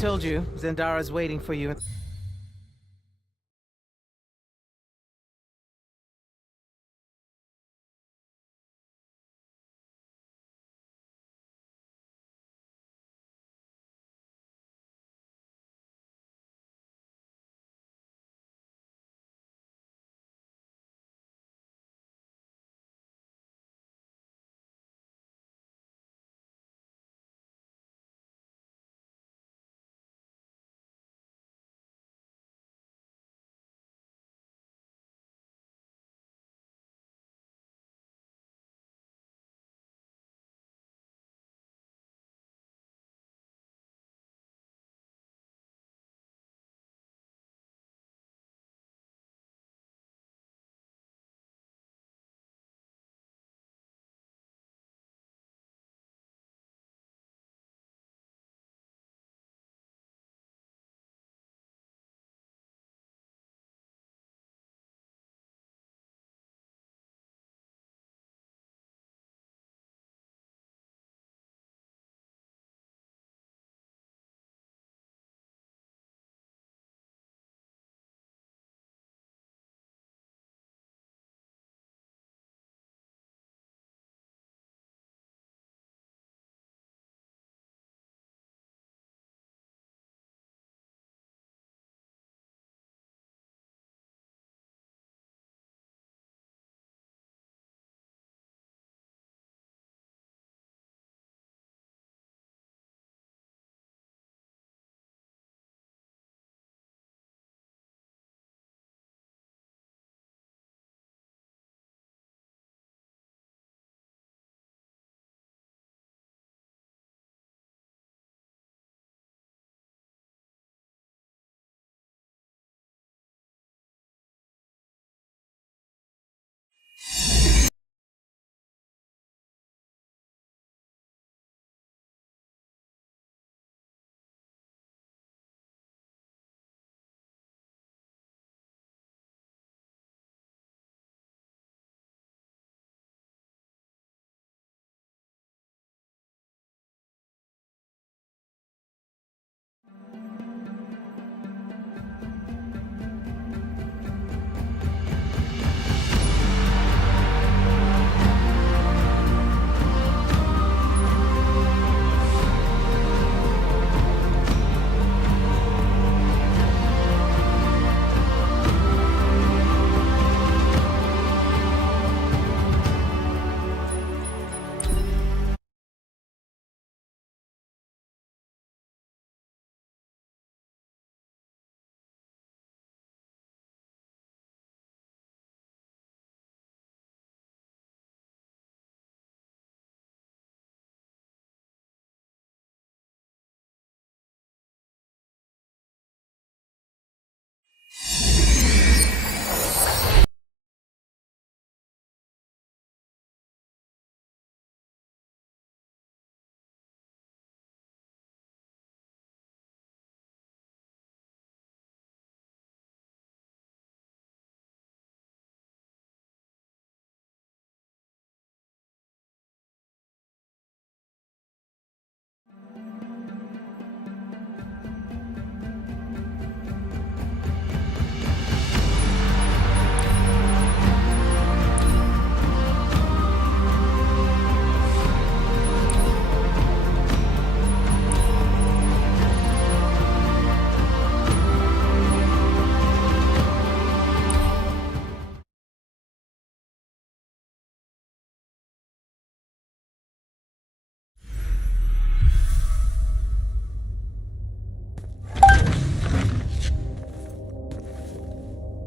told you, Zendara's waiting for you.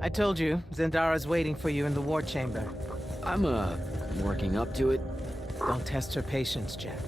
I told you, Zendara's waiting for you in the war chamber. I'm, working up to it. Don't test her patience, Jack.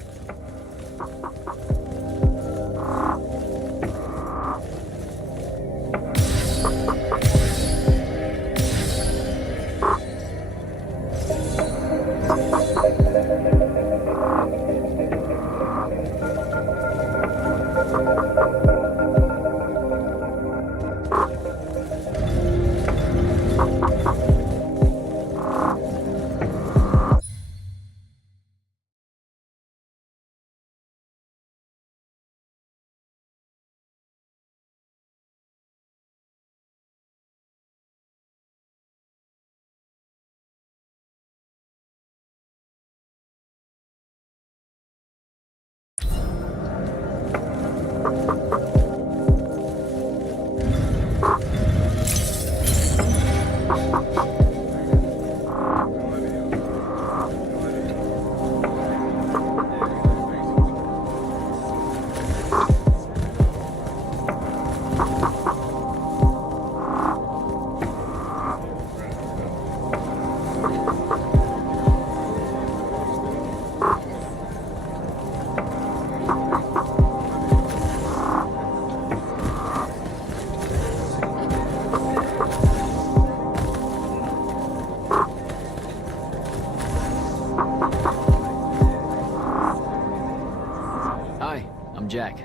Hi, I'm Jack.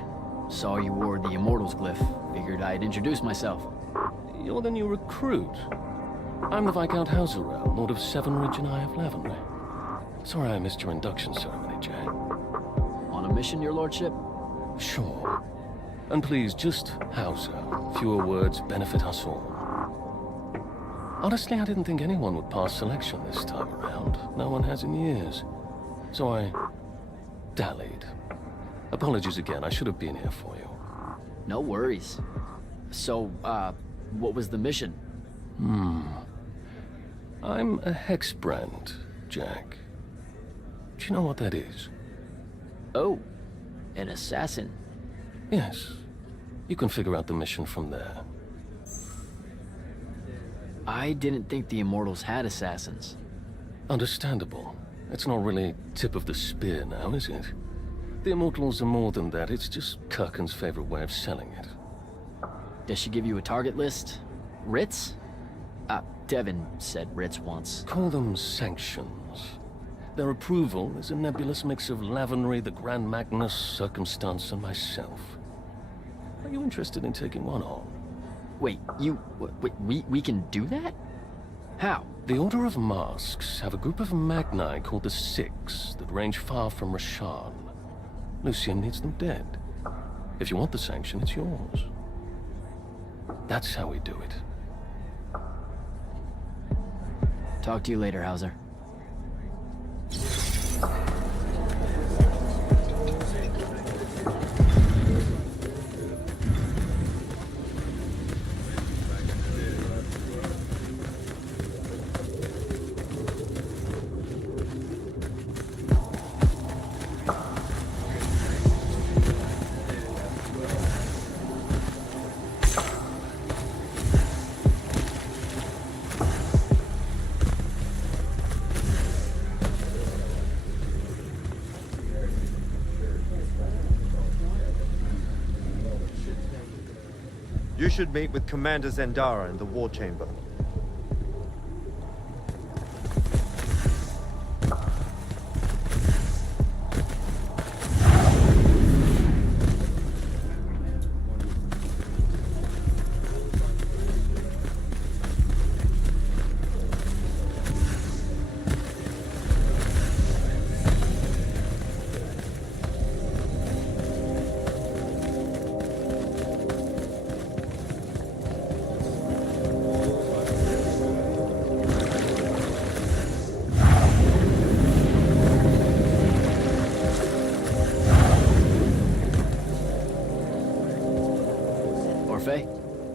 Saw you wore the Immortals glyph. Figured I'd introduce myself. You're the new recruit. I'm the Viscount Hauserel, Lord of Sevenridge and Eye of Lavenry. Sorry I missed your induction ceremony, Jack. On a mission, your lordship? Sure. And please, just Hauser. Fewer words benefit us all. Honestly, I didn't think anyone would pass selection this time around. No one has in years. So I dallied. Apologies again, I should have been here for you. No worries. So, what was the mission? I'm a hexbrand, Jack. Do you know what that is? Oh, an assassin. Yes. You can figure out the mission from there. I didn't think the Immortals had assassins. Understandable. It's not really tip of the spear now, is it? The Immortals are more than that. It's just Kirkin's favorite way of selling it. Does she give you a target list? Writs? Devin said writs once. Call them sanctions. Their approval is a nebulous mix of Lavenry, the Grand Magnus, Circumstance, and myself. Are you interested in taking one on? Wait, we can do that? How? The Order of Masks have a group of Magni called the Six that range far from Rasharn. Lucian needs them dead. If you want the sanction, it's yours. That's how we do it. Talk to you later, Hauser. You should meet with Commander Zendara in the War Chamber.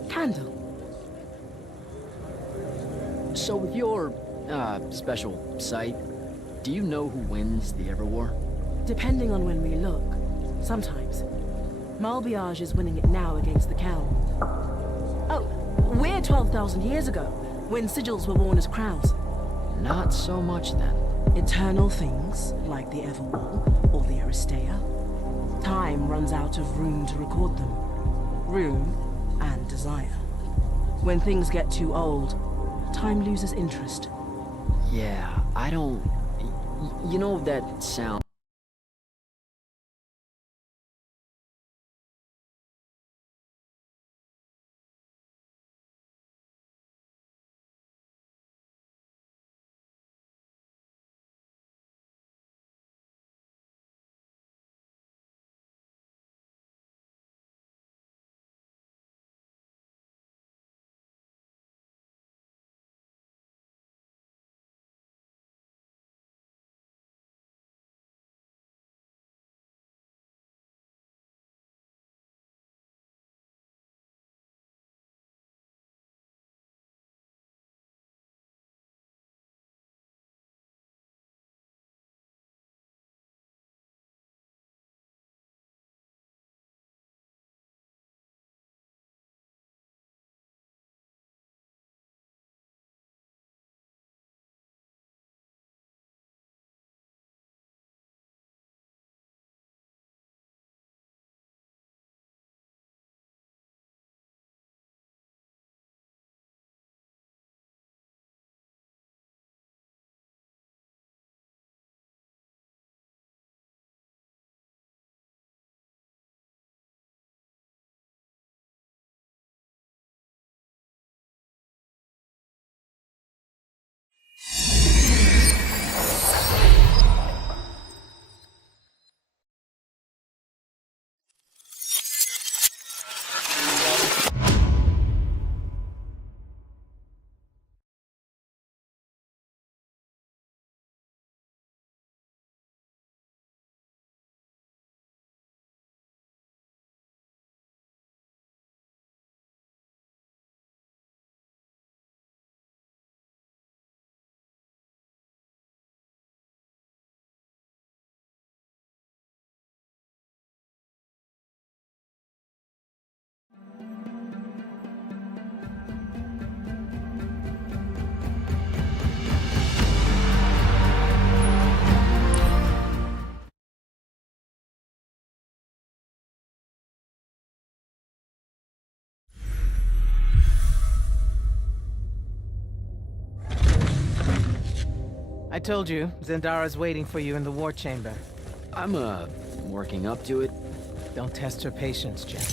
Candle. So with your, special sight, do you know who wins the Everwar? Depending on when we look. Sometimes. Malbiage is winning it now against the Kelm. Oh, we're 12,000 years ago, when sigils were worn as crowns. Not so much then. Eternal things, like the Everwall or the Aristea. Time runs out of room to record them. Room and desire. When things get too old, time loses interest. Yeah, I don't... You know that sound... told you, Zendara's waiting for you in the war chamber. I'm, working up to it. Don't test her patience, Jack.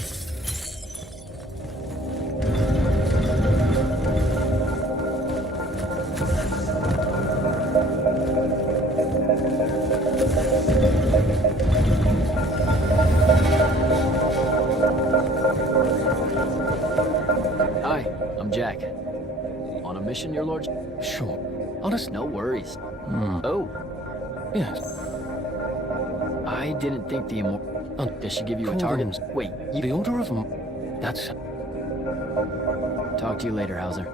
Hi, I'm Jack. On a mission, your lordship? Sure. Honest? No worries. Oh, Yes. I didn't think the Does she give you a Call target? them- Wait, The Order of... That's... talk to you later, Hauser.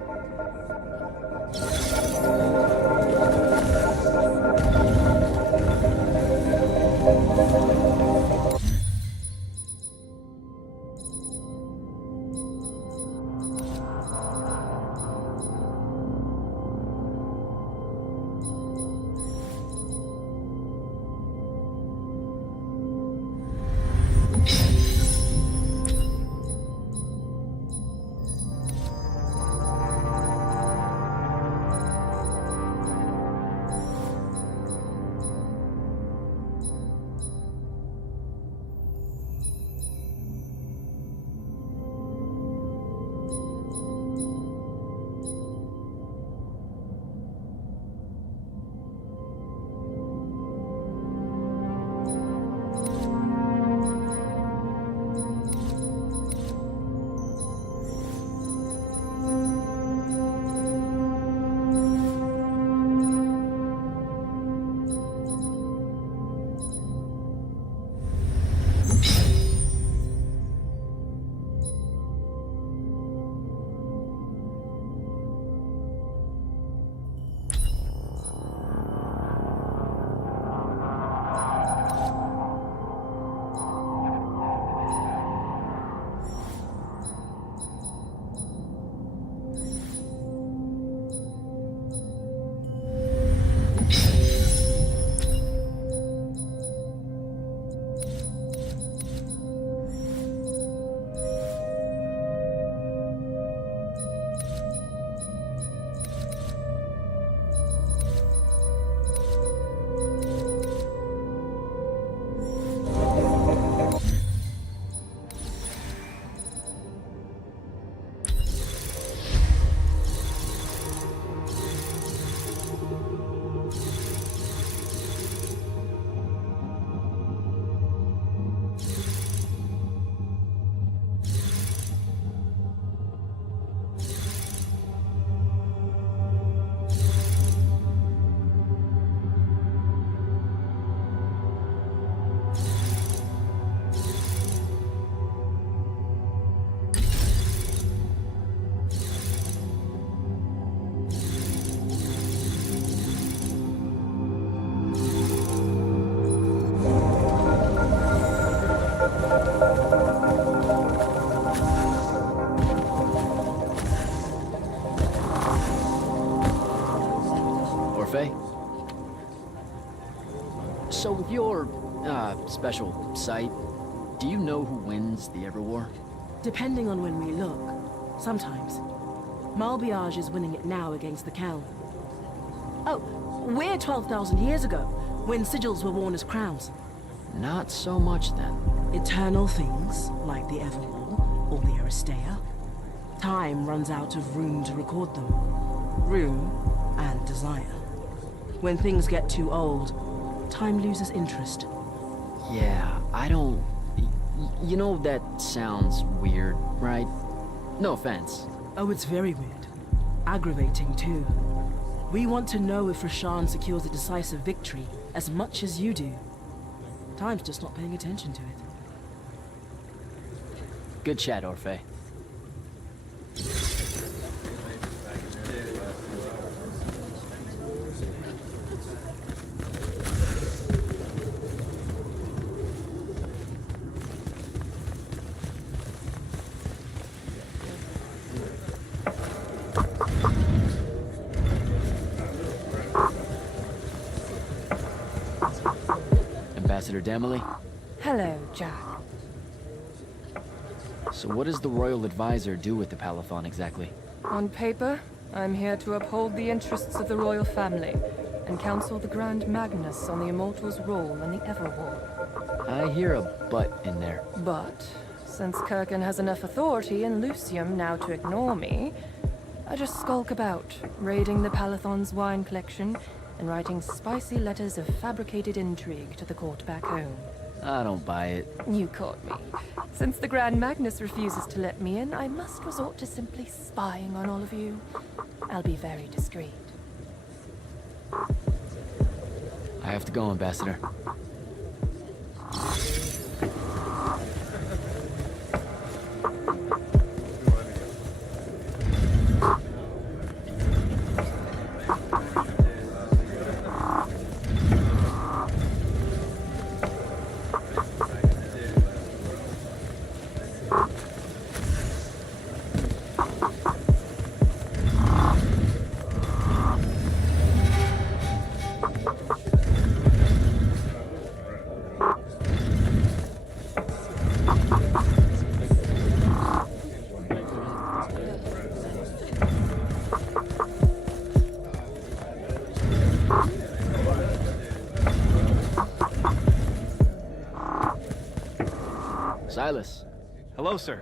So with your, special sight, do you know who wins the Everwar? Depending on when we look, sometimes. Malbiage is winning it now against the Kel. Oh, we're 12,000 years ago, when sigils were worn as crowns. Not so much then. Eternal things, like the Everwar or the Aristeia. Time runs out of room to record them. Room and desire. When things get too old, time loses interest. Yeah, I don't... You know, that sounds weird, right? No offense. Oh, it's very weird. Aggravating, too. We want to know if Rasharn secures a decisive victory as much as you do. Time's just not paying attention to it. Good chat, Orphe. Ambassador Damley? Hello, Jack. So what does the Royal Advisor do with the Palathon exactly? On paper, I'm here to uphold the interests of the royal family and counsel the Grand Magnus on the Immortals' role in the Everwall. I hear a but in there. But, since Kirkin has enough authority in Lucium now to ignore me, I just skulk about, raiding the Palathon's wine collection and writing spicy letters of fabricated intrigue to the court back home. I don't buy it. You caught me. Since the Grand Magnus refuses to let me in, I must resort to simply spying on all of you. I'll be very discreet. I have to go, Ambassador. Silas, Hello, sir.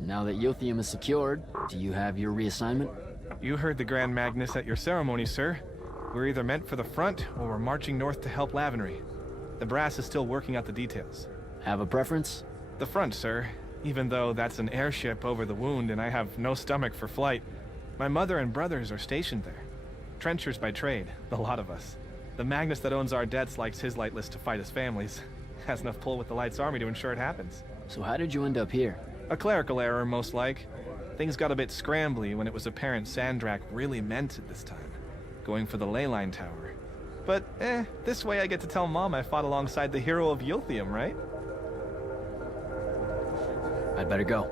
now that Yothium is secured, do you have your reassignment? You heard the Grand Magnus at your ceremony, sir. We're either meant for the front, or we're marching north to help Lavenry. The brass is still working out the details. Have a preference? The front, sir. Even though that's an airship over the wound and I have no stomach for flight. My mother and brothers are stationed there. Trenchers by trade, the lot of us. The Magnus that owns our debts likes his light list to fight his families. Has enough pull with the Light's army to ensure it happens. So how did you end up here? A clerical error, most like. Things got a bit scrambly when it was apparent Sandrak really meant it this time. Going for the ley line tower. But, this way I get to tell Mom I fought alongside the hero of Yothium, right? I'd better go.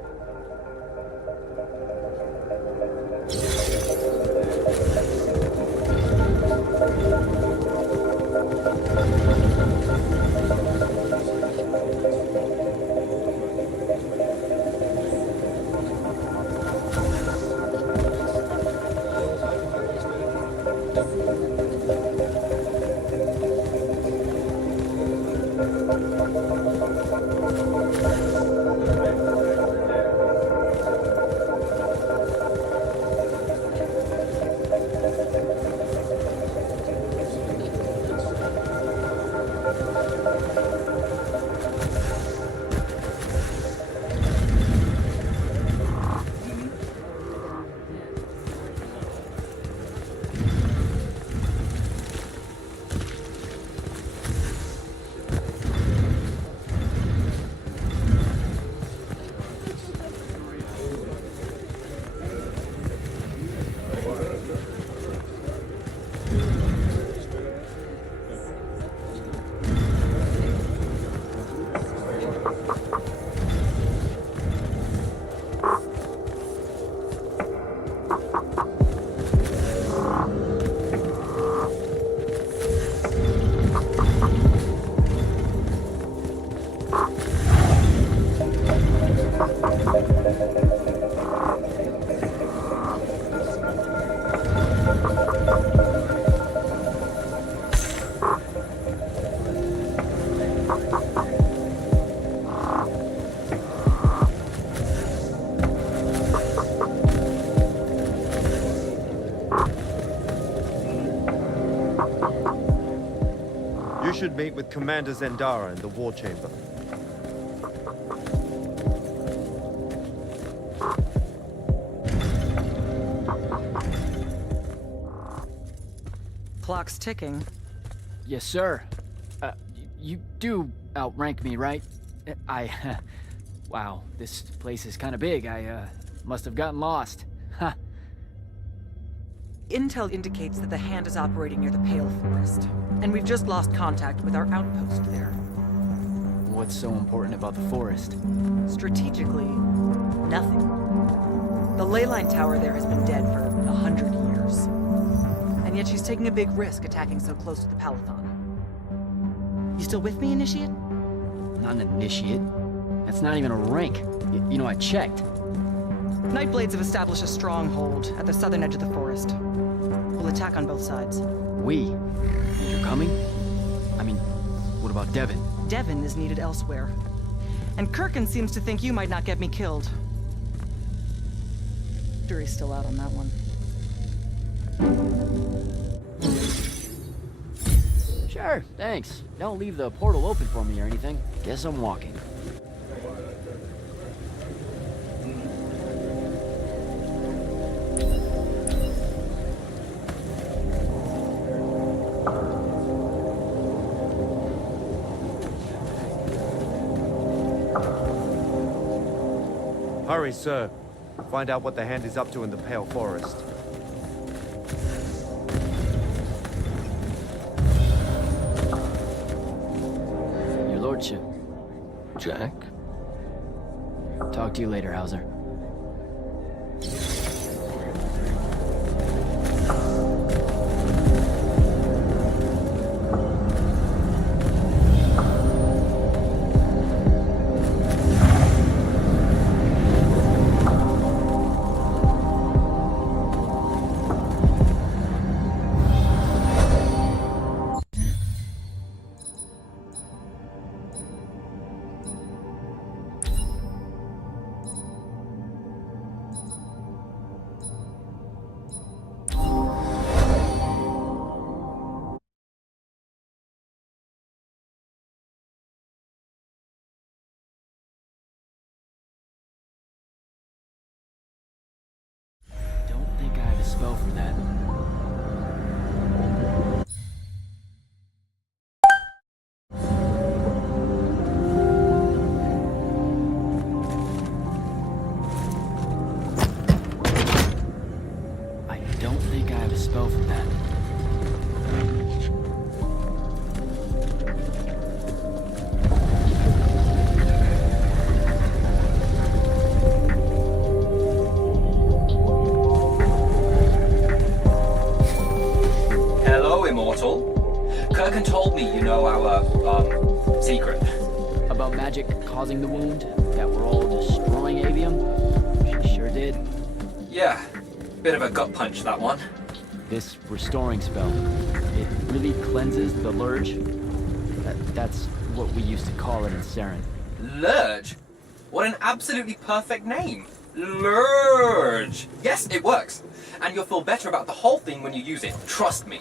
You should meet with Commander Zendara in the war chamber. Clock's ticking. Yes, sir. You do outrank me, right? Wow, this place is kind of big. I must have gotten lost. Ha. Intel indicates that the Hand is operating near the Pale Forest, and we've just lost contact with our outpost there. What's so important about the forest? Strategically, nothing. The ley line tower there has been dead for 100 years. And yet she's taking a big risk attacking so close to the Palathon. You still with me, Initiate? Not an initiate. That's not even a rank. You know, I checked. Nightblades have established a stronghold at the southern edge of the forest. will attack on both sides. We? And you're coming? I mean, what about Devin? Devin is needed elsewhere. And Kirkin seems to think you might not get me killed. Jury's still out on that one. Sure, thanks. Don't leave the portal open for me or anything. Guess I'm walking. Hurry, sir. Find out what the Hand is up to in the Pale Forest. Your lordship. Jack? Talk to you later, Hauser. Don't think I have a spell for that. I don't think I have a spell for that. Hello, Immortal. Kirkin told me you know our, secret. About magic causing the wound, that we're all destroying Avium? She sure did. Yeah, bit of a gut punch, that one. This restoring spell, it really cleanses the Lurge? That's what we used to call it in Saren. Lurge? What an absolutely perfect name. Lurge! Yes, it works. And you'll feel better about the whole thing when you use it. Trust me.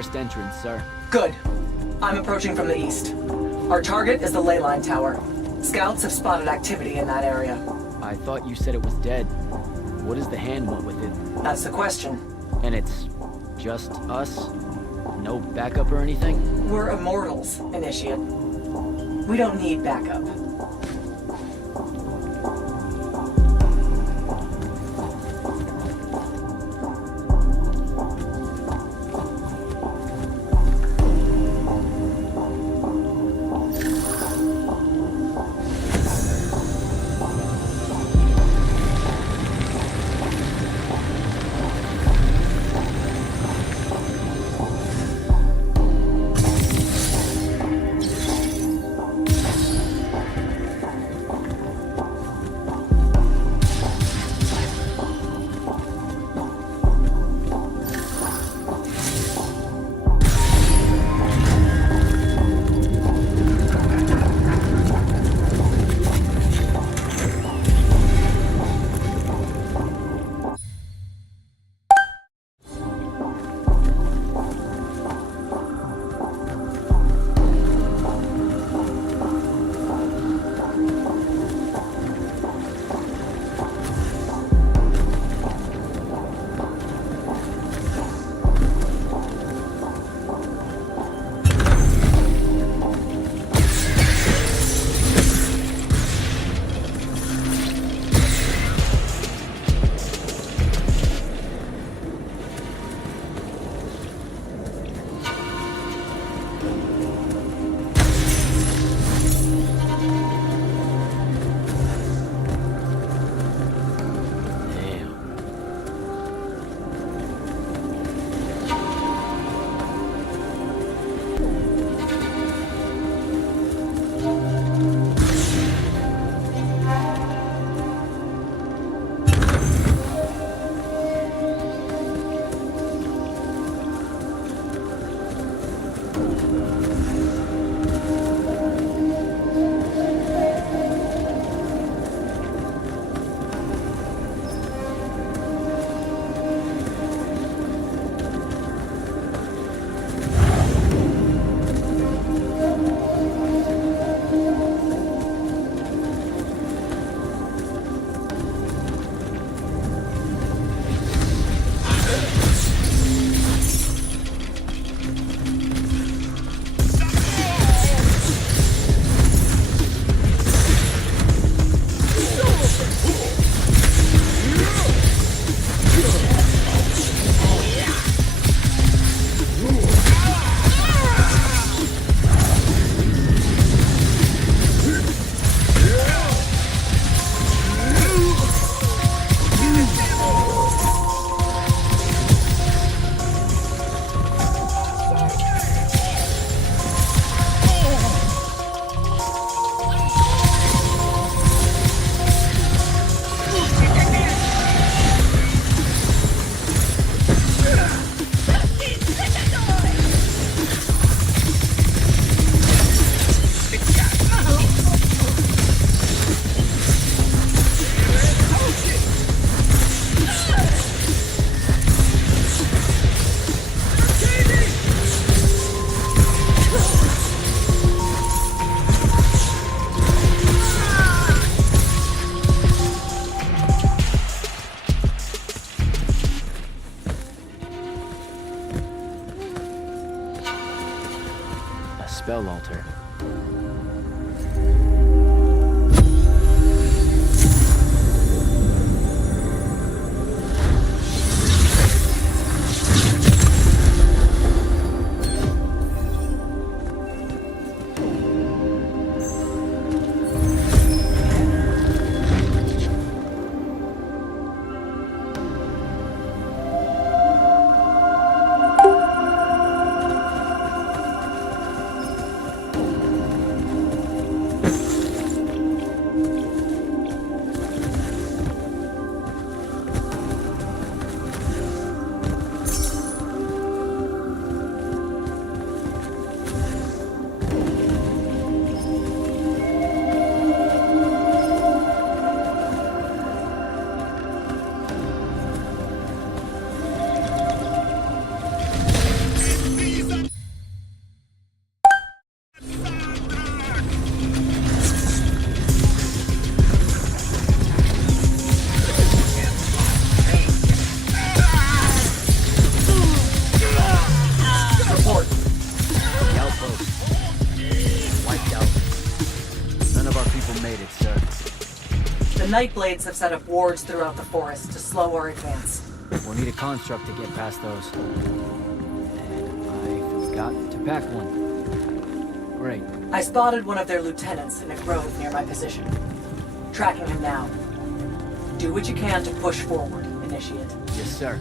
forest entrance, sir. Good. I'm approaching from the east. Our target is the ley line tower. Scouts have spotted activity in that area. I thought you said it was dead. What does the hand want with it? That's the question. And it's just us? No backup or anything? We're Immortals, Initiate. We don't need backup. Spell altar. Nightblades have set up wards throughout the forest to slow our advance. We'll need a construct to get past those. And I forgot to pack one. Great. I spotted one of their lieutenants in a grove near my position. Tracking him now. Do what you can to push forward, Initiate. Yes, sir.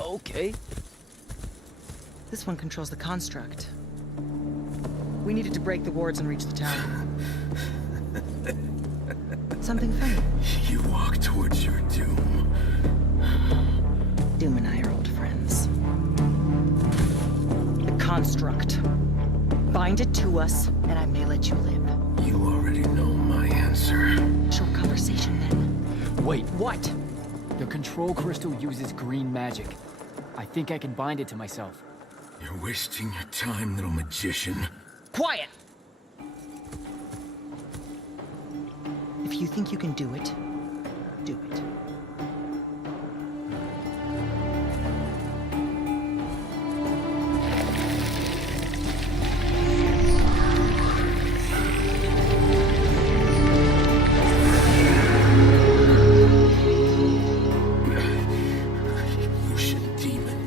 Okay. This one controls the construct. We needed to break the wards and reach the tower. Something funny? You walk towards your doom. Doom and I are old friends. The construct. Bind it to us, and I may let you live. You already know my answer. Short conversation, then. Wait, What? the control crystal uses green magic. I think I can bind it to myself. You're wasting your time, little magician. Quiet! If you think you can do it, do it. Lucian demon.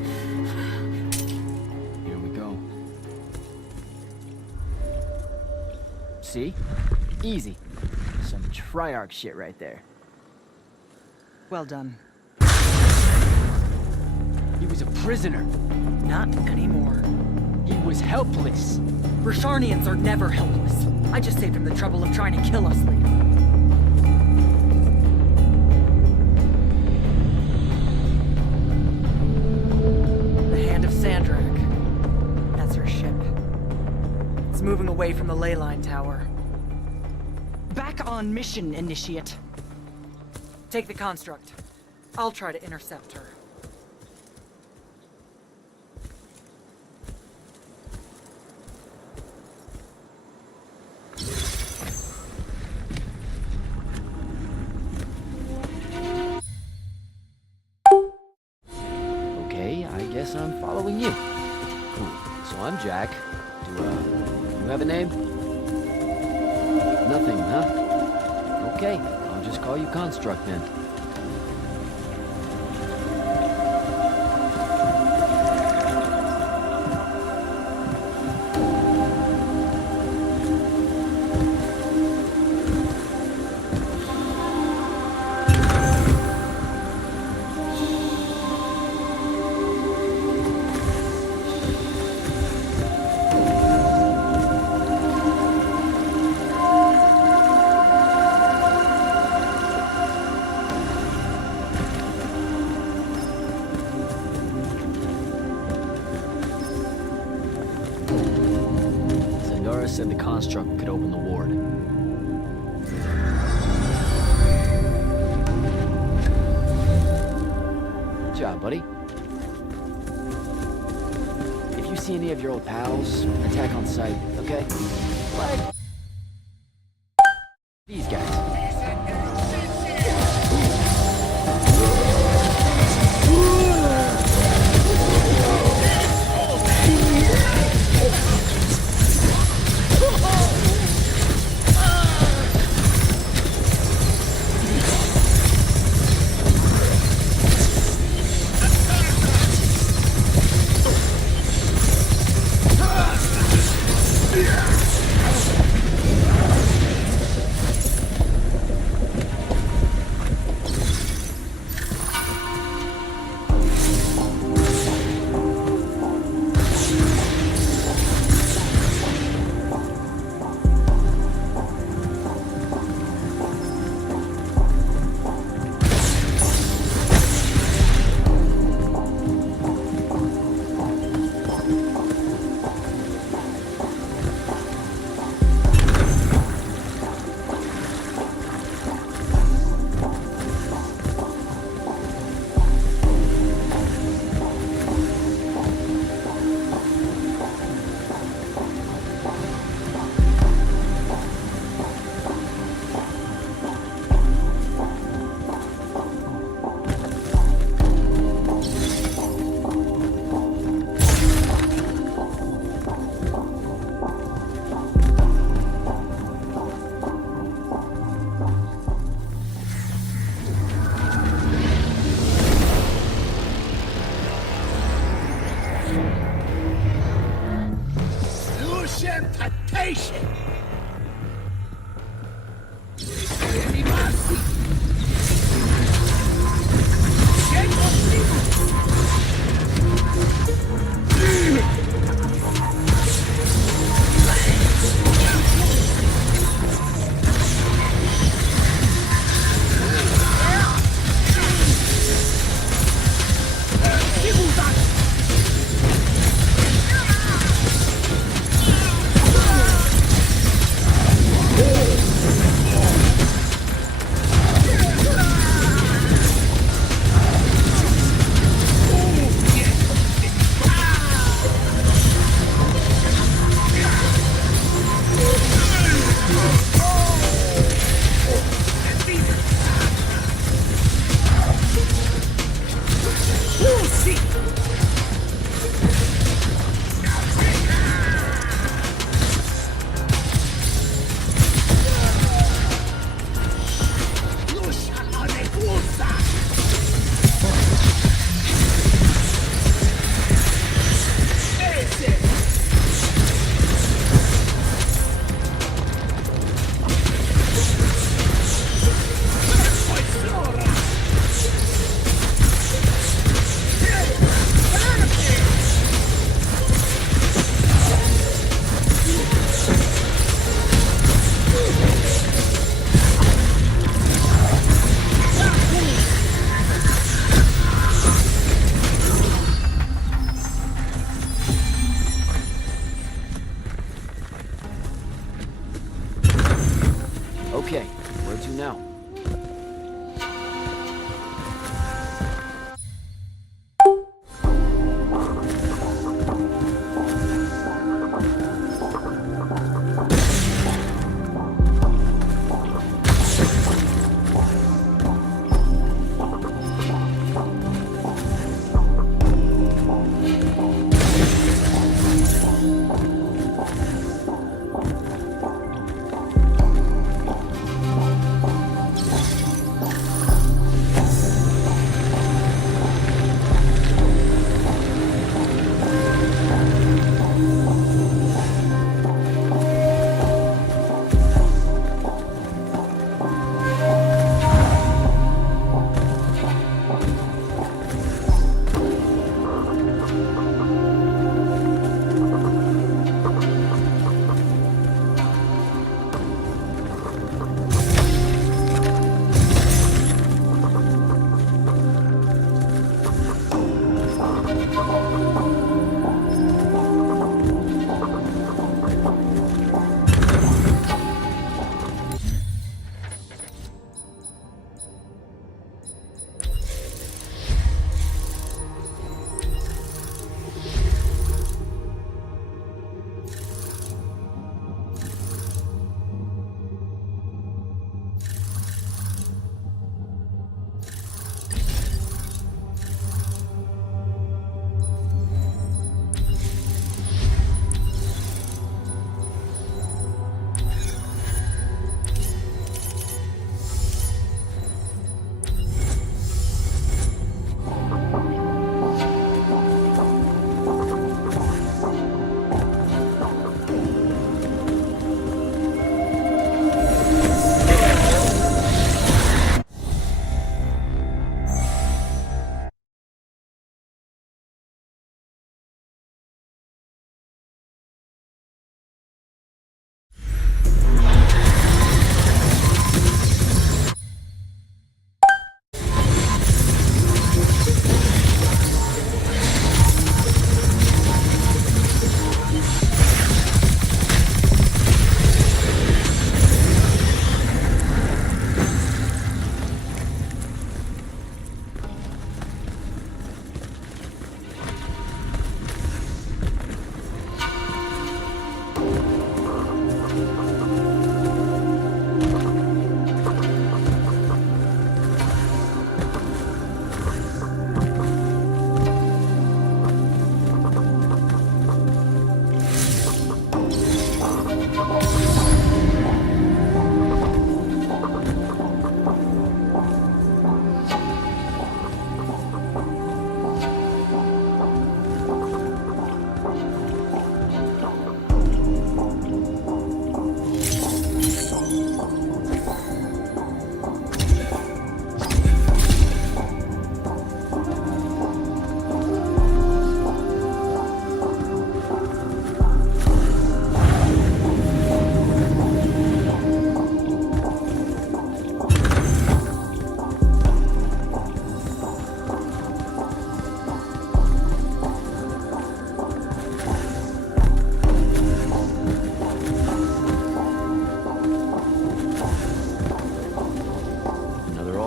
Easy. Some Triarch shit right there. Well done. He was a prisoner. Not anymore. He was helpless. Rosharnians are never helpless. I just saved him the trouble of trying to kill us later. The Hand of Sandrak. That's her ship. It's moving away from the ley line tower. Back on mission, Initiate. Take the construct. I'll try to intercept her. Okay, I guess I'm following you. Cool. So I'm Jack. Do you have a name? Nothing, huh? Okay, I'll just call you Construct then. Said the construct could open the ward. Good job, buddy. If you see any of your old pals, attack on sight, okay? Like these guys.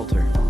altar.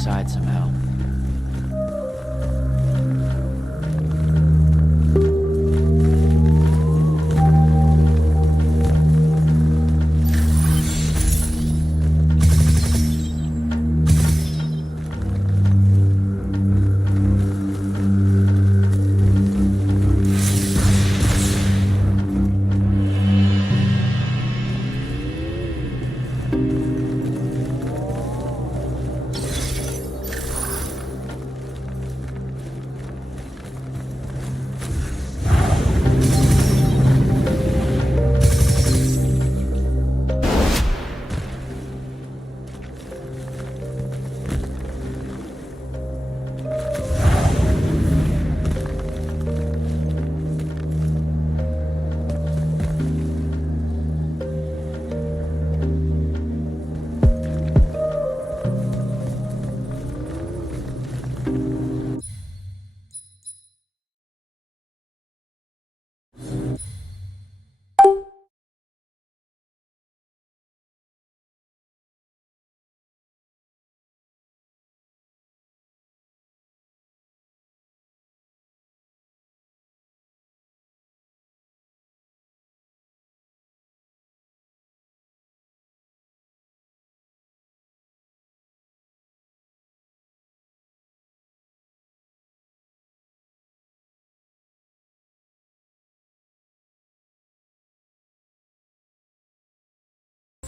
side somehow.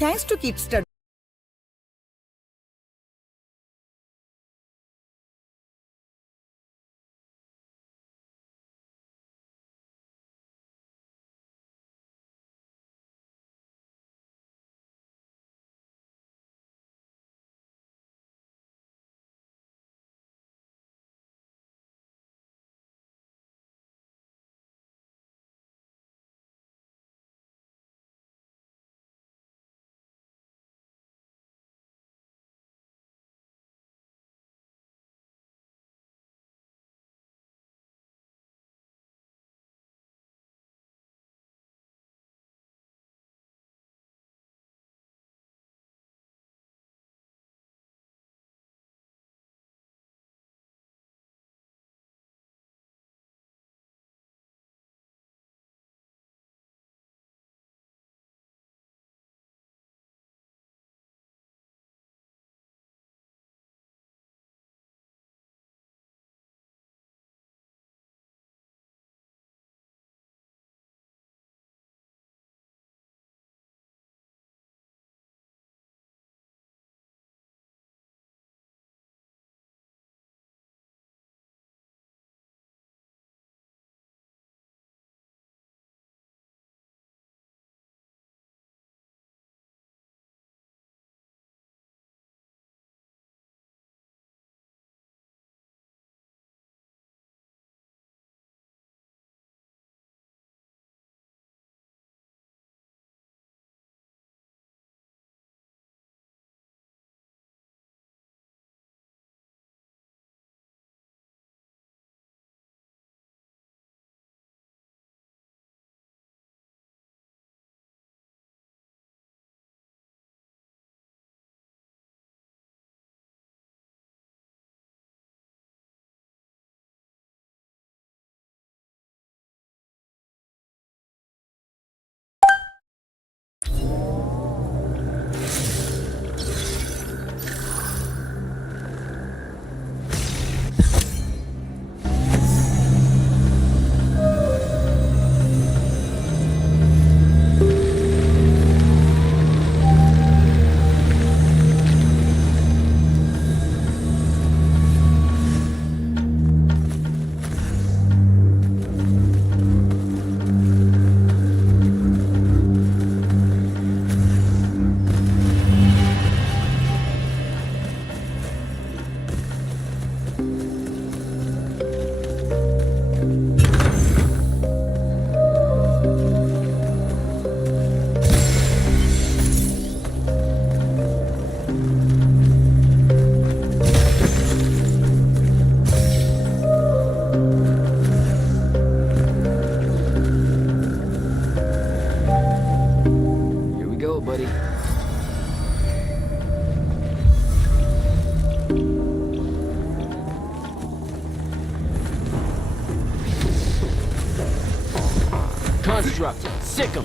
Thanks to keep studying. Sick 'em.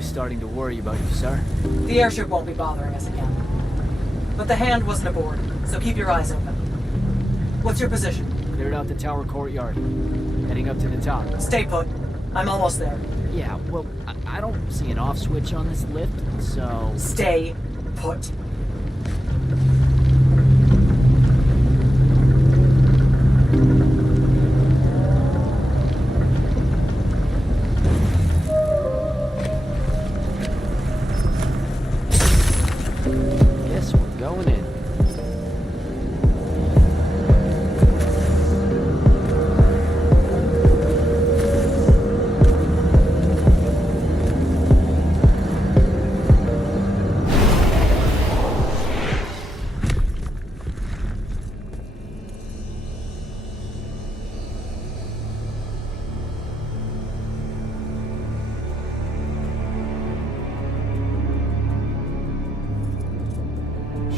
Starting to worry about you, sir. The airship won't be bothering us again. But the hand wasn't aboard, so keep your eyes open. What's your position? Cleared out the tower courtyard. Heading up to the top. Stay put. I'm almost there. Yeah, well, I don't see an off switch on this lift, so... Stay put. Guess we're going in.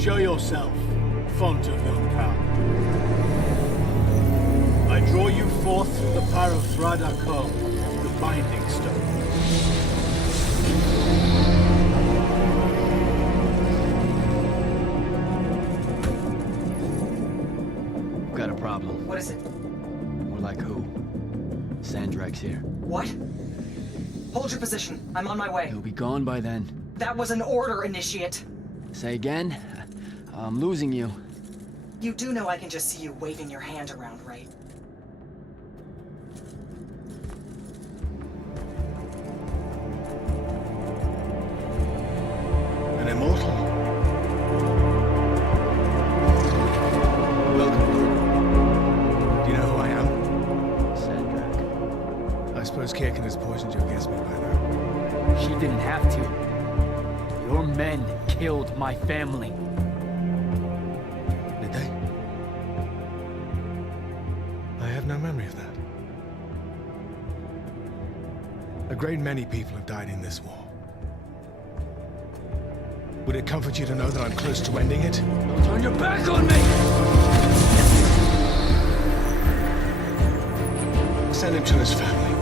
Show yourself, font of Vilkar. I draw you forth through the power of Thradakol, the Binding Stone. Got a problem. What is it? More like who? Sandrak's here. What? Hold your position. I'm on my way. He'll be gone by then. That was an order, Initiate. Say again? I'm losing you. You do know I can just see you waving your hand around, right? An immortal. Welcome, Lord. Do you know who I am? Sandrak. I suppose Kirkin has poisoned your guess me by now. She didn't have to. Your men killed my family. Did they? I have no memory of that. A great many people have died in this war. Would it comfort you to know that I'm close to ending it? Don't turn your back on me! Send him to his family.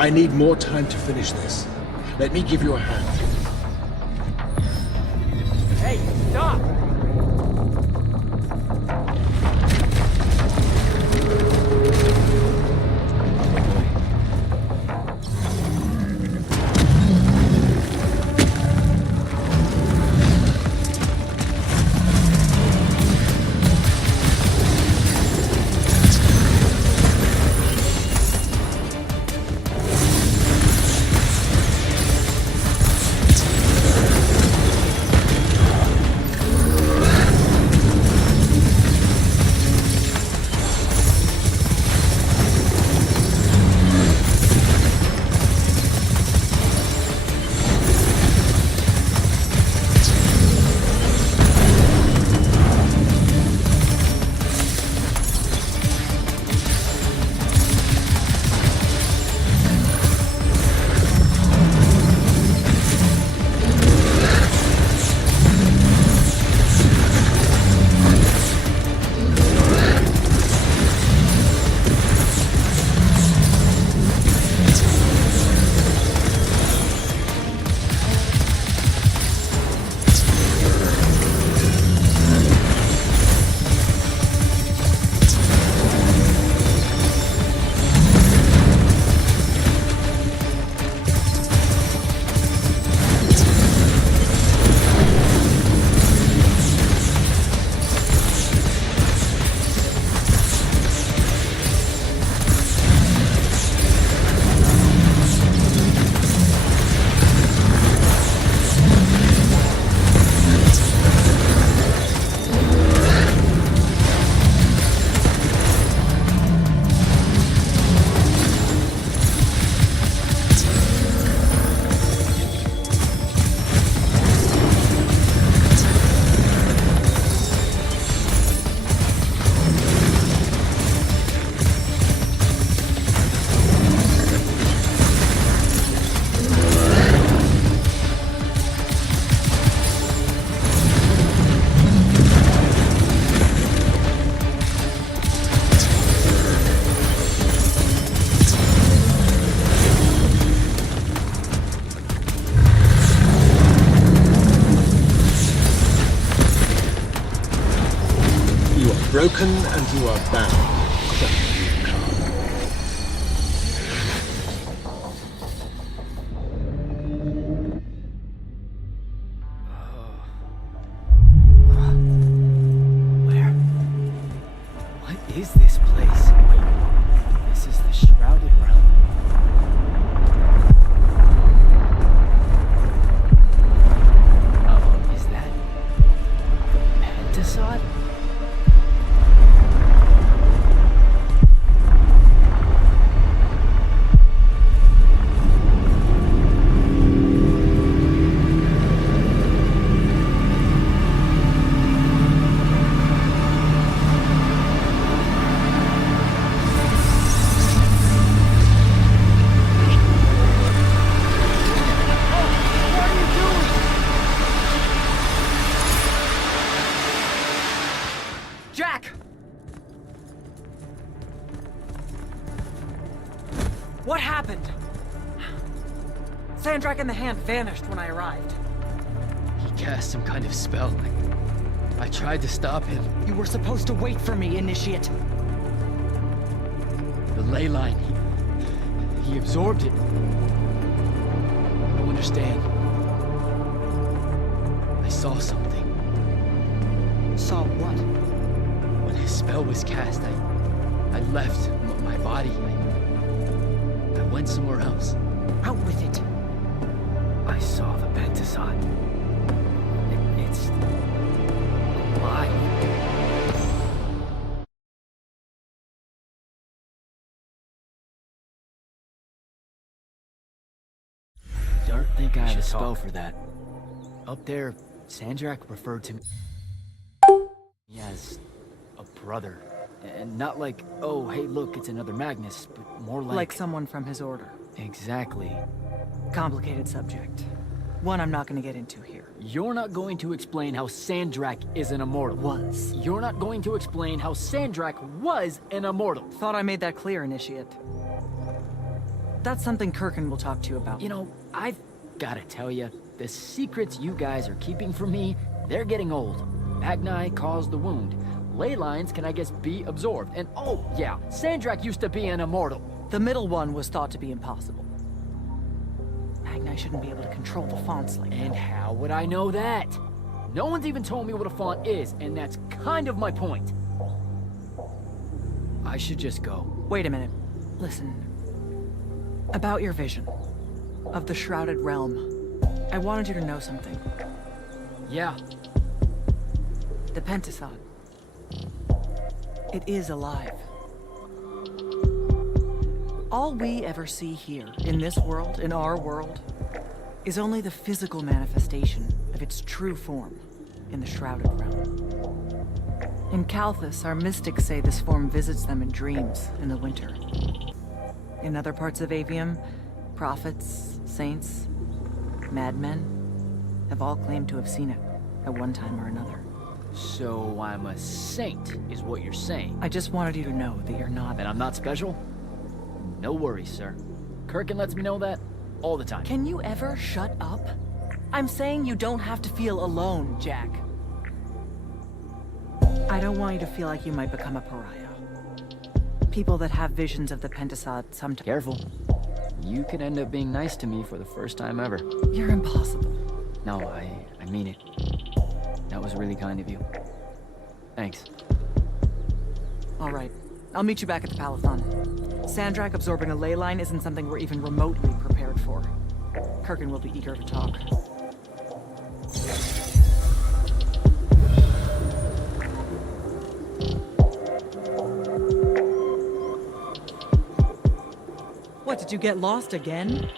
I need more time to finish this. Let me give you a hand. Hey, stop! broken and you are bound. Just you come. Where? What is this place? Wait, this is the Shrouded Realm. Is that the Pentasod? Jack! What happened? Sandrak and the Hand vanished when I arrived. He cast some kind of spell. I tried to stop him. You were supposed to wait for me, Initiate. The ley line, he absorbed it. I don't understand. I saw something. Saw what? When his spell was cast, I left my body. I went somewhere else. Out with it. I saw the Pentasod. It's alive. Don't think I have a spell for that. Up there, Sandrak referred to me as a brother. And not like, oh, hey, look, it's another Magnus, but more like... Like someone from his order. Exactly. Complicated subject. One I'm not gonna get into here. You're not going to explain how Sandrak is an immortal. Was. You're not going to explain how Sandrak was an immortal. Thought I made that clear, Initiate. That's something Kirkin will talk to you about. You know, I've gotta tell you, the secrets you guys are keeping from me, they're getting old. Magni caused the wound. Ley lines can, I guess, be absorbed. And oh, yeah, Sandrak used to be an immortal. The middle one was thought to be impossible. Magni shouldn't be able to control the fonts like that. And how would I know that? No one's even told me what a font is, and that's kind of my point. I should just go. Wait a minute. Listen. About your vision of the Shrouded Realm. I wanted you to know something. Yeah. The Pentasod. It is alive. All we ever see here, in this world, in our world, is only the physical manifestation of its true form in the Shrouded Realm. In Kalthus, our mystics say this form visits them in dreams in the winter. In other parts of Aveum, prophets, saints, madmen have all claimed to have seen it at one time or another. So I'm a saint, is what you're saying. I just wanted you to know that you're not. And I'm not special? No worries, sir. Kirkin lets me know that all the time. Can you ever shut up? I'm saying you don't have to feel alone, Jack. I don't want you to feel like you might become a pariah. People that have visions of the Pentasod sometimes... Careful. You could end up being nice to me for the first time ever. You're impossible. No, I mean it. That was really kind of you. Thanks. All right. I'll meet you back at the Palathon. Sandrak absorbing a ley line isn't something we're even remotely prepared for. Kirkin will be eager to talk. What, did you get lost again?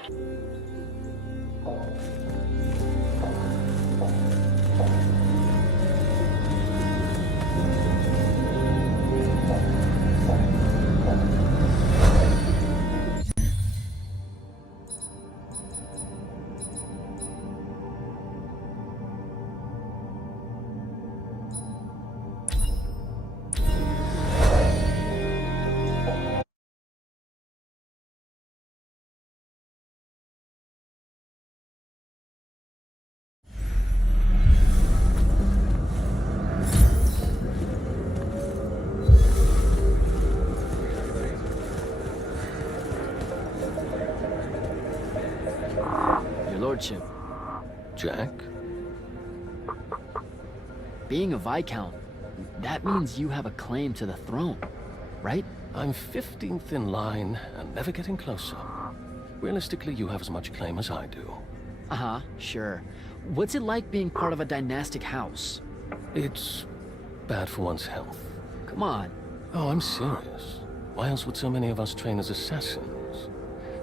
lordship. Jack? Being a Viscount, that means you have a claim to the throne, right? I'm 15th in line and never getting closer. Realistically, you have as much claim as I do. Uh-huh, sure. What's it like being part of a dynastic house? It's bad for one's health. Come on. Oh, I'm serious. Why else would so many of us train as assassins?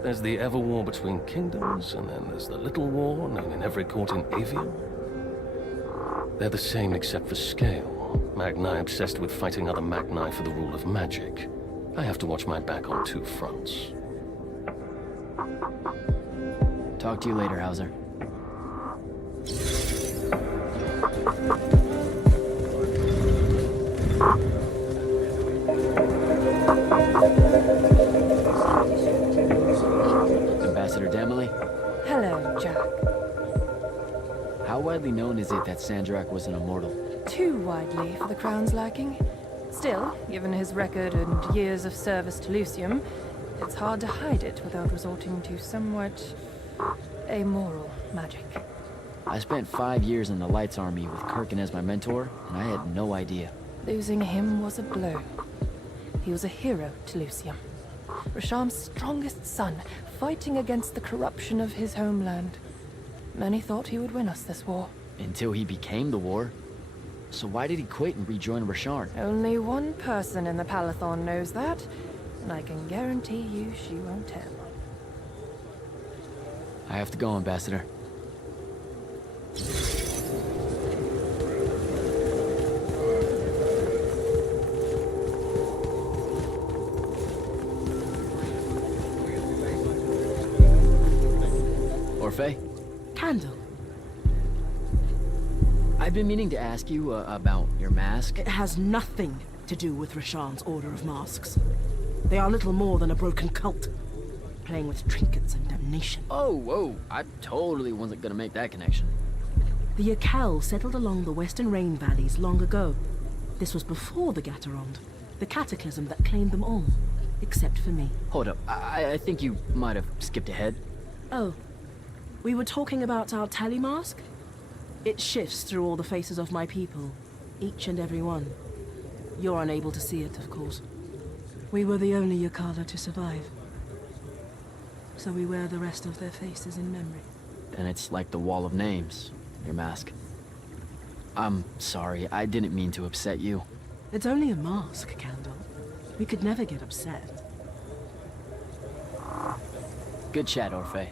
There's the ever-war between kingdoms, and then there's the little war known in every court in Aveum. They're the same except for scale. Magni obsessed with fighting other Magni for the rule of magic. I have to watch my back on two fronts. Talk to you later, Hauser. Ambassador Damley? Hello, Jack. How widely known is it that Sandrak was an immortal? Too widely for the Crown's liking. Still, given his record and years of service to Lucium, it's hard to hide it without resorting to somewhat amoral magic. I spent 5 years in the Lights Army with Kirkin as my mentor, and I had no idea. Losing him was a blow. He was a hero to Lucium. Rasham's strongest son, fighting against the corruption of his homeland. Many thought he would win us this war. Until he became the war. So why did he quit and rejoin Rasharn? Only one person in the Palathon knows that, and I can guarantee you she won't tell. I have to go, Ambassador. Orphe? Candle. I've been meaning to ask you about your mask. It has nothing to do with Rasharn's Order of Masks. They are little more than a broken cult, playing with trinkets and damnation. Oh, whoa, I totally wasn't gonna make that connection. The Yakel settled along the western rain valleys long ago. This was before the Gaterond, the cataclysm that claimed them all, except for me. Hold up, I think you might have skipped ahead. Oh, we were talking about our tally mask? It shifts through all the faces of my people, each and every one. You're unable to see it, of course. We were the only Yakala to survive. So we wear the rest of their faces in memory. And it's like the wall of names, your mask. I'm sorry, I didn't mean to upset you. It's only a mask, Candle. We could never get upset. Good chat, Orphe.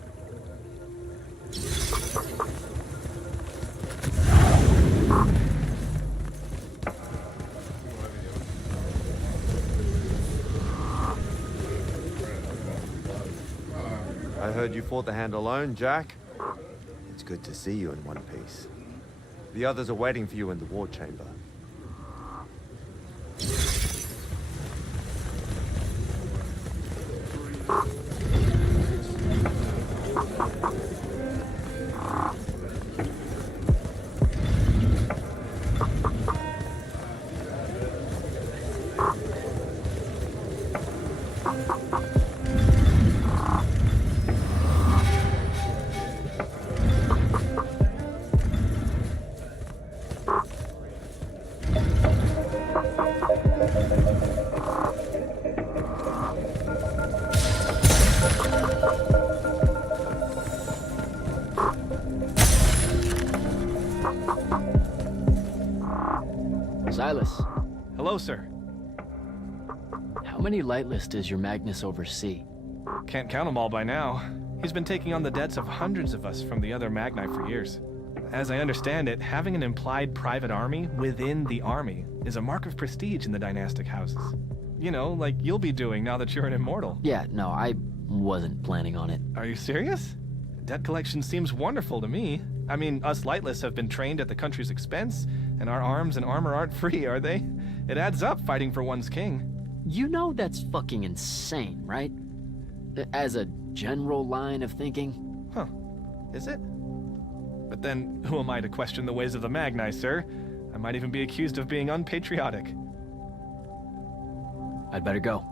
I heard you fought the hand alone, Jack. It's good to see you in one piece. The others are waiting for you in the war chamber. Silas. Hello, sir. How many Lightless does your Magnus oversee? Can't count them all by now. He's been taking on the debts of hundreds of us from the other Magni for years. As I understand it, having an implied private army within the army is a mark of prestige in the dynastic houses. You know, like you'll be doing now that you're an immortal. Yeah, no, I wasn't planning on it. Are you serious? Debt collection seems wonderful to me. I mean, us Lightless have been trained at the country's expense, and our arms and armor aren't free, are they? It adds up fighting for one's king. You know that's fucking insane, right? As a general line of thinking. Huh. Is it? But then, who am I to question the ways of the Magni, sir? I might even be accused of being unpatriotic. I'd better go.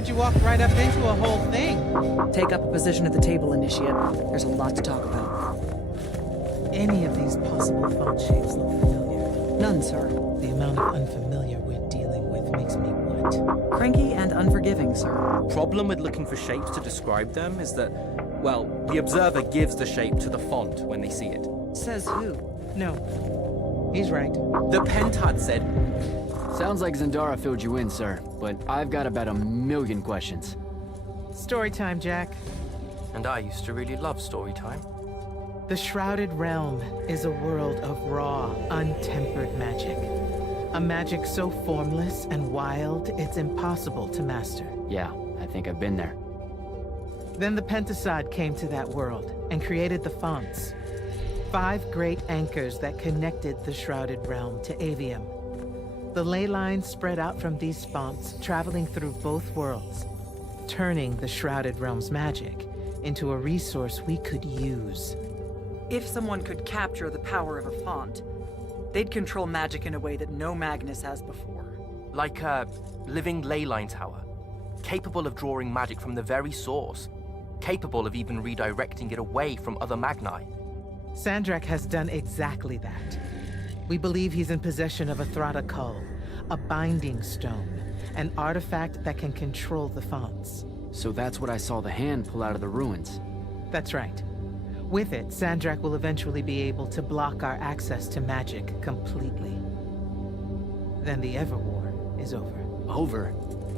heard you walked right up into a whole thing. Take up a position at the table, Initiate. There's a lot to talk about. Any of these possible font shapes look familiar. None, sir. The amount of unfamiliar we're dealing with makes me what? Cranky and unforgiving, sir. Problem with looking for shapes to describe them is that, well, the observer gives the shape to the font when they see it. Says who? No. He's right. The pentad said, Sounds like Zendara filled you in, sir, but I've got about 1,000,000 questions. Story time, Jack. and I used to really love story time. The Shrouded Realm is a world of raw, untempered magic. A magic so formless and wild, it's impossible to master. Yeah, I think I've been there. Then the Pentasod came to that world and created the fonts. 5 great anchors that connected the Shrouded Realm to Aveum. The ley lines spread out from these fonts, traveling through both worlds, turning the Shrouded Realm's magic into a resource we could use. If someone could capture the power of a font, they'd control magic in a way that no Magnus has before. Like a living ley line tower, capable of drawing magic from the very source, capable of even redirecting it away from other Magni. Sandrak has done exactly that. We believe he's in possession of a Thrata Cull, a binding stone, an artifact that can control the fonts. So that's what I saw the hand pull out of the ruins. That's right. With it, Sandrak will eventually be able to block our access to magic completely. Then the Everwar is over. Over?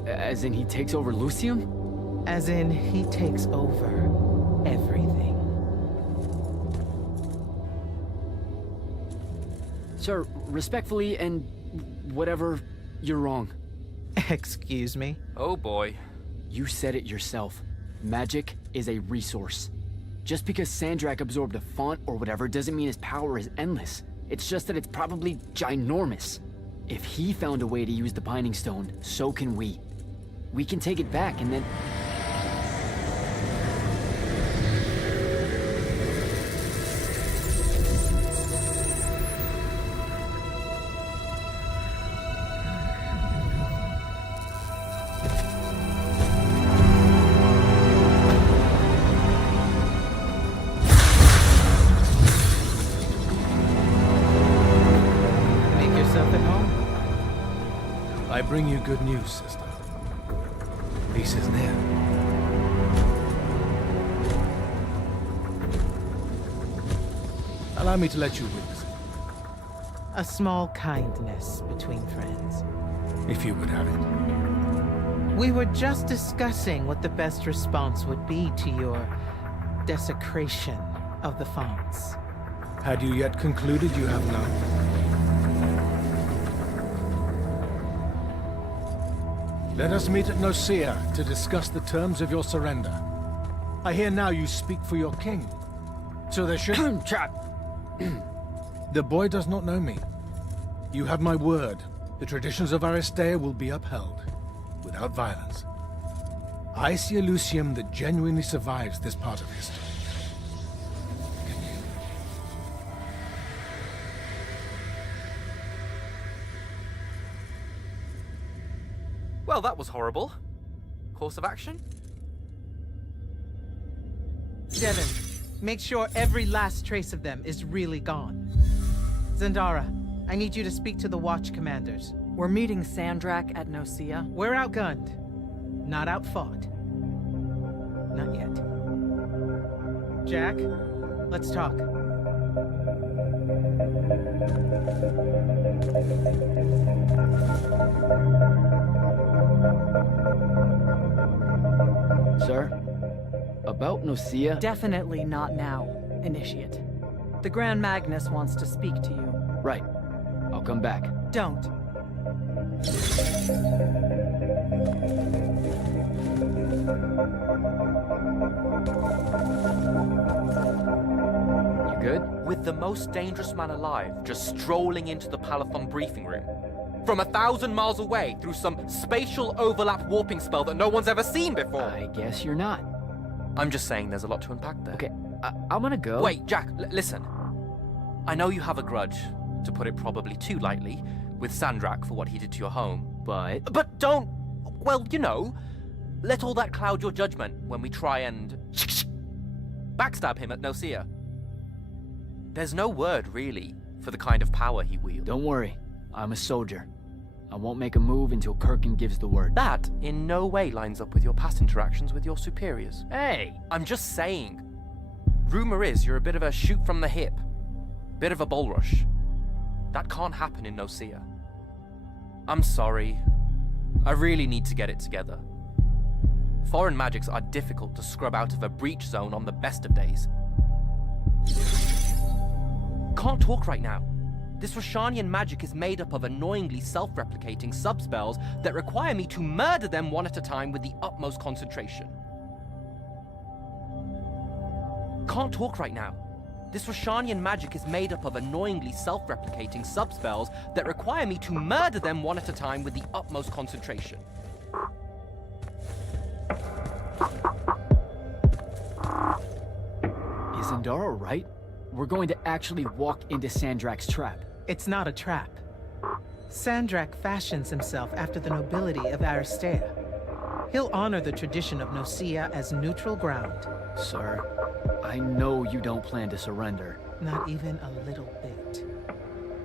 As in he takes over Lucium? As in, he takes over everything. Sir, respectfully and whatever, you're wrong. Excuse me? Oh boy. You said it yourself. Magic is a resource. Just because Sandrak absorbed a font or whatever doesn't mean his power is endless. It's just that it's probably ginormous. If he found a way to use the Binding Stone, so can we. We can take it back and then... I bring you good news, sister. Peace is near. Allow me to let you witness it, A small kindness between friends. if you would have it. We were just discussing what the best response would be to your desecration of the fonts. Had you yet concluded you have none? Let us meet at Nicaea to discuss the terms of your surrender. I hear now you speak for your king. So there should... The boy does not know me. You have my word. The traditions of Aristea will be upheld, without violence. I see a Lucium that genuinely survives this part of history. Can you? Well, that was horrible. Course of action? Devin, make sure every last trace of them is really gone. Zendara, I need you to speak to the Watch commanders. We're meeting Sandrak at Nicaea. We're outgunned, not outfought. Not yet. Jack, let's talk. Sir? About Nicaea? Definitely not now, Initiate. The Grand Magnus wants to speak to you. Right. I'll come back. Don't. You good? With the most dangerous man alive just strolling into the Palathon briefing room. From 1,000 miles away through some spatial overlap warping spell that no one's ever seen before. I guess you're not. I'm just saying there's a lot to unpack there. Okay, I'm gonna go. Wait, Jack, listen. I know you have a grudge, to put it probably too lightly, with Sandrak for what he did to your home. But... But don't... Well, you know, let all that cloud your judgment when we try and backstab him at Nicaea. There's no word, really, for the kind of power he wields. Don't worry, I'm a soldier. I won't make a move until Kirkin gives the word. That in no way lines up with your past interactions with your superiors. Hey! I'm just saying. Rumor is you're a bit of a shoot from the hip. Bit of a bull rush. That can't happen in Nicaea. I'm sorry. I really need to get it together. Foreign magics are difficult to scrub out of a breach zone on the best of days. Can't talk right now. This Roshanian magic is made up of annoyingly self-replicating subspells that require me to murder them one at a time with the utmost concentration. Can't talk right now. This Roshanian magic is made up of annoyingly self-replicating subspells that require me to murder them one at a time with the utmost concentration. Is Zendara right? We're going to actually walk into Sandrak's trap. It's not a trap. Sandrak fashions himself after the nobility of Aristea. He'll honor the tradition of Nicaea as neutral ground. Sir, I know you don't plan to surrender. Not even a little bit.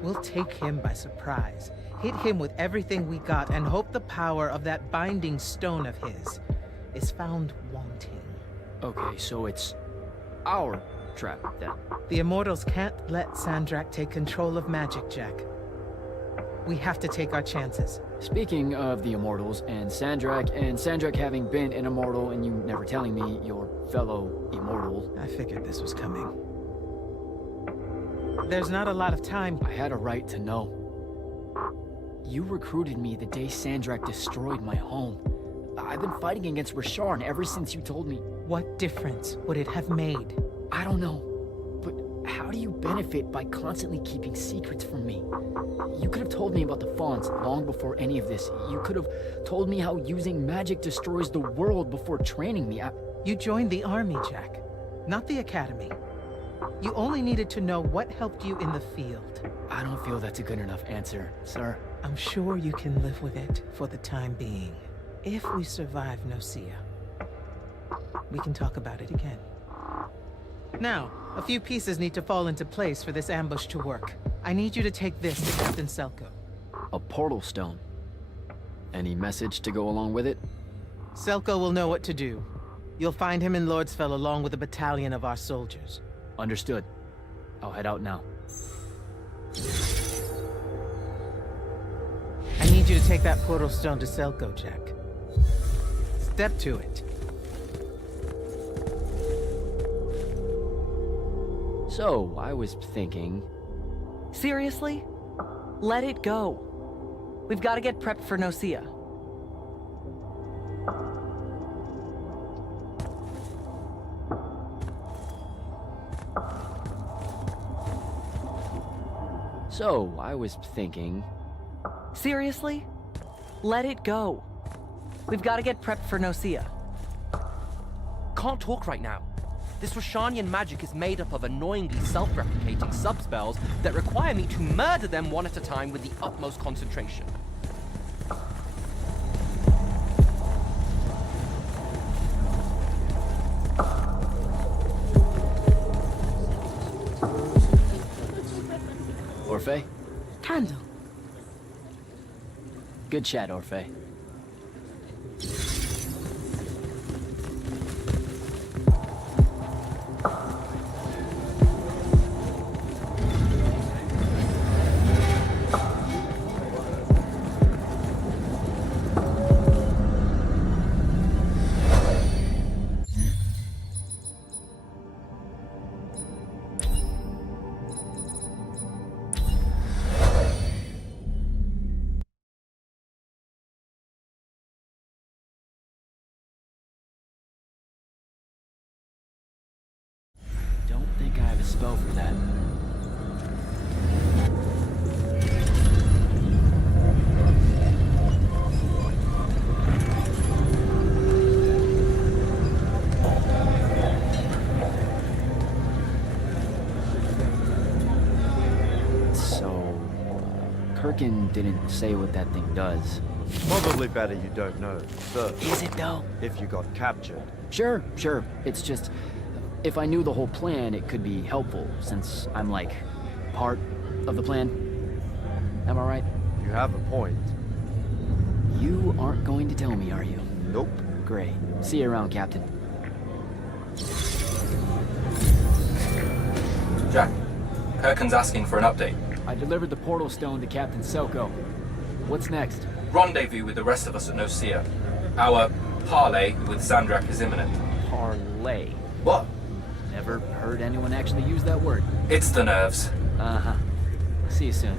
We'll take him by surprise, hit him with everything we got, and hope the power of that binding stone of his is found wanting. Okay, so it's our trap, then. The Immortals can't let Sandrak take control of magic, Jack. We have to take our chances. Speaking of the Immortals and Sandrak having been an Immortal and you never telling me your fellow Immortal... I figured this was coming. There's not a lot of time. I had a right to know. You recruited me the day Sandrak destroyed my home. I've been fighting against Rasharn ever since you told me. What difference would it have made? I don't know. But how do you benefit by constantly keeping secrets from me? You could have told me about the Fonts long before any of this. You could have told me how using magic destroys the world before training me. You joined the army, Jack, not the academy. You only needed to know what helped you in the field. I don't feel that's a good enough answer, sir. I'm sure you can live with it for the time being. If we survive Nicaea, we can talk about it again. Now, a few pieces need to fall into place for this ambush to work. I need you to take this to Captain Selko. A portal stone. Any message to go along with it? Selko will know what to do. You'll find him in Lordsfell along with a battalion of our soldiers. Understood. I'll head out now. I need you to take that portal stone to Selko, Jack. Step to it. So, I was thinking... Seriously? Let it go. We've got to get prepped for Nicaea. So, I was thinking... Seriously? Let it go. We've got to get prepped for Nicaea. Can't talk right now. This Roshanian magic is made up of annoyingly self-replicating subspells that require me to murder them one at a time with the utmost concentration. Orphe? Candle. Good chat, Orphe. Don't think I have a spell for that. So, Kirkin didn't say what that thing does. Probably better you don't know first. Is it though? If you got captured. Sure, sure. It's just, if I knew the whole plan, it could be helpful, since I'm like, part of the plan. Am I right? You have a point. You aren't going to tell me, are you? Nope. Great. See you around, Captain. Jack, Kirkin's asking for an update. I delivered the portal stone to Captain Selko. What's next? Rendezvous with the rest of us at Nocia. Our parley with Sandrak is imminent. Parlay. What? Never heard anyone actually use that word. It's the nerves. Uh-huh. See you soon.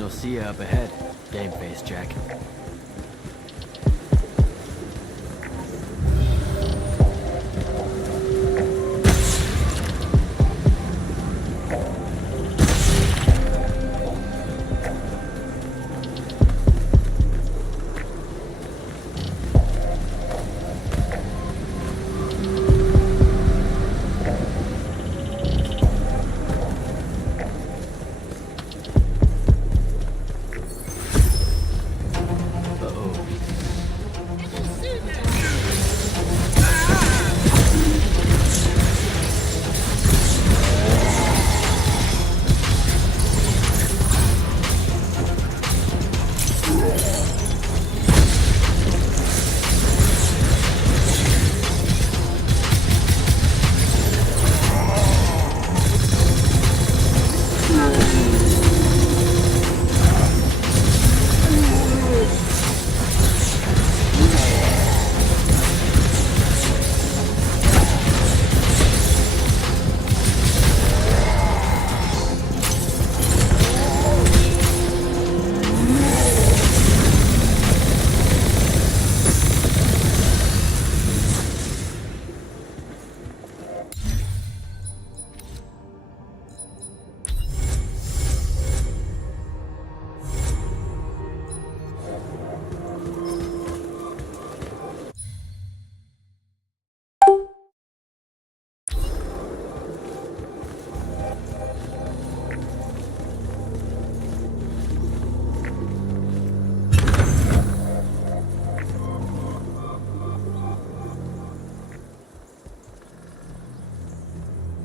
Nocia up ahead. Game face, Jack.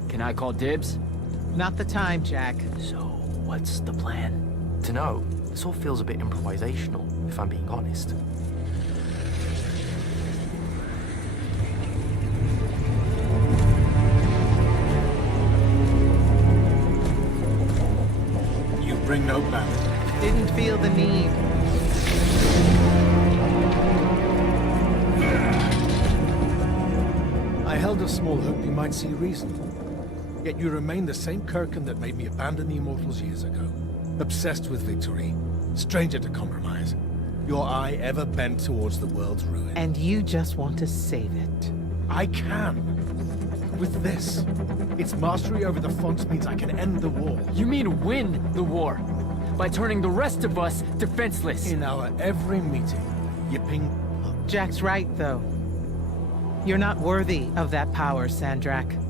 Can I call dibs? Not the time, Jack. So, what's the plan? Dunno. This all feels a bit improvisational, if I'm being honest. You bring no battle. Didn't feel the need. I held a small hope you might see reason. Yet you remain the same Kirkin that made me abandon the Immortals years ago. Obsessed with victory, stranger to compromise. Your eye ever bent towards the world's ruin. And you just want to save it. I can. With this. Its mastery over the fonts means I can end the war. You mean win the war? By turning the rest of us defenseless? In our every meeting, yipping. Jack's right, though. You're not worthy of that power, Sandrak.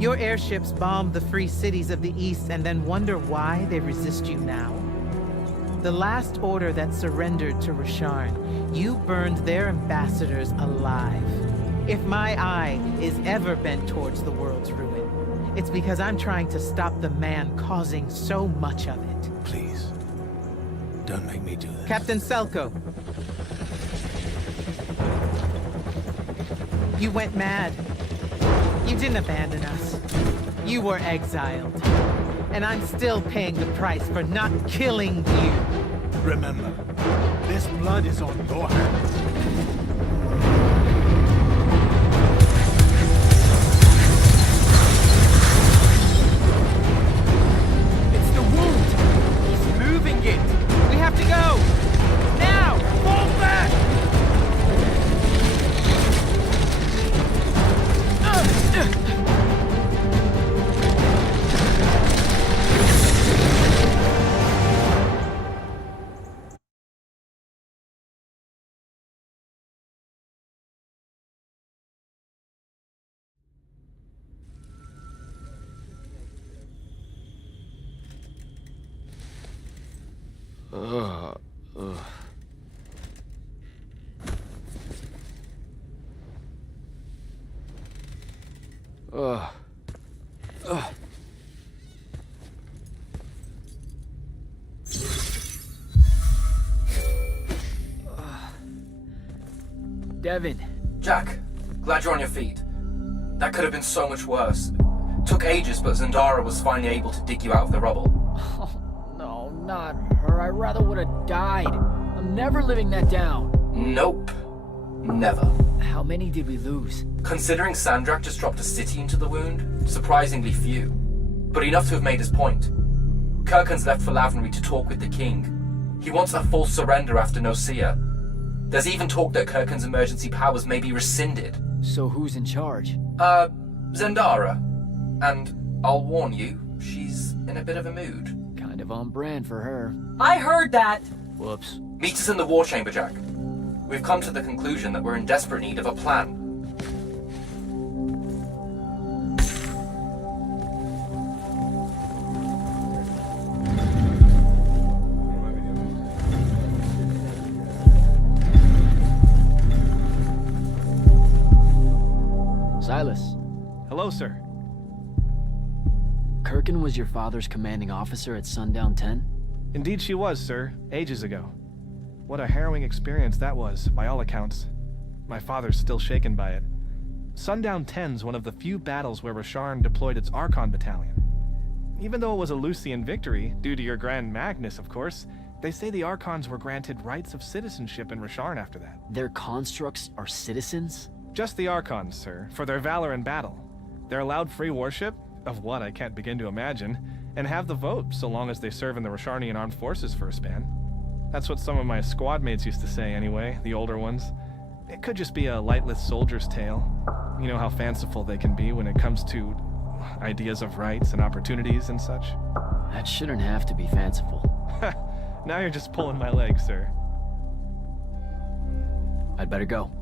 Your airships bombed the free cities of the East and then wonder why they resist you now? The last order that surrendered to Rasharn, you burned their ambassadors alive. If my eye is ever bent towards the world's ruin, it's because I'm trying to stop the man causing so much of it. Please, don't make me do this. Captain Selko. You went mad. You didn't abandon us. You were exiled. And I'm still paying the price for not killing you. Remember, this blood is on your hands. It's the wound! He's moving it! We have to go! Now! Fall back! Devin. Jack, glad you're on your feet. That could have been so much worse. Took ages, but Zendara was finally able to dig you out of the rubble. Oh, no, not her. I rather would have died. I'm never living that down. Nope. Never. How many did we lose? Considering Sandrak just dropped a city into the wound, surprisingly few. But enough to have made his point. Kirkhan's left for Lavenry to talk with the king. He wants a full surrender after Nosea. There's even talk that Kirkhan's emergency powers may be rescinded. So who's in charge? Zendara. And I'll warn you, she's in a bit of a mood. Kind of on brand for her. I heard that! Whoops. Meet us in the war chamber, Jack. We've come to the conclusion that we're in desperate need of a plan. Silas. Hello, sir. Kirkhan was your father's commanding officer at Sundown 10? Indeed she was, sir. Ages ago. What a harrowing experience that was, by all accounts. My father's still shaken by it. Sundown 10's one of the few battles where Rasharn deployed its Archon battalion. Even though it was a Lucian victory, due to your Grand Magnus, of course, they say the Archons were granted rights of citizenship in Rasharn after that. Their constructs are citizens? Just the Archons, sir, for their valor in battle. They're allowed free worship, of what I can't begin to imagine, and have the vote so long as they serve in the Rasharnian armed forces for a span. That's what some of my squad mates used to say anyway, the older ones. It could just be a lightless soldier's tale. You know how fanciful they can be when it comes to ideas of rights and opportunities and such. That shouldn't have to be fanciful. Now you're just pulling my leg, sir. I'd better go.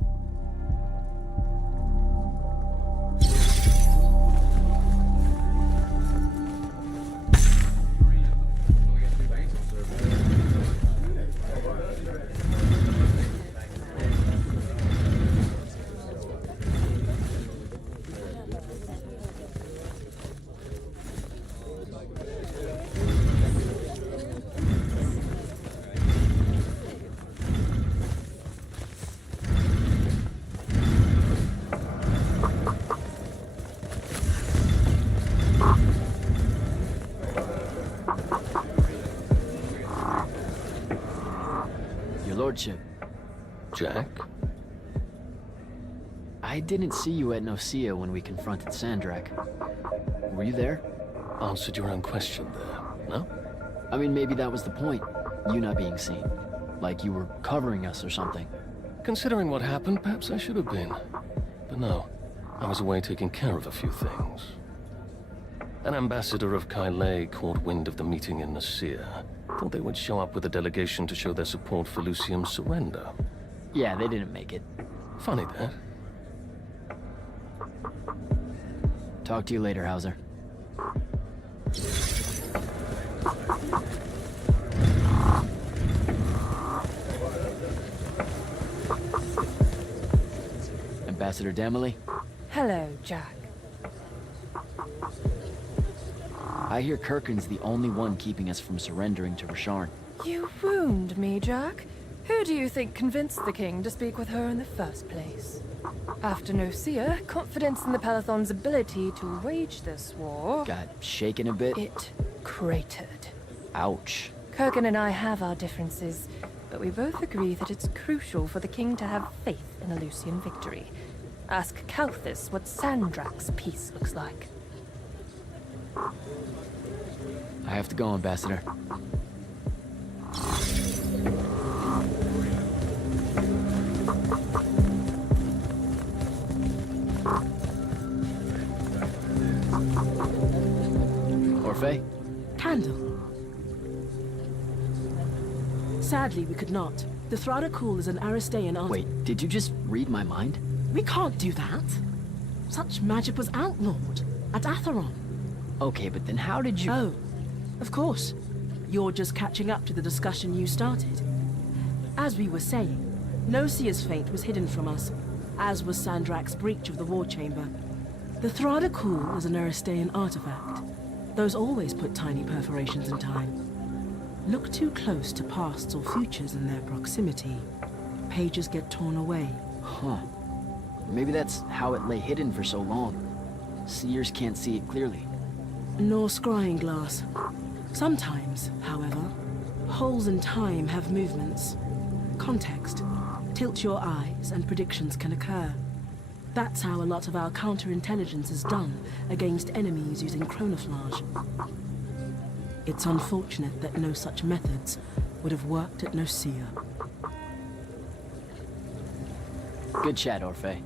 Lordship. Jack? I didn't see you at Nosea when we confronted Sandrak. Were you there? Answered your own question there, no? I mean, maybe that was the point. You not being seen. Like you were covering us or something. Considering what happened, perhaps I should have been. But no, I was away taking care of a few things. An ambassador of Kylay caught wind of the meeting in Nosea. Thought they would show up with a delegation to show their support for Lucium's surrender. Yeah, they didn't make it. Funny that. Talk to you later, Hauser. Ambassador Damley? Hello, Jack. I hear Kirkhan's the only one keeping us from surrendering to Rasharn. You wound me, Jack. Who do you think convinced the king to speak with her in the first place? After Nosea, confidence in the Palathon's ability to wage this war... got shaken a bit? It cratered. Ouch. Kirkhan and I have our differences, but we both agree that it's crucial for the king to have faith in a Lucian victory. Ask Kalthis what Sandrak's peace looks like. I have to go, Ambassador. Orphe? Candle. Sadly, we could not. The Thradakul is an Aristean art. Wait, did you just read my mind? We can't do that. Such magic was outlawed at Atheron. Okay, but then how did you... Oh, of course. You're just catching up to the discussion you started. As we were saying, Nosea's fate was hidden from us, as was Sandrak's breach of the war chamber. The Thradakul is an Aristean artifact. Those always put tiny perforations in time. Look too close to pasts or futures in their proximity. Pages get torn away. Huh. Maybe that's how it lay hidden for so long. Seers can't see it clearly. Nor scrying glass. Sometimes, however, holes in time have movements. Context. Tilt your eyes and predictions can occur. That's how a lot of our counterintelligence is done against enemies using chronoflage. It's unfortunate that no such methods would have worked at Nicaea. Good chat, Orphe.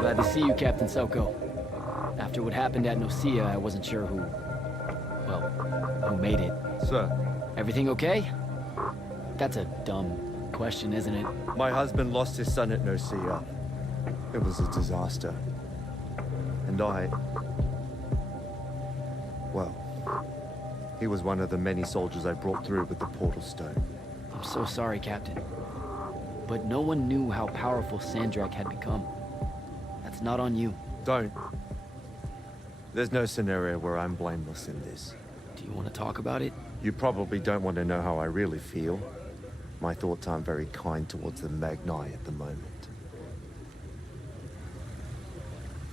Glad to see you, Captain Soko. After what happened at Nicaea, I wasn't sure who made it. Sir. Everything okay? That's a dumb question, isn't it? My husband lost his son at Nicaea. It was a disaster. And well, he was one of the many soldiers I brought through with the portal stone. I'm so sorry, Captain. But no one knew how powerful Sandrak had become. That's not on you. Don't. There's no scenario where I'm blameless in this. Do you want to talk about it? You probably don't want to know how I really feel. My thoughts aren't very kind towards the Magni at the moment.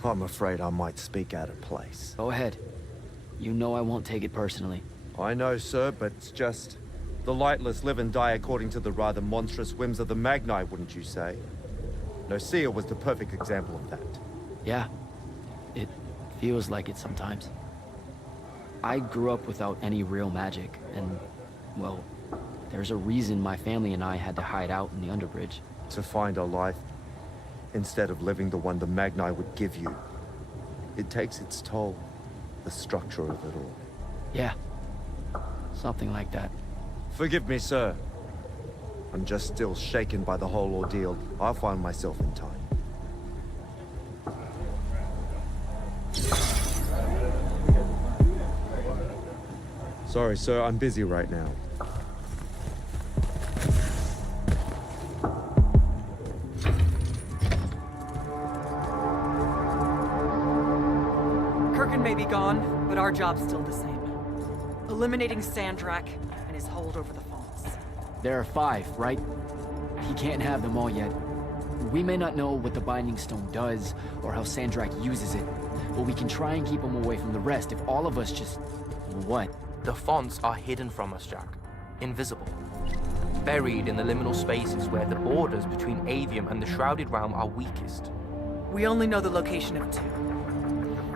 I'm afraid I might speak out of place. Go ahead. You know I won't take it personally. I know, sir, but it's just... the lightless live and die according to the rather monstrous whims of the Magni, wouldn't you say? Nicaea was the perfect example of that. Yeah. It feels like it sometimes. I grew up without any real magic, and, well, there's a reason my family and I had to hide out in the Underbridge. To find a life, instead of living the one the Magni would give you. It takes its toll, the structure of it all. Yeah. Something like that. Forgive me, sir. I'm just still shaken by the whole ordeal. I'll find myself in time. Sorry, sir, I'm busy right now. Kirkin may be gone, but our job's still the same. Eliminating Sandrak and his hold over the fonts. There are 5, right? He can't have them all yet. We may not know what the Binding Stone does, or how Sandrak uses it, but we can try and keep him away from the rest if all of us just... what? The fonts are hidden from us, Jack. Invisible. Buried in the liminal spaces where the borders between Aveum and the Shrouded Realm are weakest. We only know the location of 2.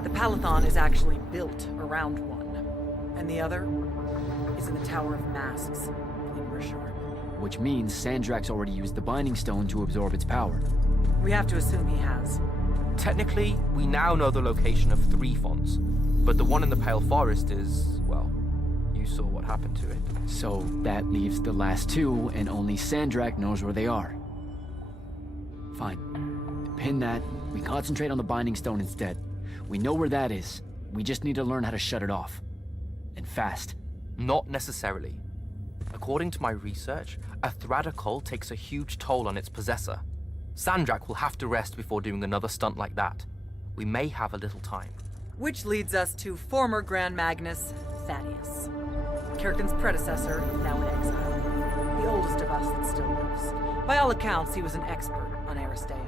The Palathon is actually built around one, and the other is in the Tower of Masks in Rashard. Which means Sandrak's already used the Binding Stone to absorb its power. We have to assume he has. Technically, we now know the location of 3 fonts, but the one in the Pale Forest is, well, you saw what happened to it. So that leaves the last 2, and only Sandrak knows where they are. Fine. Pin that. We concentrate on the Binding Stone instead. We know where that is. We just need to learn how to shut it off. And fast. Not necessarily. According to my research, a Thradakol takes a huge toll on its possessor. Sandrak will have to rest before doing another stunt like that. We may have a little time. Which leads us to former Grand Magnus, Thaddeus. Kirkin's predecessor, now in exile. The oldest of us that still lives. By all accounts, he was an expert on Aristea.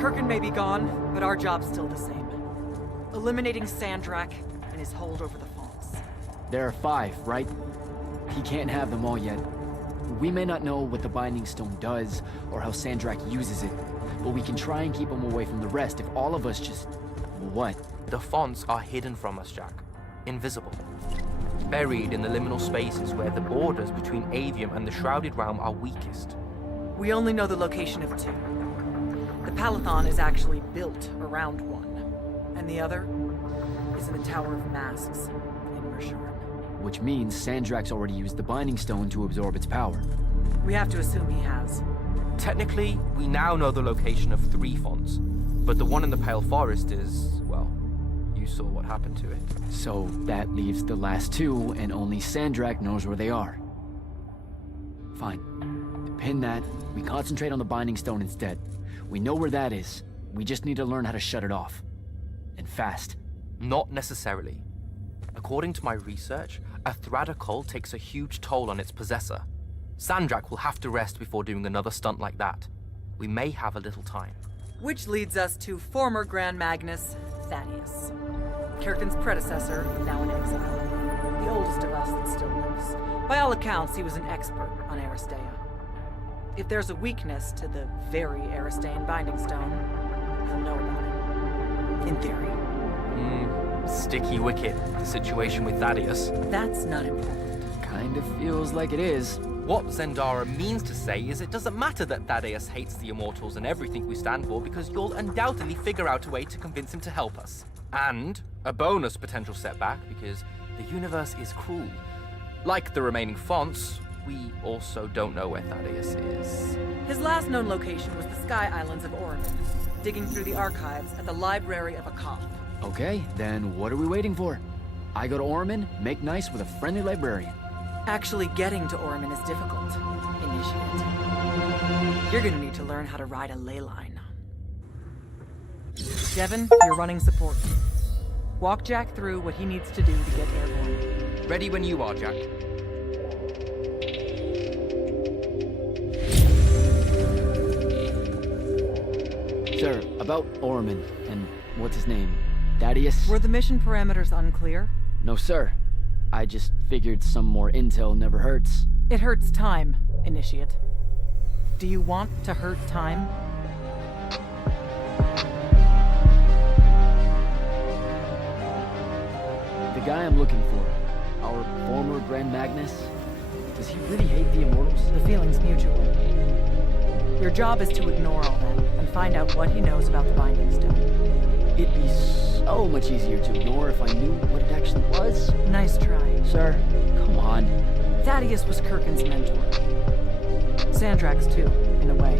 Kirkin may be gone, but our job's still the same. Eliminating Sandrak and his hold over the fonts. There are 5, right? He can't have them all yet. We may not know what the Binding Stone does, or how Sandrak uses it, but we can try and keep him away from the rest if all of us just... What? The fonts are hidden from us, Jack. Invisible. Buried in the liminal spaces where the borders between Aveum and the Shrouded Realm are weakest. We only know the location of 2. The Palathon is actually built around one, and the other is in the Tower of Masks in Rashard. Which means Sandrak's already used the Binding Stone to absorb its power. We have to assume he has. Technically, we now know the location of 3 fonts, but the one in the Pale Forest is, well, you saw what happened to it. So that leaves the last 2, and only Sandrak knows where they are. Fine. Pin that. We concentrate on the Binding Stone instead. We know where that is. We just need to learn how to shut it off. And fast. Not necessarily. According to my research, a Thradda cull takes a huge toll on its possessor. Sandrak will have to rest before doing another stunt like that. We may have a little time. Which leads us to former Grand Magnus, Thaddeus. Kirkin's predecessor, now in exile. The oldest of us that still lives. By all accounts, he was an expert on Aristea. If there's a weakness to the very Aristean Binding Stone, he'll know about it. In theory. Sticky wicket, the situation with Thaddeus. That's not important. Kind of feels like it is. What Zendara means to say is it doesn't matter that Thaddeus hates the Immortals and everything we stand for, because you'll undoubtedly figure out a way to convince him to help us. And a bonus potential setback, because the universe is cruel. Like the remaining fonts, we also don't know where Thaddeus is. His last known location was the Sky Islands of Oromon, digging through the archives at the Library of Akoth. Okay, then what are we waiting for? I go to Oromon, make nice with a friendly librarian. Actually getting to Oromon is difficult. Initiate. You're gonna need to learn how to ride a ley line. Devin, you're running support. Walk Jack through what he needs to do to get airborne. Ready when you are, Jack. Sir, about Oromon and what's his name? Thaddeus? Were the mission parameters unclear? No, sir. I just figured some more intel never hurts. It hurts time, Initiate. Do you want to hurt time? The guy I'm looking for, our former Grand Magnus, does he really hate the Immortals? The feeling's mutual. Your job is to ignore all that and find out what he knows about the Binding Stone. It'd be so much easier to ignore if I knew what it actually was. Nice try. Sir, come on. Thaddeus was Kirkin's mentor. Sandrak's too, in a way.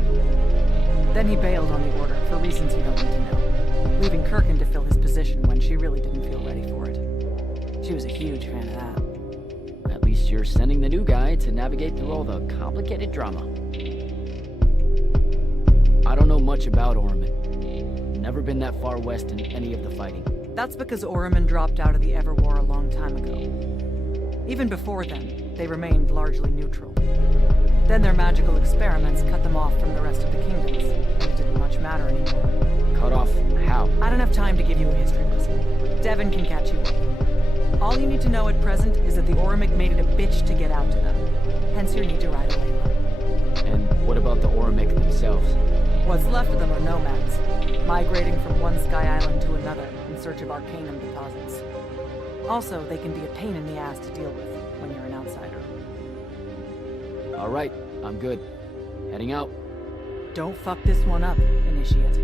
Then he bailed on the Order for reasons you don't need to know, leaving Kirkin to fill his position when she really didn't feel ready for it. She was a huge fan of that. At least you're sending the new guy to navigate through all the complicated drama. I don't know much about Oromon. Never been that far west in any of the fighting. That's because Oromon dropped out of the Everwar a long time ago. Even before then, they remained largely neutral. Then their magical experiments cut them off from the rest of the kingdoms, and it didn't much matter anymore. Cut off how? I don't have time to give you a history lesson. Devin can catch you up. All you need to know at present is that the Oromic made it a bitch to get out to them. Hence your need to ride a ley line. And what about the Oromic themselves? What's left of them are nomads, migrating from one sky island to another in search of arcanum deposits. Also, they can be a pain in the ass to deal with when you're an outsider. All right, I'm good. Heading out. Don't fuck this one up, Initiate.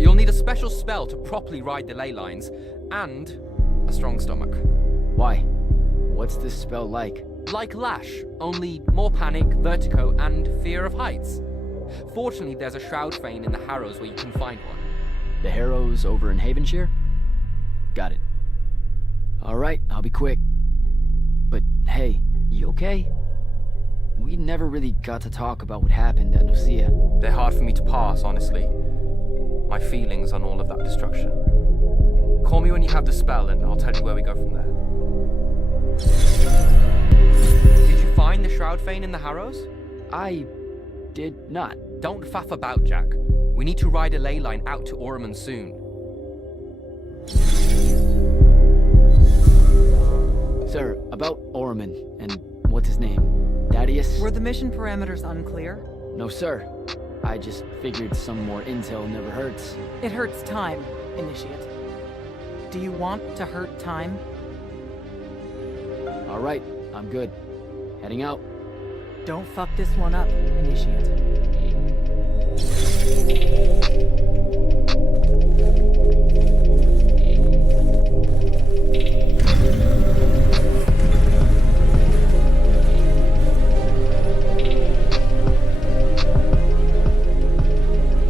You'll need a special spell to properly ride the ley lines, and a strong stomach. Why? What's this spell like? Like Lash, only more panic, vertigo, and fear of heights. Fortunately, there's a Shroud Fane in the Harrows where you can find one. The Harrows over in Havenshire? Got it. Alright, I'll be quick. But hey, you okay? We never really got to talk about what happened at Nicaea. They're hard for me to pass, honestly. My feelings on all of that destruction. Call me when you have the spell, and I'll tell you where we go from there. Did you find the Shroud Fane in the Harrows? I did not. Don't faff about, Jack. We need to ride a ley line out to Ormond soon. Sir, about Orman and what's his name? Thaddeus? Were the mission parameters unclear? No, sir. I just figured some more intel never hurts. It hurts time, Initiate. Do you want to hurt time? All right, I'm good. Heading out. Don't fuck this one up, Initiate.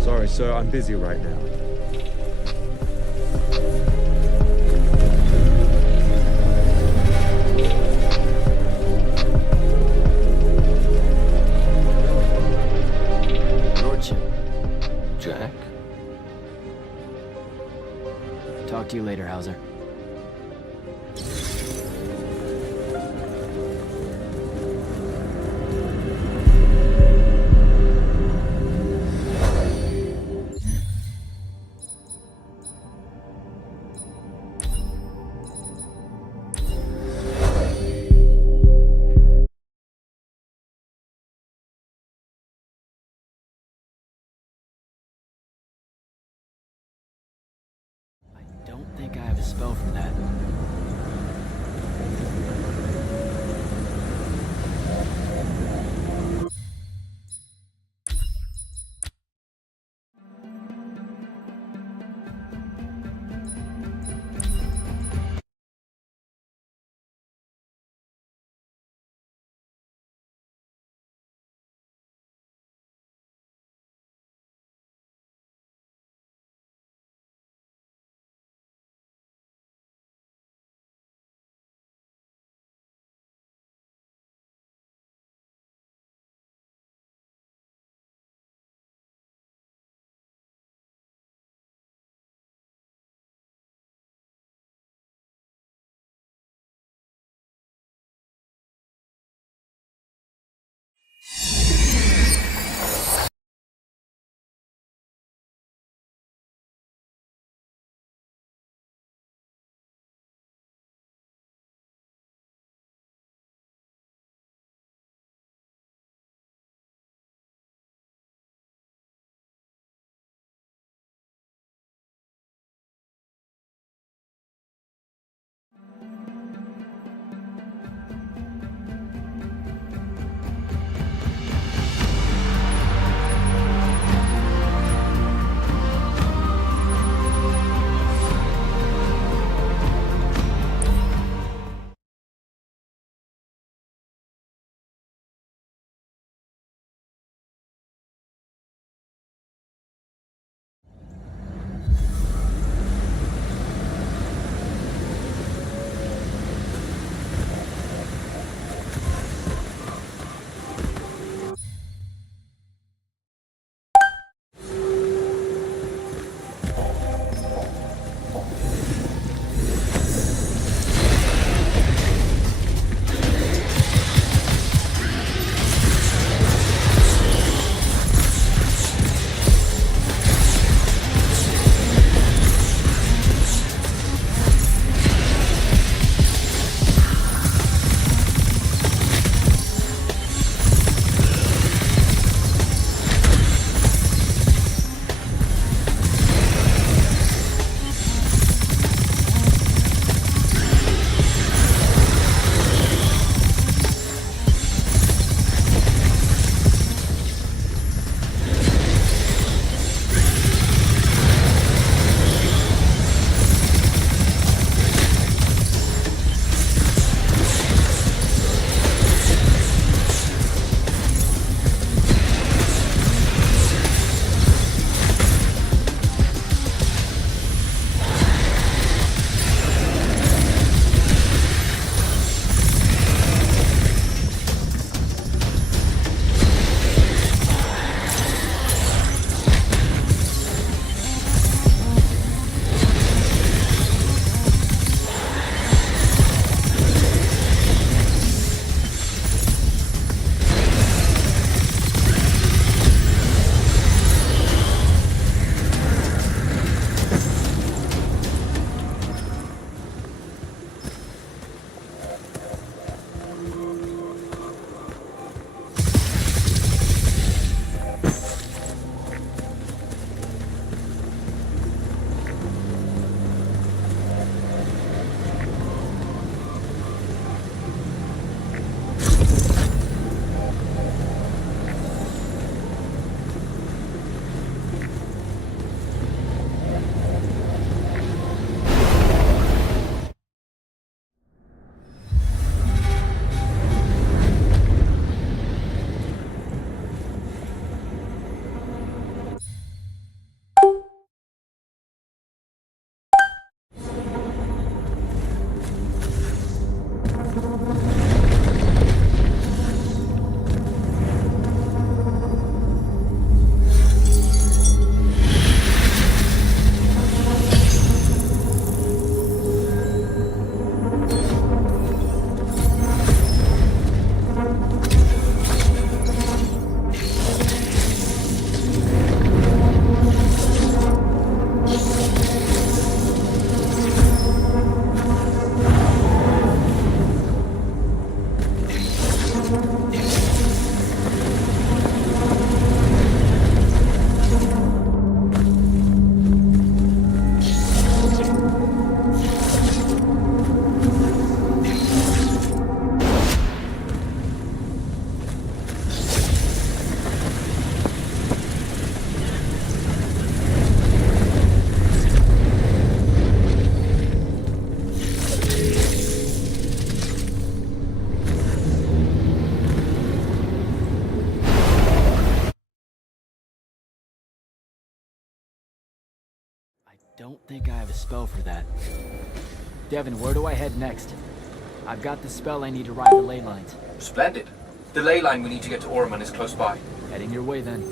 Sorry, sir, I'm busy right now. Lordship. Jack? Talk to you later, Hauser. don't think I have a spell for that. Devin, where do I head next? I've got the spell I need to ride the ley lines. Splendid. The ley line we need to get to Orman is close by. Heading your way then.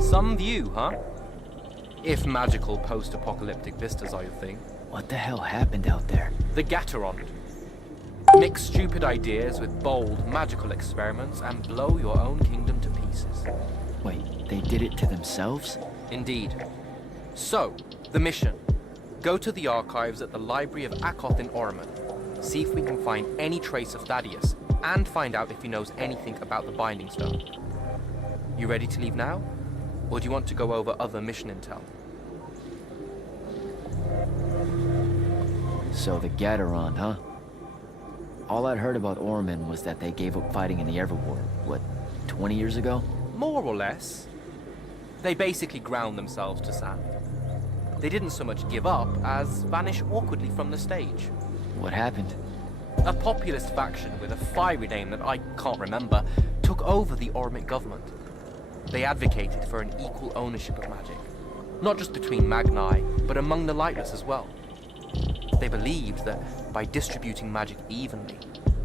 Some view, huh? If magical post-apocalyptic vistas are your thing. What the hell happened out there? The Gatterond. Mix stupid ideas with bold, magical experiments and blow your own kingdom to pieces. Wait, they did it to themselves? Indeed. So, the mission. Go to the archives at the Library of Akoth in Orman. See if we can find any trace of Thaddeus, and find out if he knows anything about the Binding Stone. You ready to leave now? Or do you want to go over other mission intel? So the Gatterond, huh? All I'd heard about Orman was that they gave up fighting in the Everwar, what, 20 years ago? More or less. They basically ground themselves to sand. They didn't so much give up as vanish awkwardly from the stage. What happened? A populist faction with a fiery name that I can't remember took over the Ormic government. They advocated for an equal ownership of magic, not just between Magni, but among the lightless as well. They believed that by distributing magic evenly,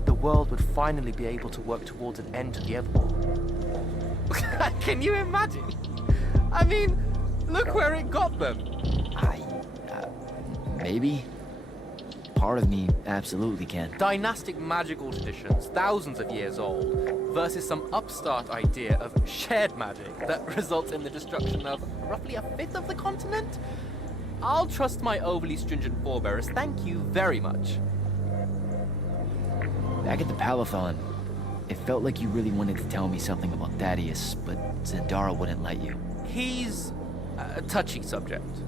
the world would finally be able to work towards an end to the Everwar. Can you imagine? I mean, look where it got them. Maybe? Part of me absolutely can. Dynastic magical traditions, thousands of years old, versus some upstart idea of shared magic that results in the destruction of roughly a fifth of the continent? I'll trust my overly stringent forebears, thank you very much. Back at the Palathon, it felt like you really wanted to tell me something about Thaddeus, but Zendara wouldn't let you. He's a touchy subject,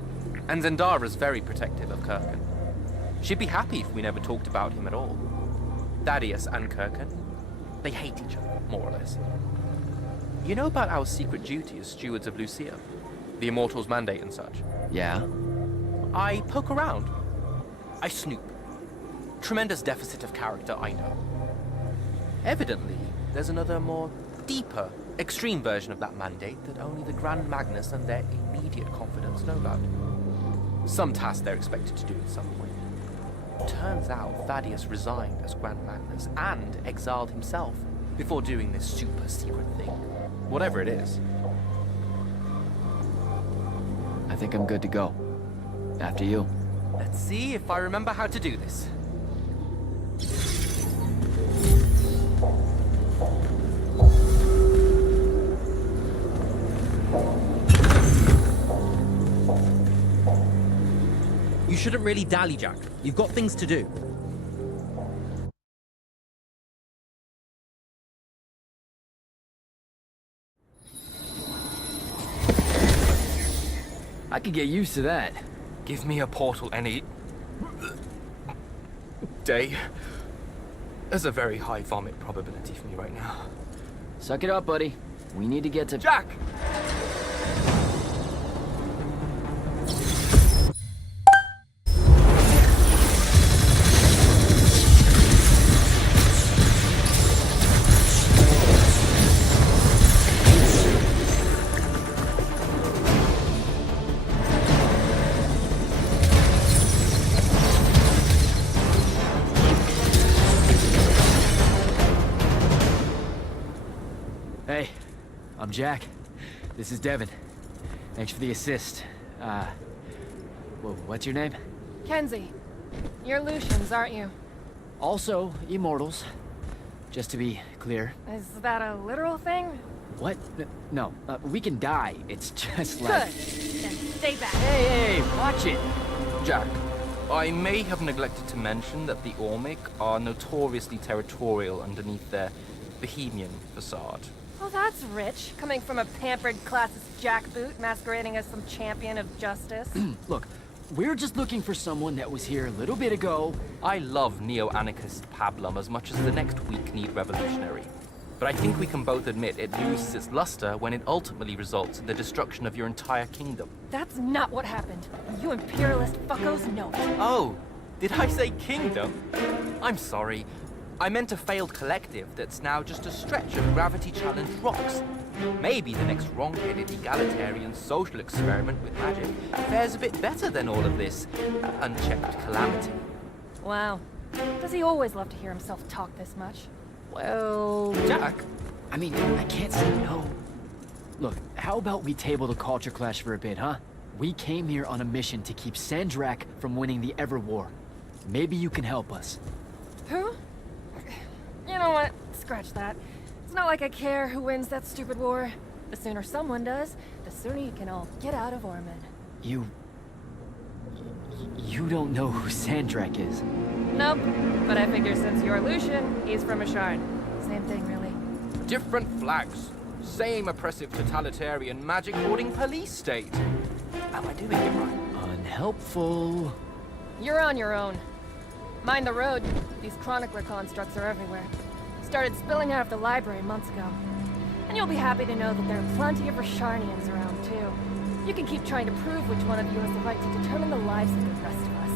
and Zendara's very protective of Kirkan. She'd be happy if we never talked about him at all. Thaddeus and Kirkan, they hate each other, more or less. You know about our secret duty as stewards of Lucia? The Immortals' mandate and such? Yeah? I poke around. I snoop. Tremendous deficit of character, I know. Evidently, there's another more deeper, extreme version of that mandate that only the Grand Magnus and their immediate confidants know about. Some task they're expected to do at some point. Turns out Thaddeus resigned as Grand Magnus and exiled himself before doing this super secret thing. Whatever it is. I think I'm good to go. After you. Let's see if I remember how to do this. shouldn't really dally-jack. You've got things to do. I could get used to that. Give me a portal any day. There's a very high vomit probability for me right now. Suck it up, buddy. We need to get to... Jack! Hey, I'm Jack. This is Devin. Thanks for the assist. Well, what's your name? Kenzie, you're Lucians, aren't you? Also, Immortals. Just to be clear. Is that a literal thing? What? No, we can die. It's just like... Good. Then stay back. Hey, watch it! Jack, I may have neglected to mention that the Ormic are notoriously territorial underneath their Bohemian facade. Oh, that's rich, coming from a pampered classist jackboot masquerading as some champion of justice. Look, we're just looking for someone that was here a little bit ago. I love neo-anarchist pablum as much as the next weak-kneed revolutionary. But I think we can both admit it loses its luster when it ultimately results in the destruction of your entire kingdom. That's not what happened. You imperialist fuckos know it. Oh, did I say kingdom? I'm sorry. I meant a failed collective that's now just a stretch of gravity-challenged rocks. Maybe the next wrong-headed egalitarian social experiment with magic fares a bit better than all of this unchecked calamity. Wow. Does he always love to hear himself talk this much? Well... Jack? I mean, I can't say no. Look, how about we table the culture clash for a bit, huh? We came here on a mission to keep Sandrak from winning the Ever War. Maybe you can help us. Who? You know what? Scratch that. It's not like I care who wins that stupid war. The sooner someone does, the sooner you can all get out of Orman. You don't know who Sandrak is? Nope. But I figure since you're Lucian, he's from Asharn. Same thing, really. Different flags. Same oppressive totalitarian magic-hoarding police state. Am I doing it right? Unhelpful. You're on your own. Mind the road. These chronicler constructs are everywhere. Started spilling out of the library months ago. And you'll be happy to know that there are plenty of Rasharnians around, too. You can keep trying to prove which one of you has the right to determine the lives of the rest of us.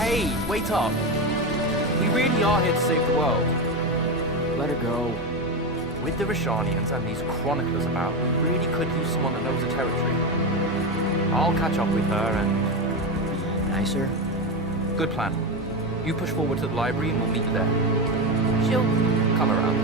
Hey, wait up. We really are here to save the world. Let her go. With the Rasharnians and these chroniclers about, we really could use someone that knows the territory. I'll catch up with her and... Be nicer? Good plan. You push forward to the library and we'll meet there. She'll come around.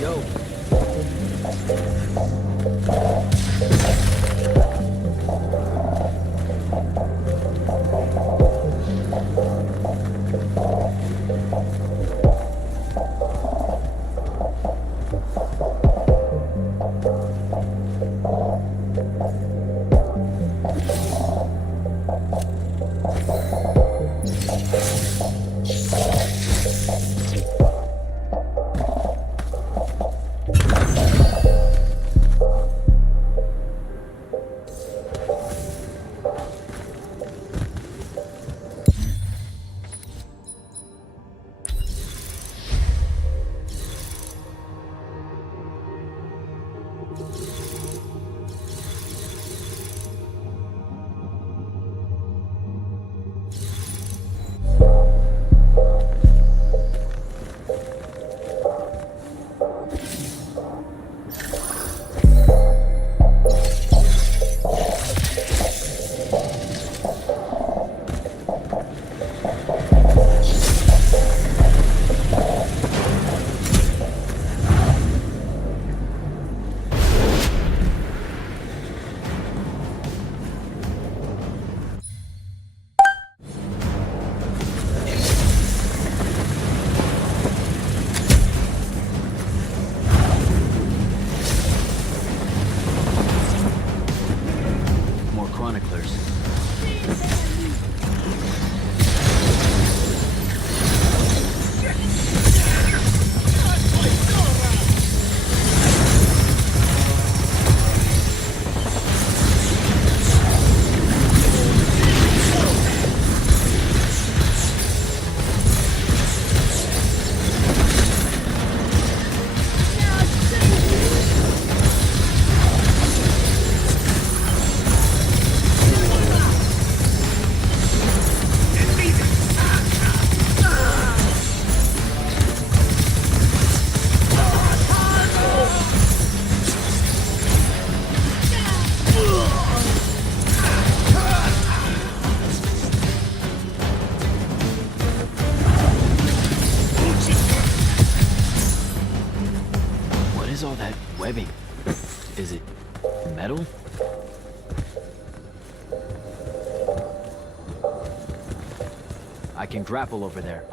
go. Webbing. Is it metal? I can grapple over there.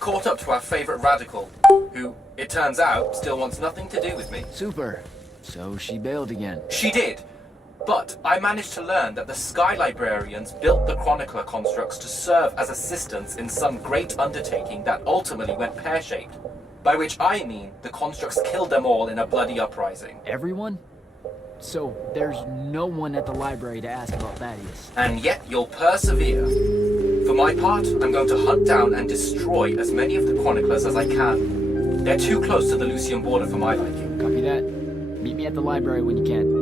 caught up to our favorite radical, who, it turns out, still wants nothing to do with me. Super. So she bailed again. She did. But I managed to learn that the Sky Librarians built the Chronicler constructs to serve as assistants in some great undertaking that ultimately went pear-shaped. By which I mean the constructs killed them all in a bloody uprising. Everyone? So there's no one at the library to ask about Thaddeus. And yet you'll persevere. For my part, I'm going to hunt down and destroy as many of the Chroniclers as I can. They're too close to the Lucian border for my liking. Copy that. Meet me at the library when you can.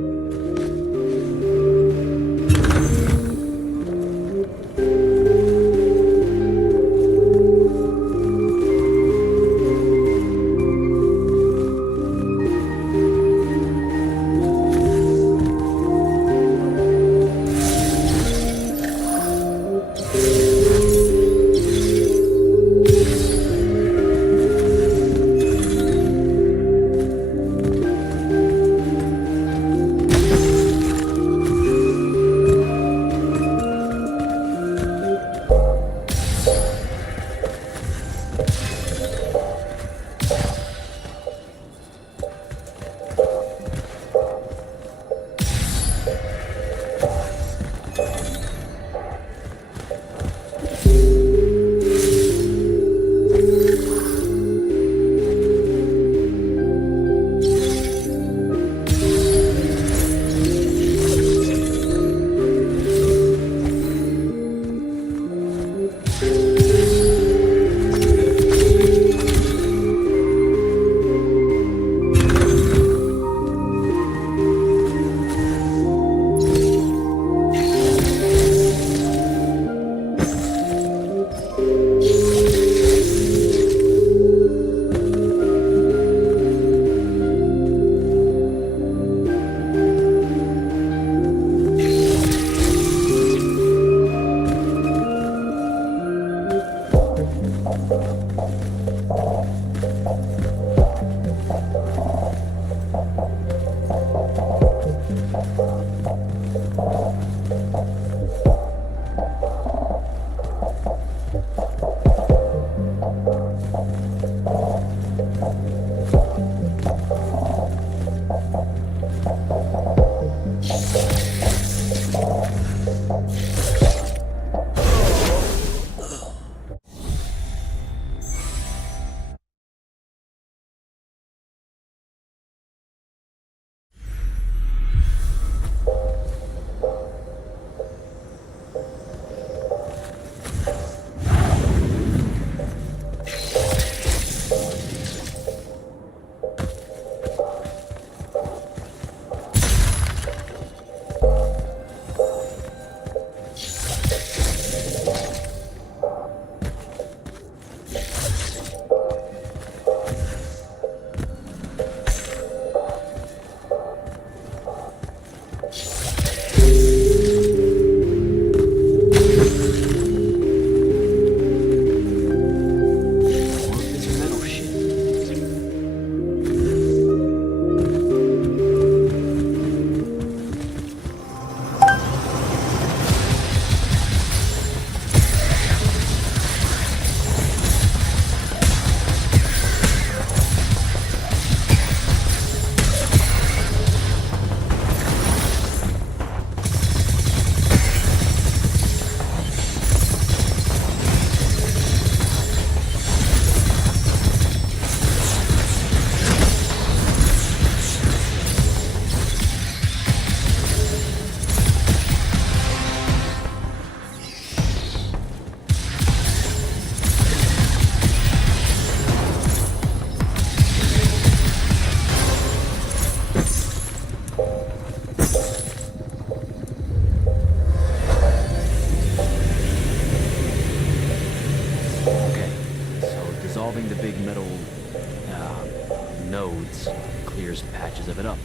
patches of it up.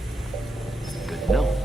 Good to know.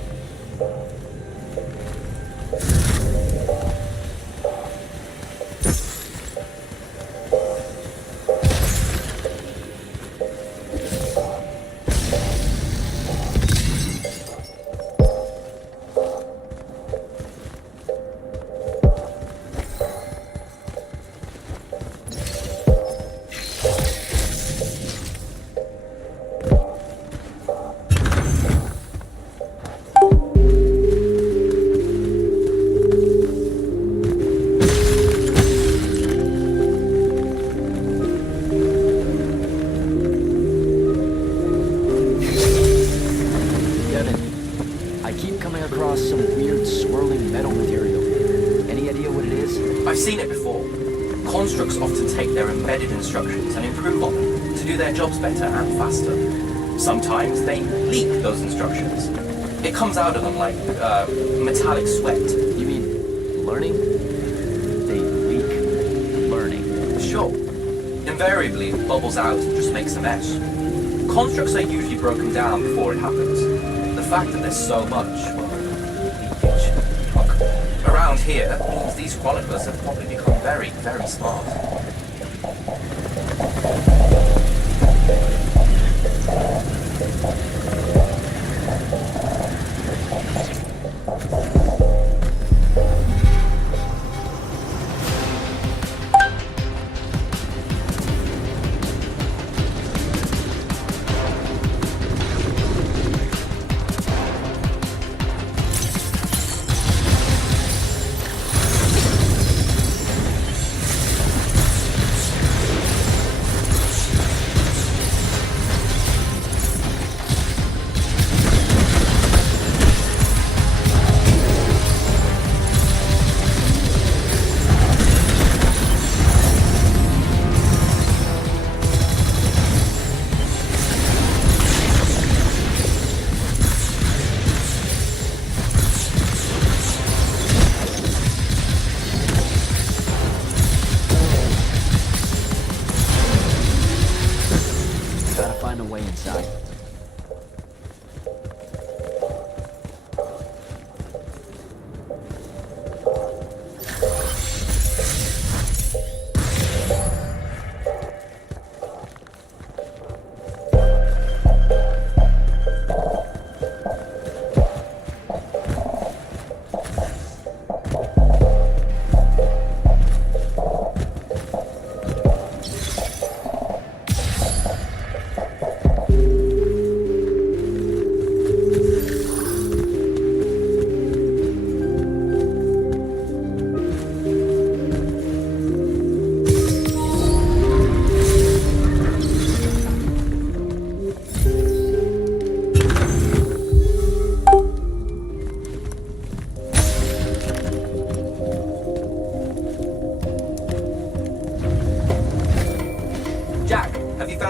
seen it before. Constructs often take their embedded instructions and improve on them to do their jobs better and faster. Sometimes they leak those instructions. It comes out of them like metallic sweat. You mean learning? They leak learning. Sure. Invariably, it bubbles out and just makes a mess. Constructs are usually broken down before it happens. The fact that there's so much, well, leakage around here means these chroniclers have probably become very, very smart.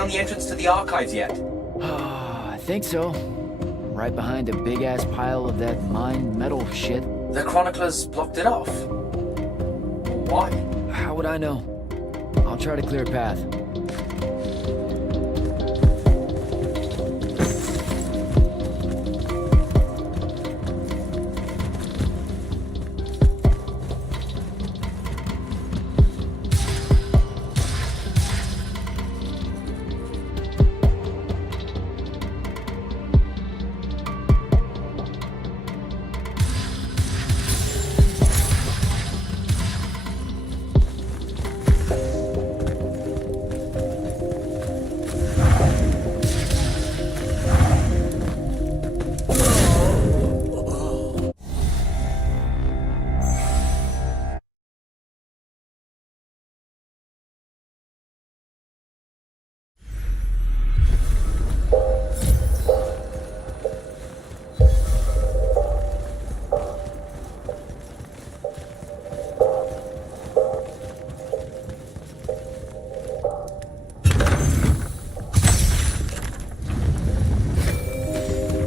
The entrance to the archives yet? I think so. Right behind a big-ass pile of that mined metal shit. The chroniclers blocked it off. Why? How would I know? I'll try to clear a path.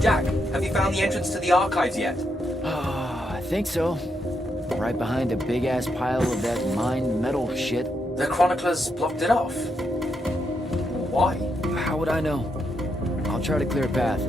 Jack, have you found the entrance to the archives yet? I think so. Right behind a big-ass pile of that mined metal shit. The chroniclers blocked it off. Why? How would I know? I'll try to clear a path.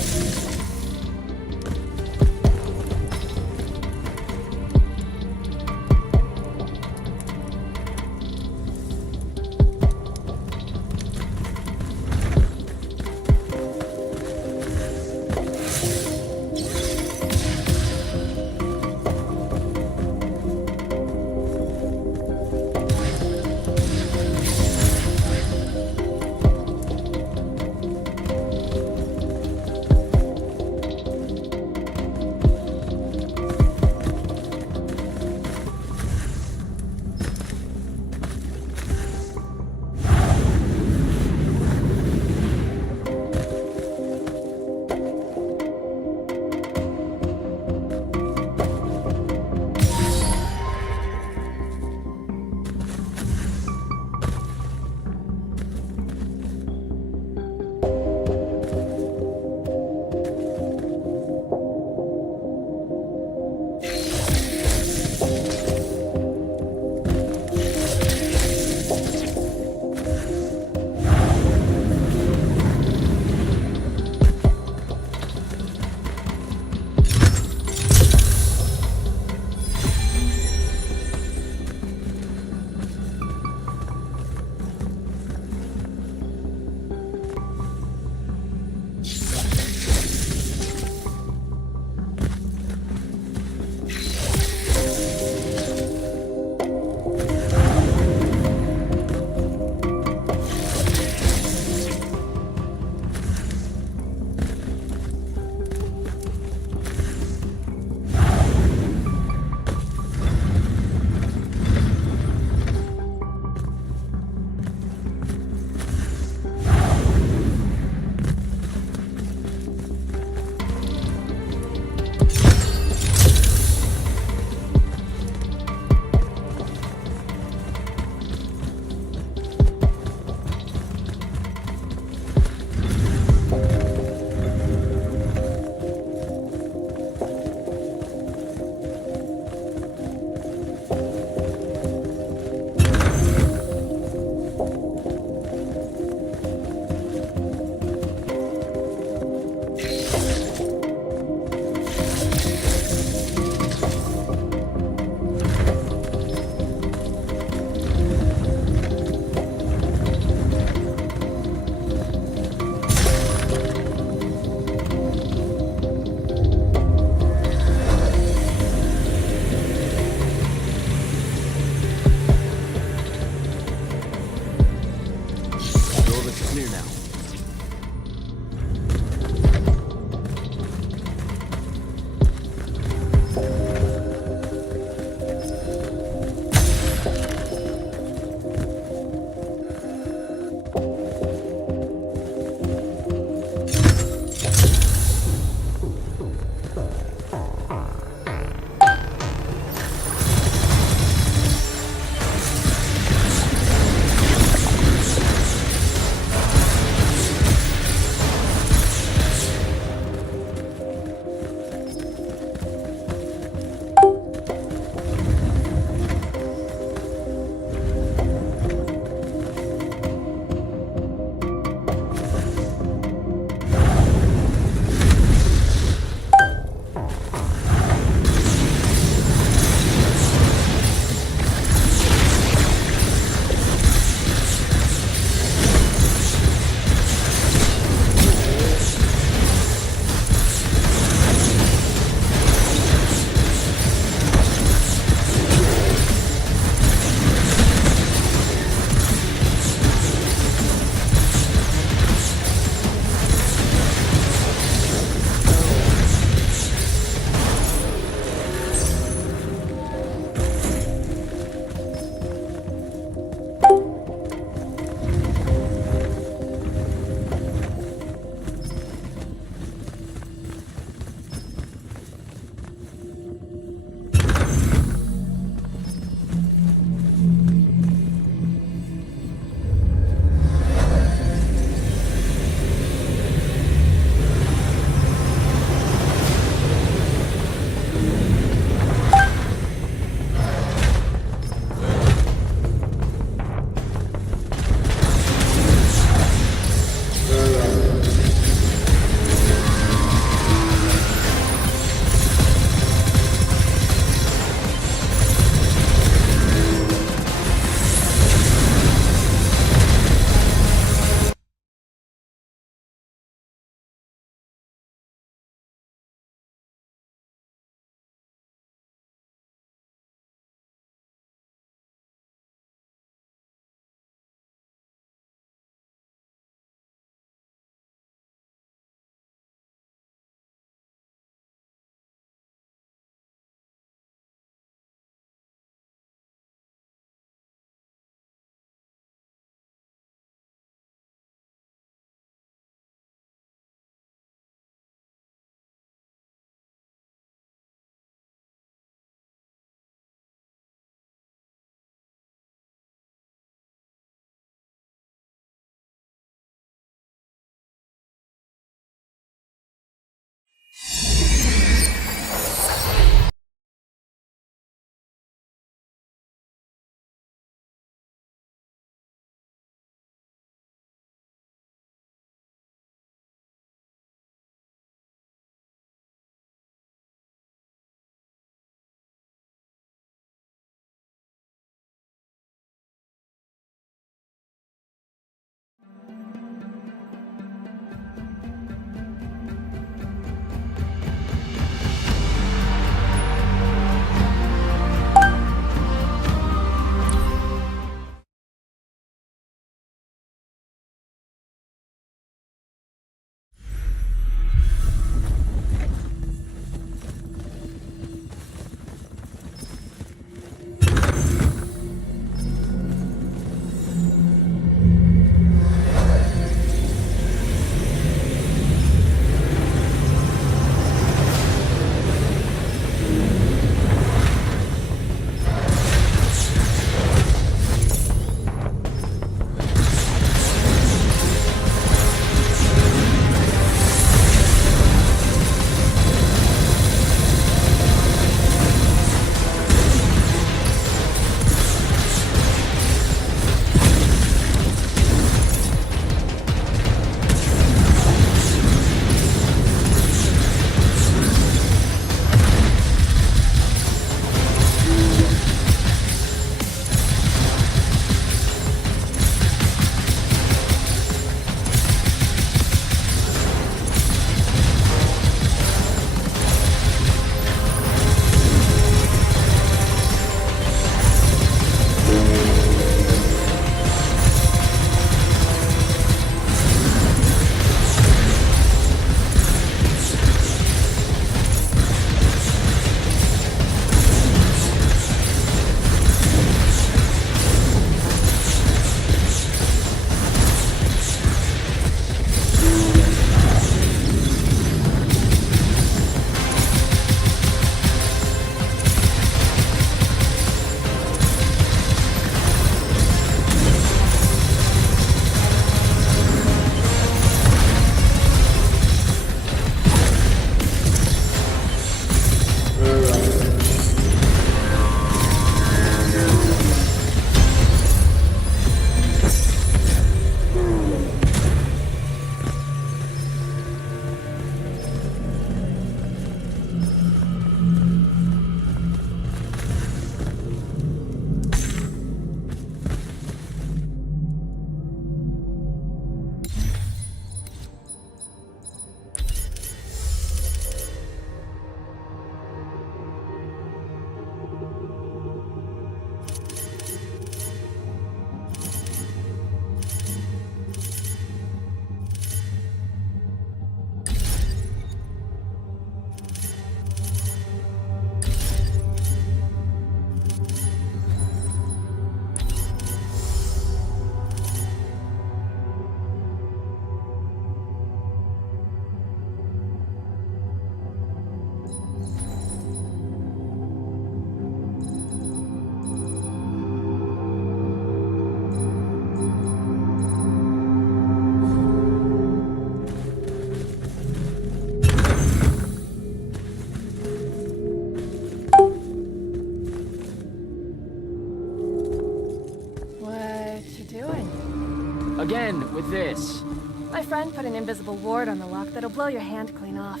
with this? My friend put an invisible ward on the lock that'll blow your hand clean off.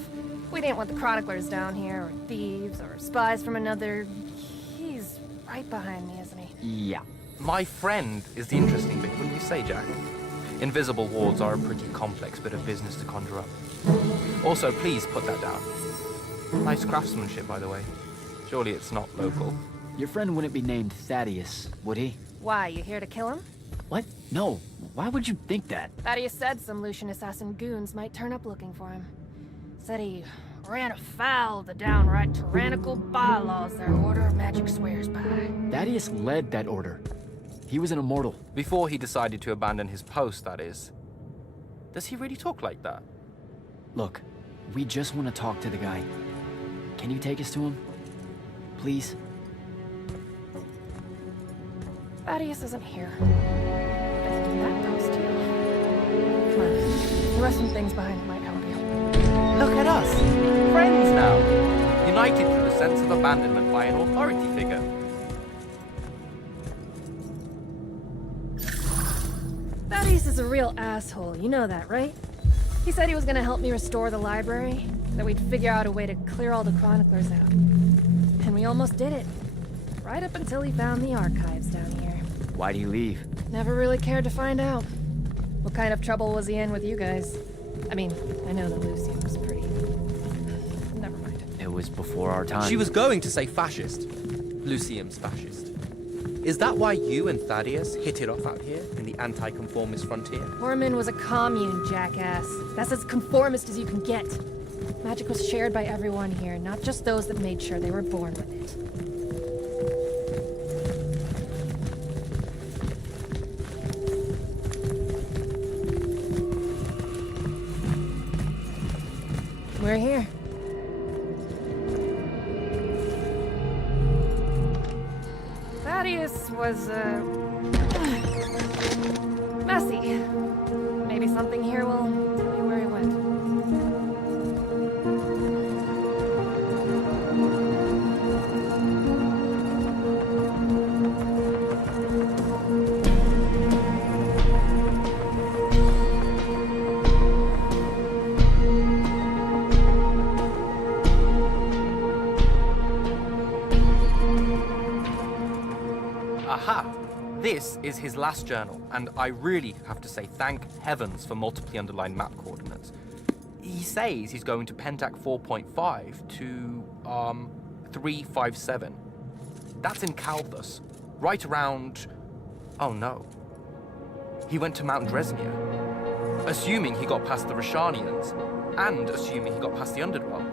We didn't want the chroniclers down here, or thieves, or spies from another... He's right behind me, isn't he? Yeah. My friend is the interesting bit, wouldn't you say, Jack? Invisible wards are a pretty complex bit of business to conjure up. Also, please put that down. Nice craftsmanship, by the way. Surely it's not local. Your friend wouldn't be named Thaddeus, would he? Why, you here to kill him? What? No. Why would you think that? Thaddeus said some Lucian assassin goons might turn up looking for him. Said he ran afoul of the downright tyrannical bylaws their Order of Magic swears by. Thaddeus led that order. He was an immortal. Before he decided to abandon his post, that is. Does he really talk like that? Look, we just want to talk to the guy. Can you take us to him? Please? Thaddeus isn't here. Better do that post too. Come on, there are some things behind that might help you. Look at us! Friends now! United through the sense of abandonment by an authority figure. Thaddeus is a real asshole, you know that, right? He said he was gonna help me restore the library, that we'd figure out a way to clear all the chroniclers out. And we almost did it. Right up until he found the archives down here. Why'd he leave? Never really cared to find out. What kind of trouble was he in with you guys? I mean, I know that Lucian was pretty... Never mind. It was before our time. She was going to say fascist. Lucium's fascist. Is that why you and Thaddeus hit it off out here in the anti-conformist frontier? Horman was a commune, jackass. That's as conformist as you can get. Magic was shared by everyone here, not just those that made sure they were born with it. We're here. Thaddeus was, messy. Maybe something here will tell you where he went. Aha! This is his last journal, and I really have to say thank heavens for multiply underlined map coordinates. He says he's going to Pentac 4.5 to, 357. That's in Calthus, right around... Oh no. He went to Mount Dresmere. Assuming he got past the Rashanians, and assuming he got past the Underdwell.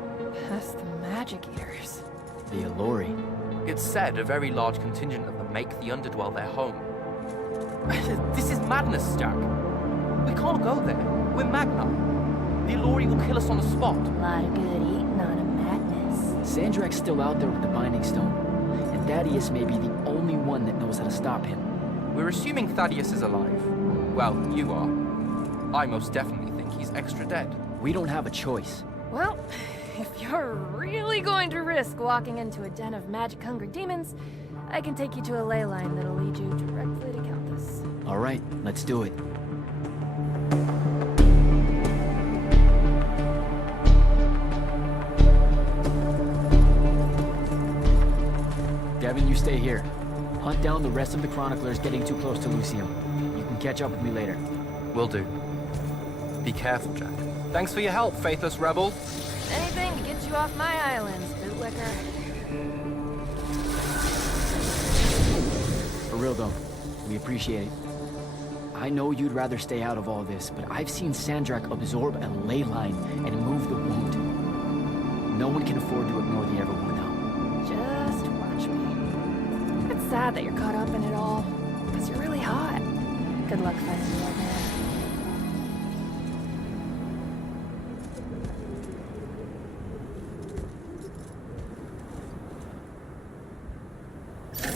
Past the Magic Eaters. The Alluri. It's said a very large contingent of them make the Underdwell their home. This is madness, Jack. We can't go there. We're Magna. The Alluri will kill us on the spot. A lot of good eating on a madness. Sandrak's still out there with the Binding Stone, and Thaddeus may be the only one that knows how to stop him. We're assuming Thaddeus is alive. Well, you are. I most definitely think he's extra dead. We don't have a choice. Well, if you're really going to risk walking into a den of magic-hungry demons, I can take you to a ley line that'll lead you directly to Calthus. All right, let's do it. Devin, you stay here. Hunt down the rest of the Chroniclers getting too close to Lucium. You can catch up with me later. Will do. Be careful, Jack. Thanks for your help, faithless rebel. Anything to get you off my islands, bootlicker. For real though, we appreciate it. I know you'd rather stay out of all this, but I've seen Sandrak absorb a ley line and move the wound. No one can afford to ignore the Evermore now. Just watch me. It's sad that you're caught up in it all, because you're really hot. Good luck finding the right man.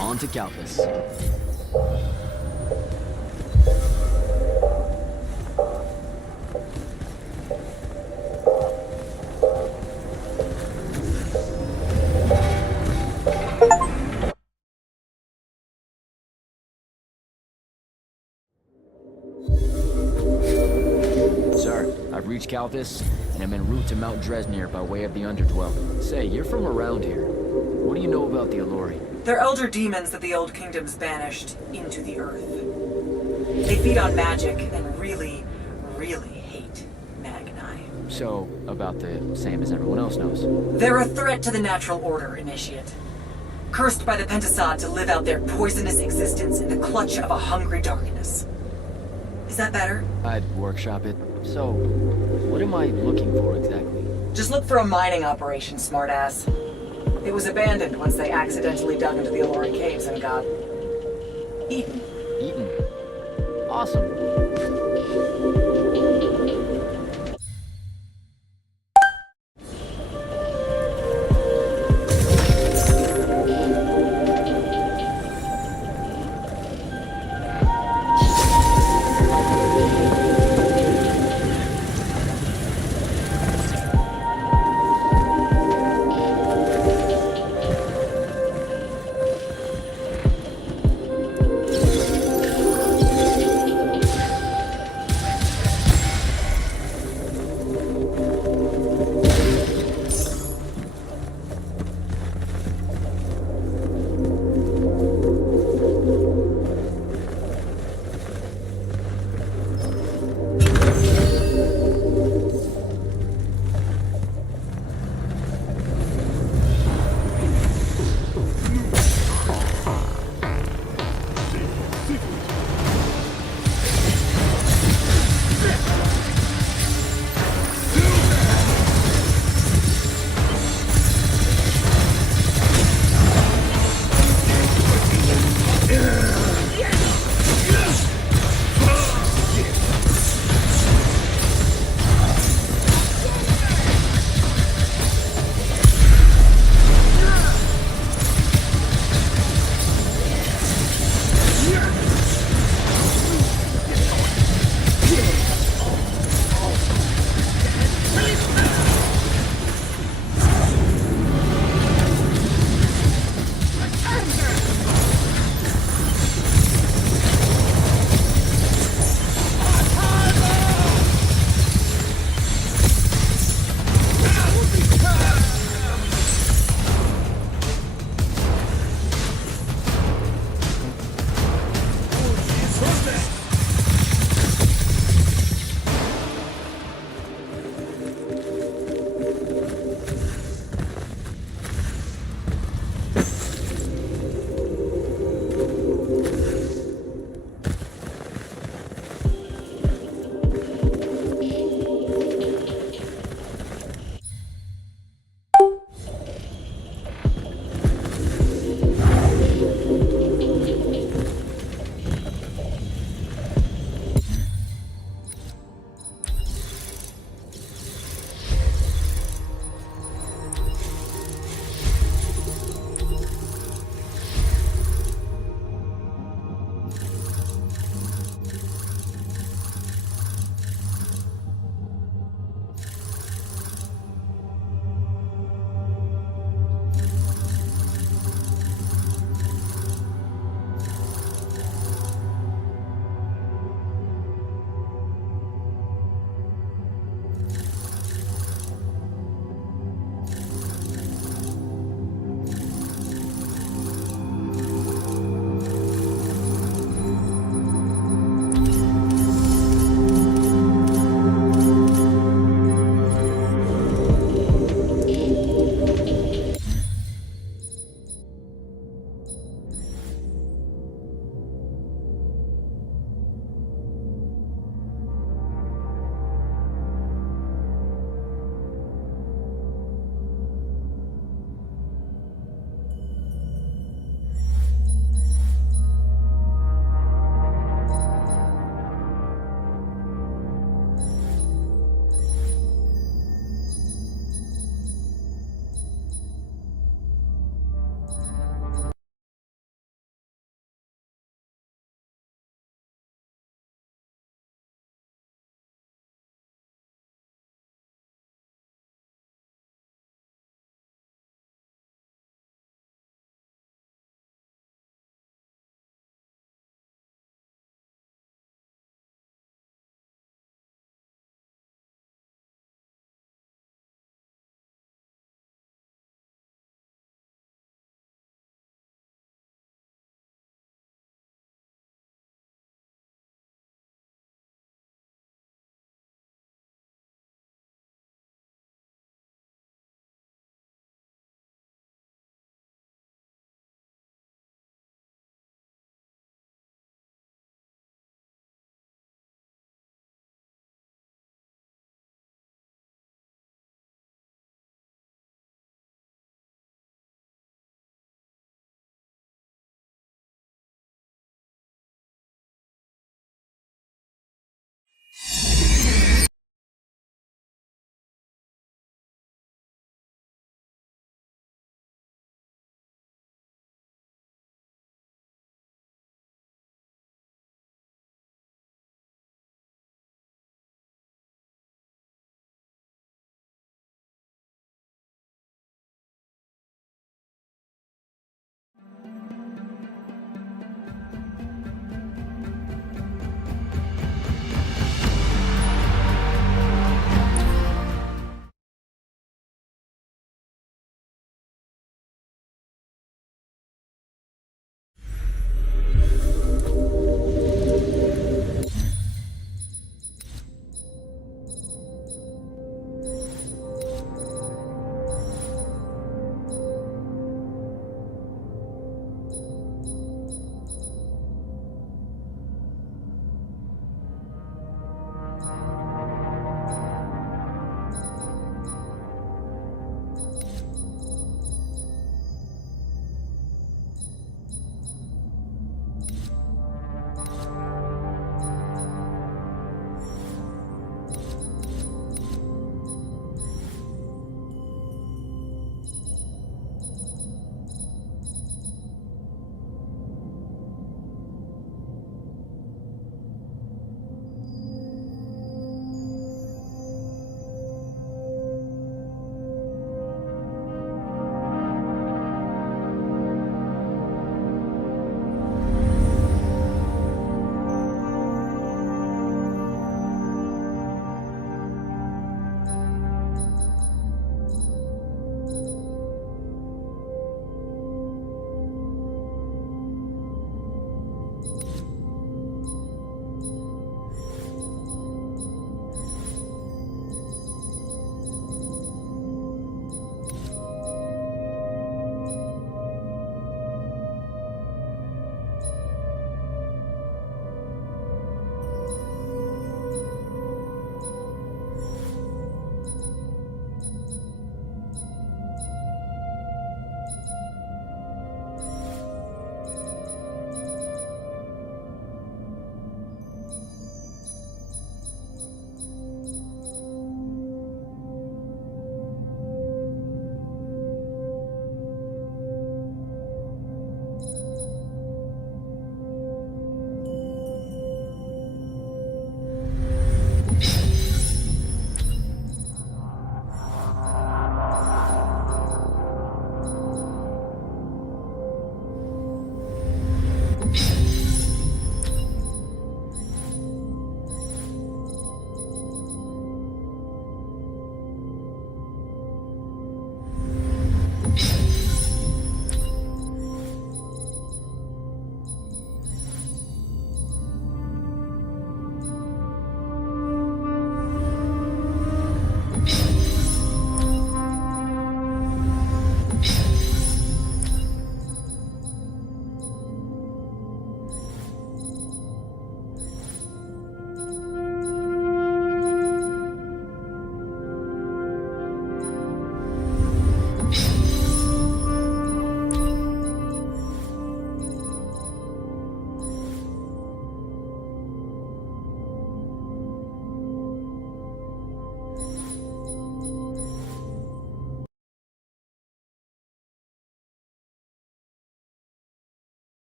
On to Calthus. Calvis, and I'm en route to Mount Dresnir by way of the Underdwell. Say, you're from around here. What do you know about the Alluri? They're elder demons that the Old Kingdoms banished into the earth. They feed on magic and really, really hate Magni. So, about the same as everyone else knows. They're a threat to the natural order, Initiate. Cursed by the Pentasod to live out their poisonous existence in the clutch of a hungry darkness. Is that better? I'd workshop it. So, what am I looking for exactly? Just look for a mining operation, smartass. It was abandoned once they accidentally dug into the Alluri caves and got eaten. Eaten? Awesome.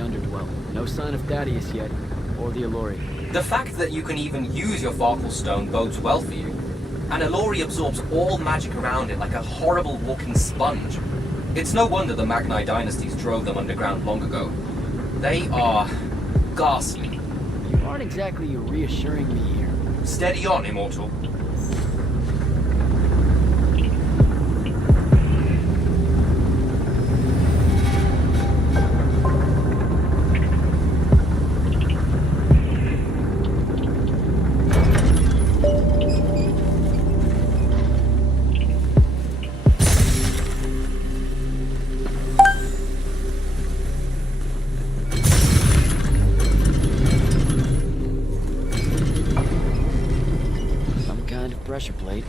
underdwelling. No sign of Thaddeus yet, or the Allori. The fact that you can even use your Farkle Stone bodes well for you. And Allori absorbs all magic around it like a horrible walking sponge. It's no wonder the Magni dynasties drove them underground long ago. They are ghastly. You aren't exactly reassuring me here. Steady on, Immortal. Pressure plate.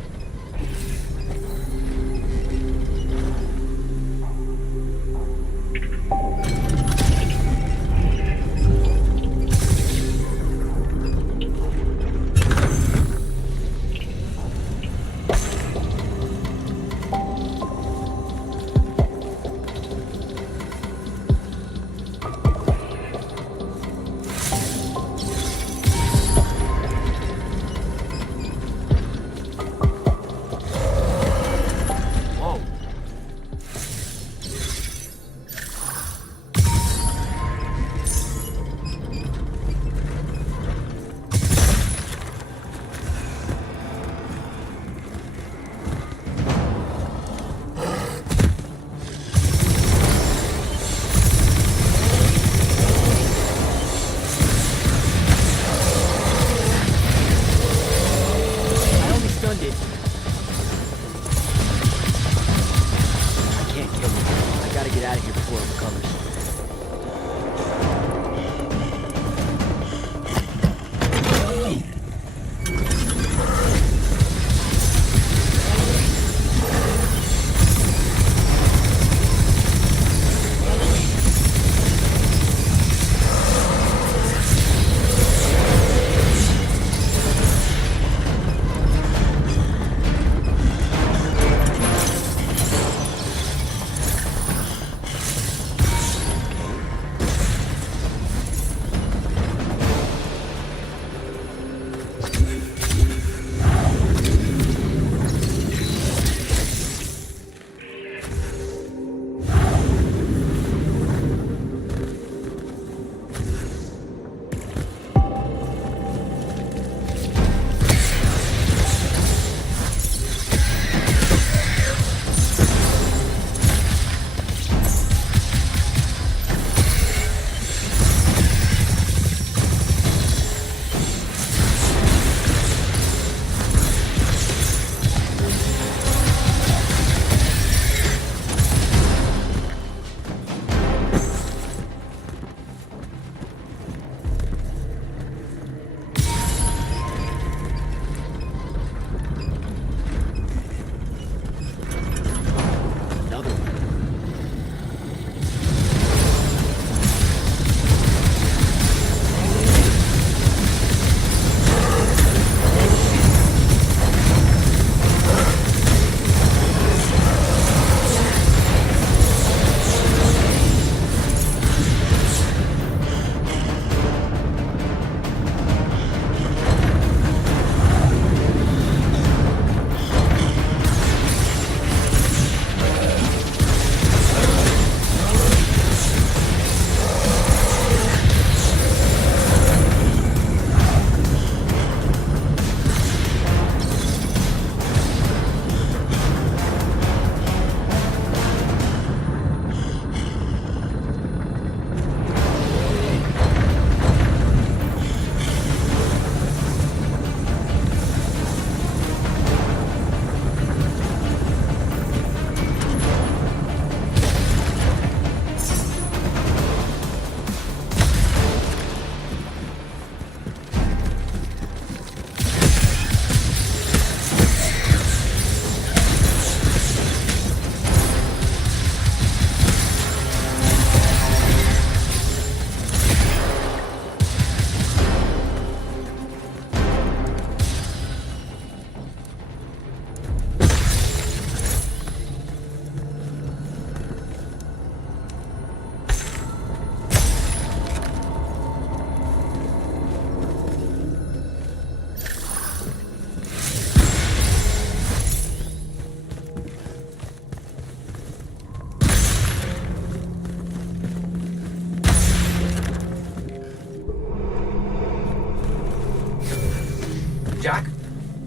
Jack?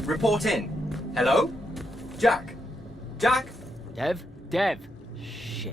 Report in. Hello? Jack? Jack? Dev? Shit.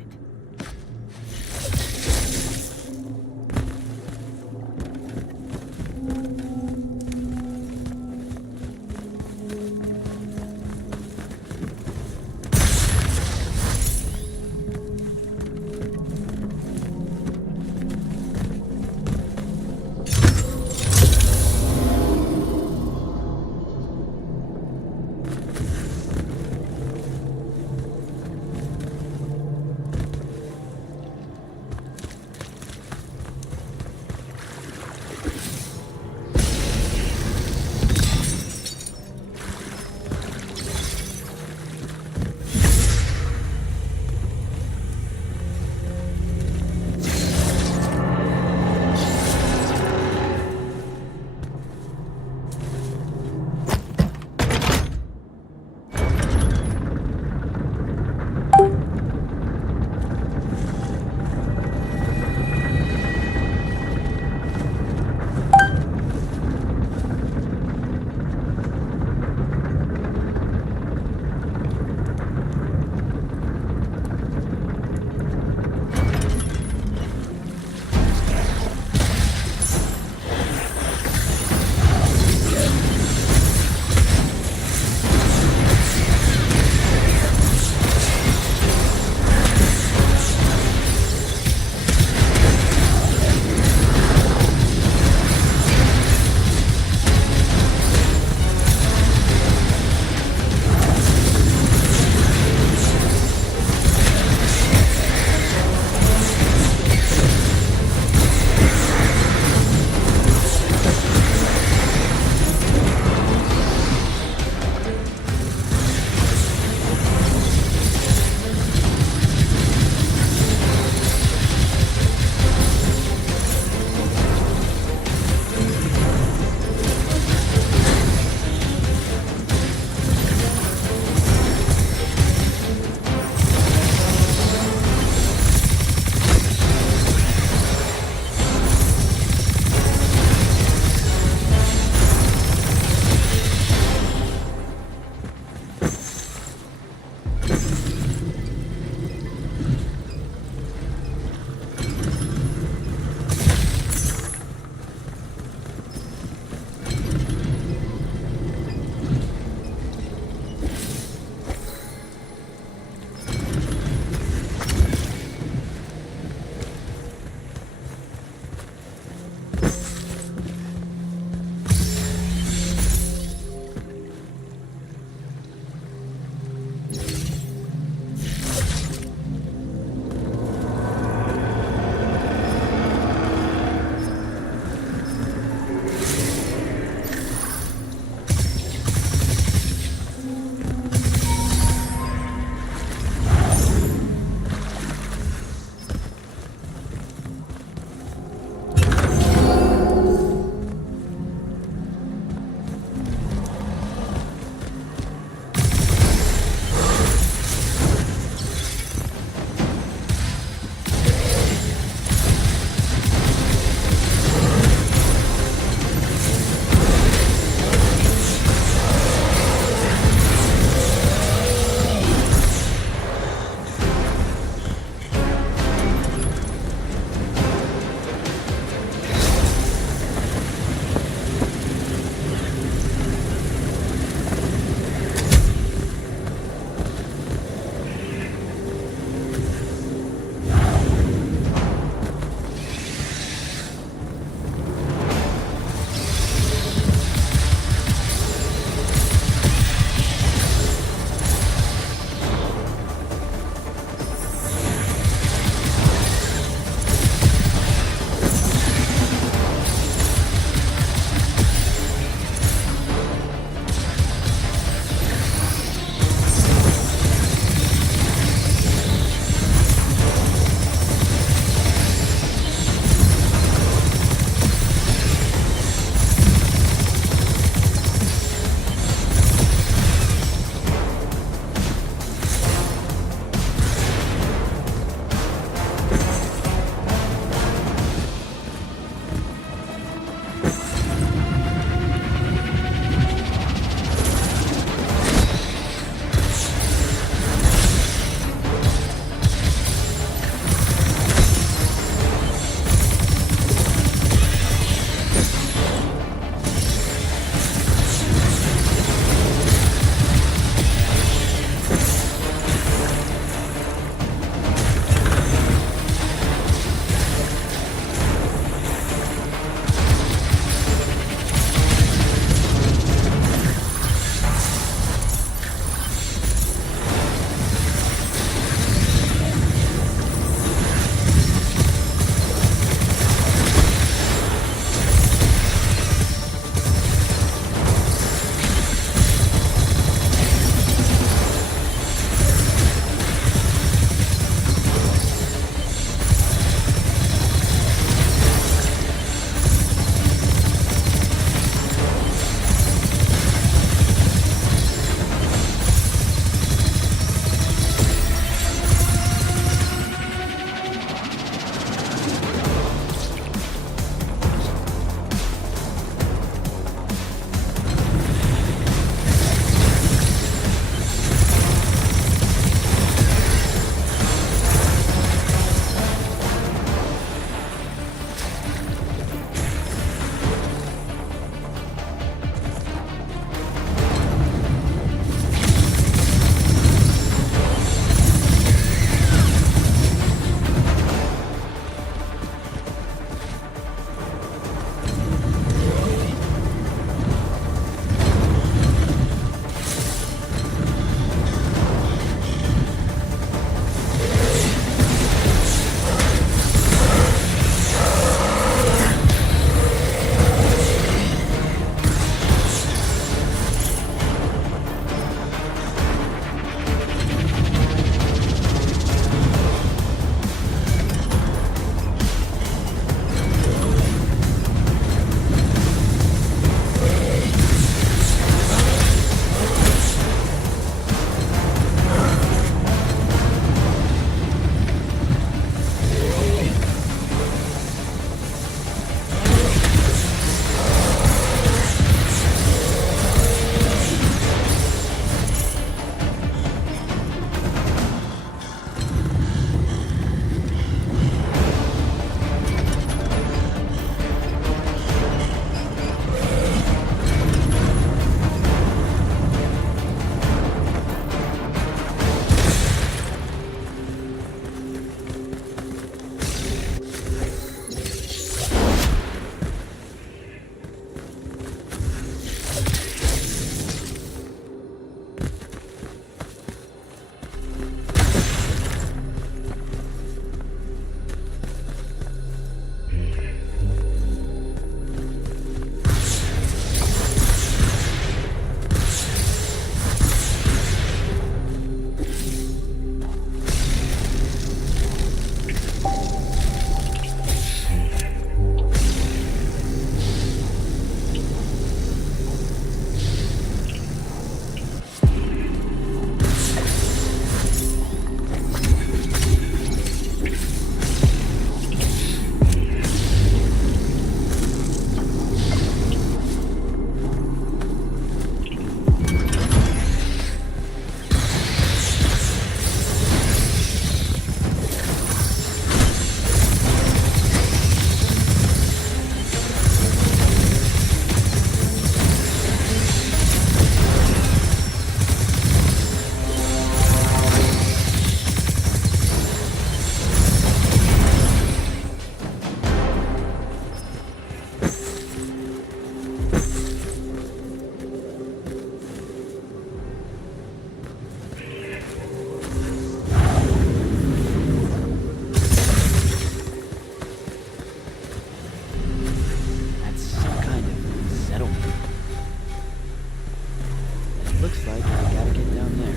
Looks like I gotta get down there.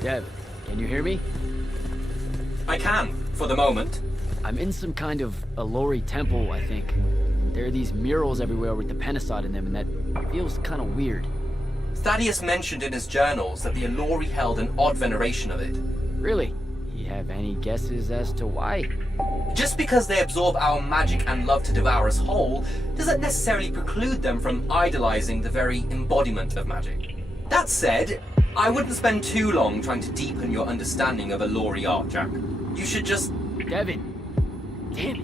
Dev, can you hear me? I can, for the moment. I'm in some kind of Alori temple, I think. There are these murals everywhere with the Pentasod in them, and that feels kind of weird. Thaddeus mentioned in his journals that the Alori held an odd veneration of it. Really? You have any guesses as to why? Just because they absorb our magic and love to devour us whole, doesn't necessarily preclude them from idolizing the very embodiment of magic. That said, I wouldn't spend too long trying to deepen your understanding of Alori art, Jack. You should just... Devin! Damn it!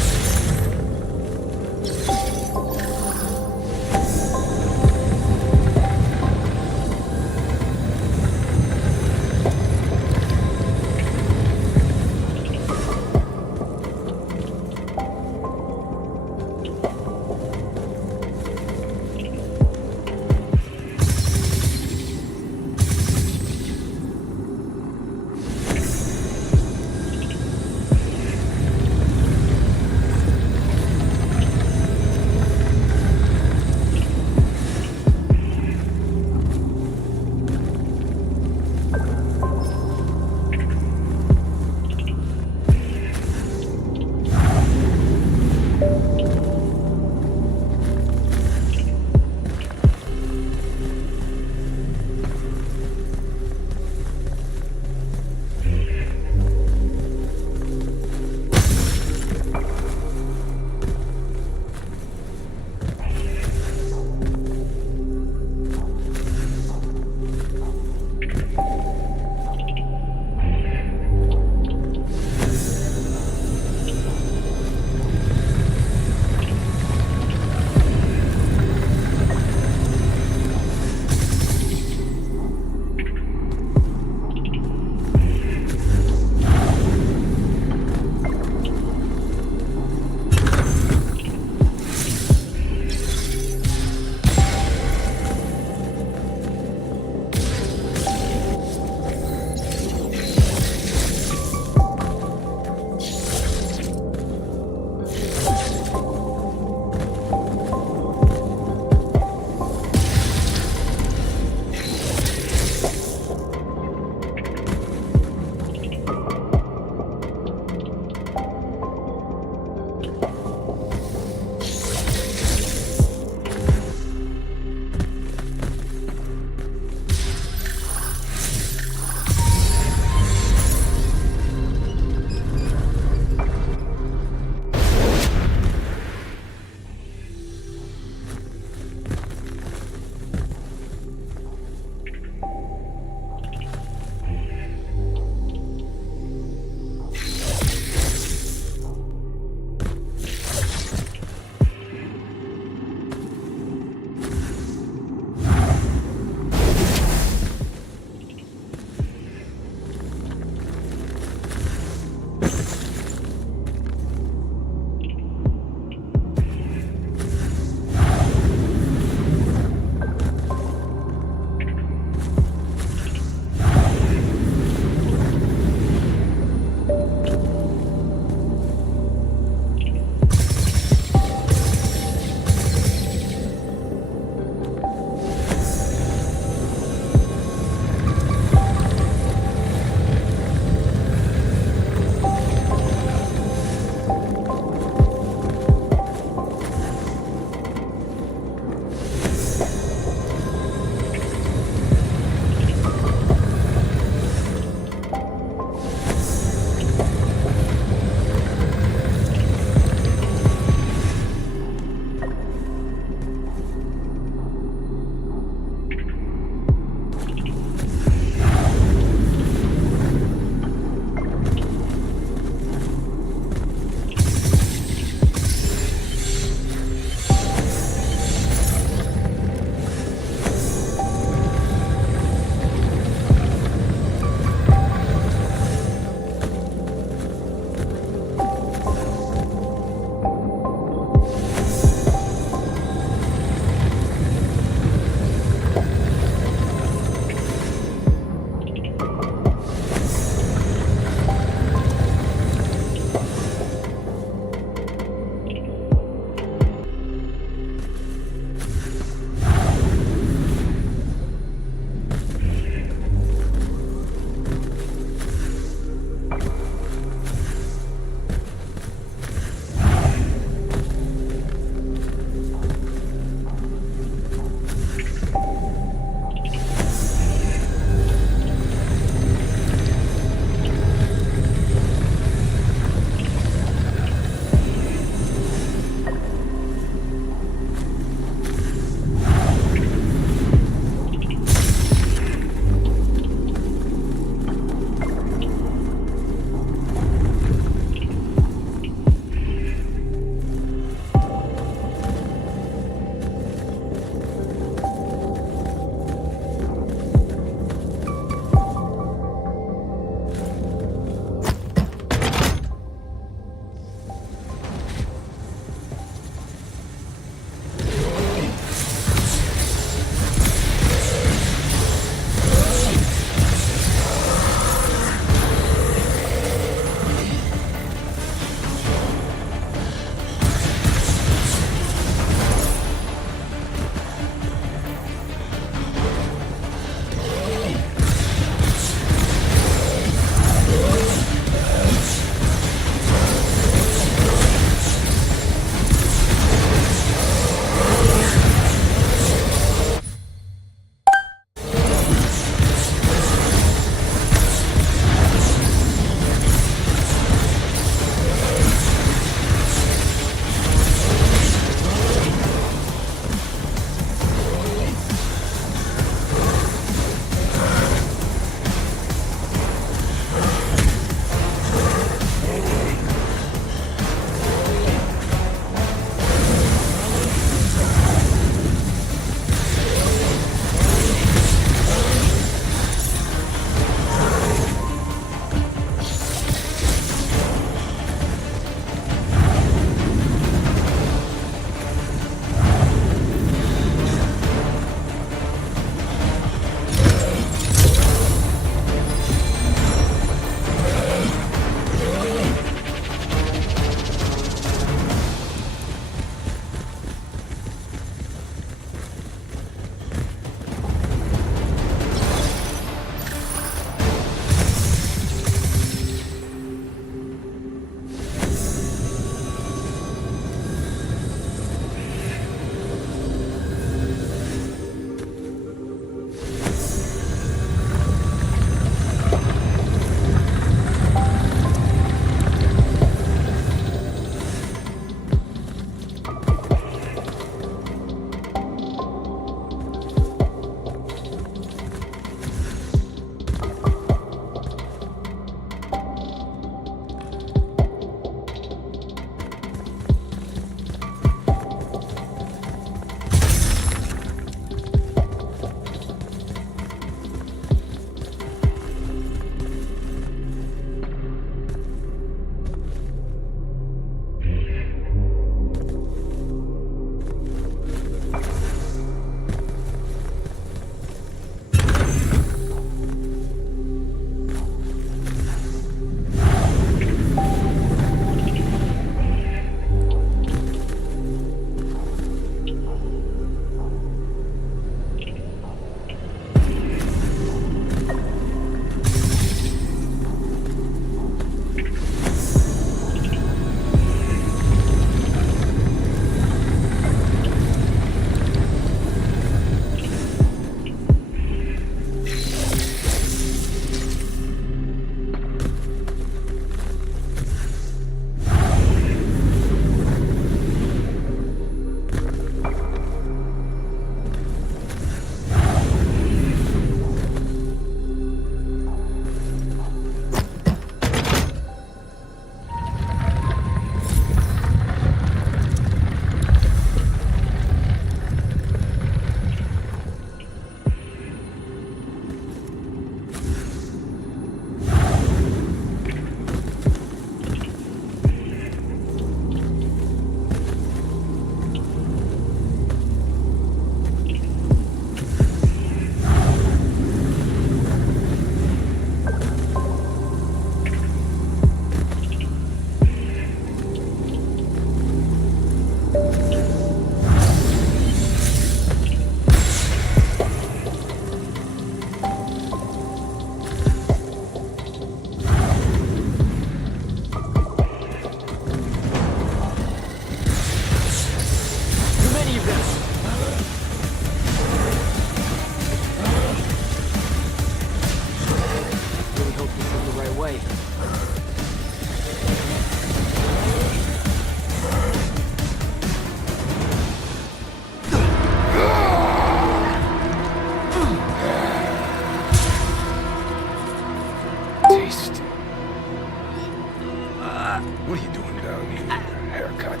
What are you doing down here? Haircut.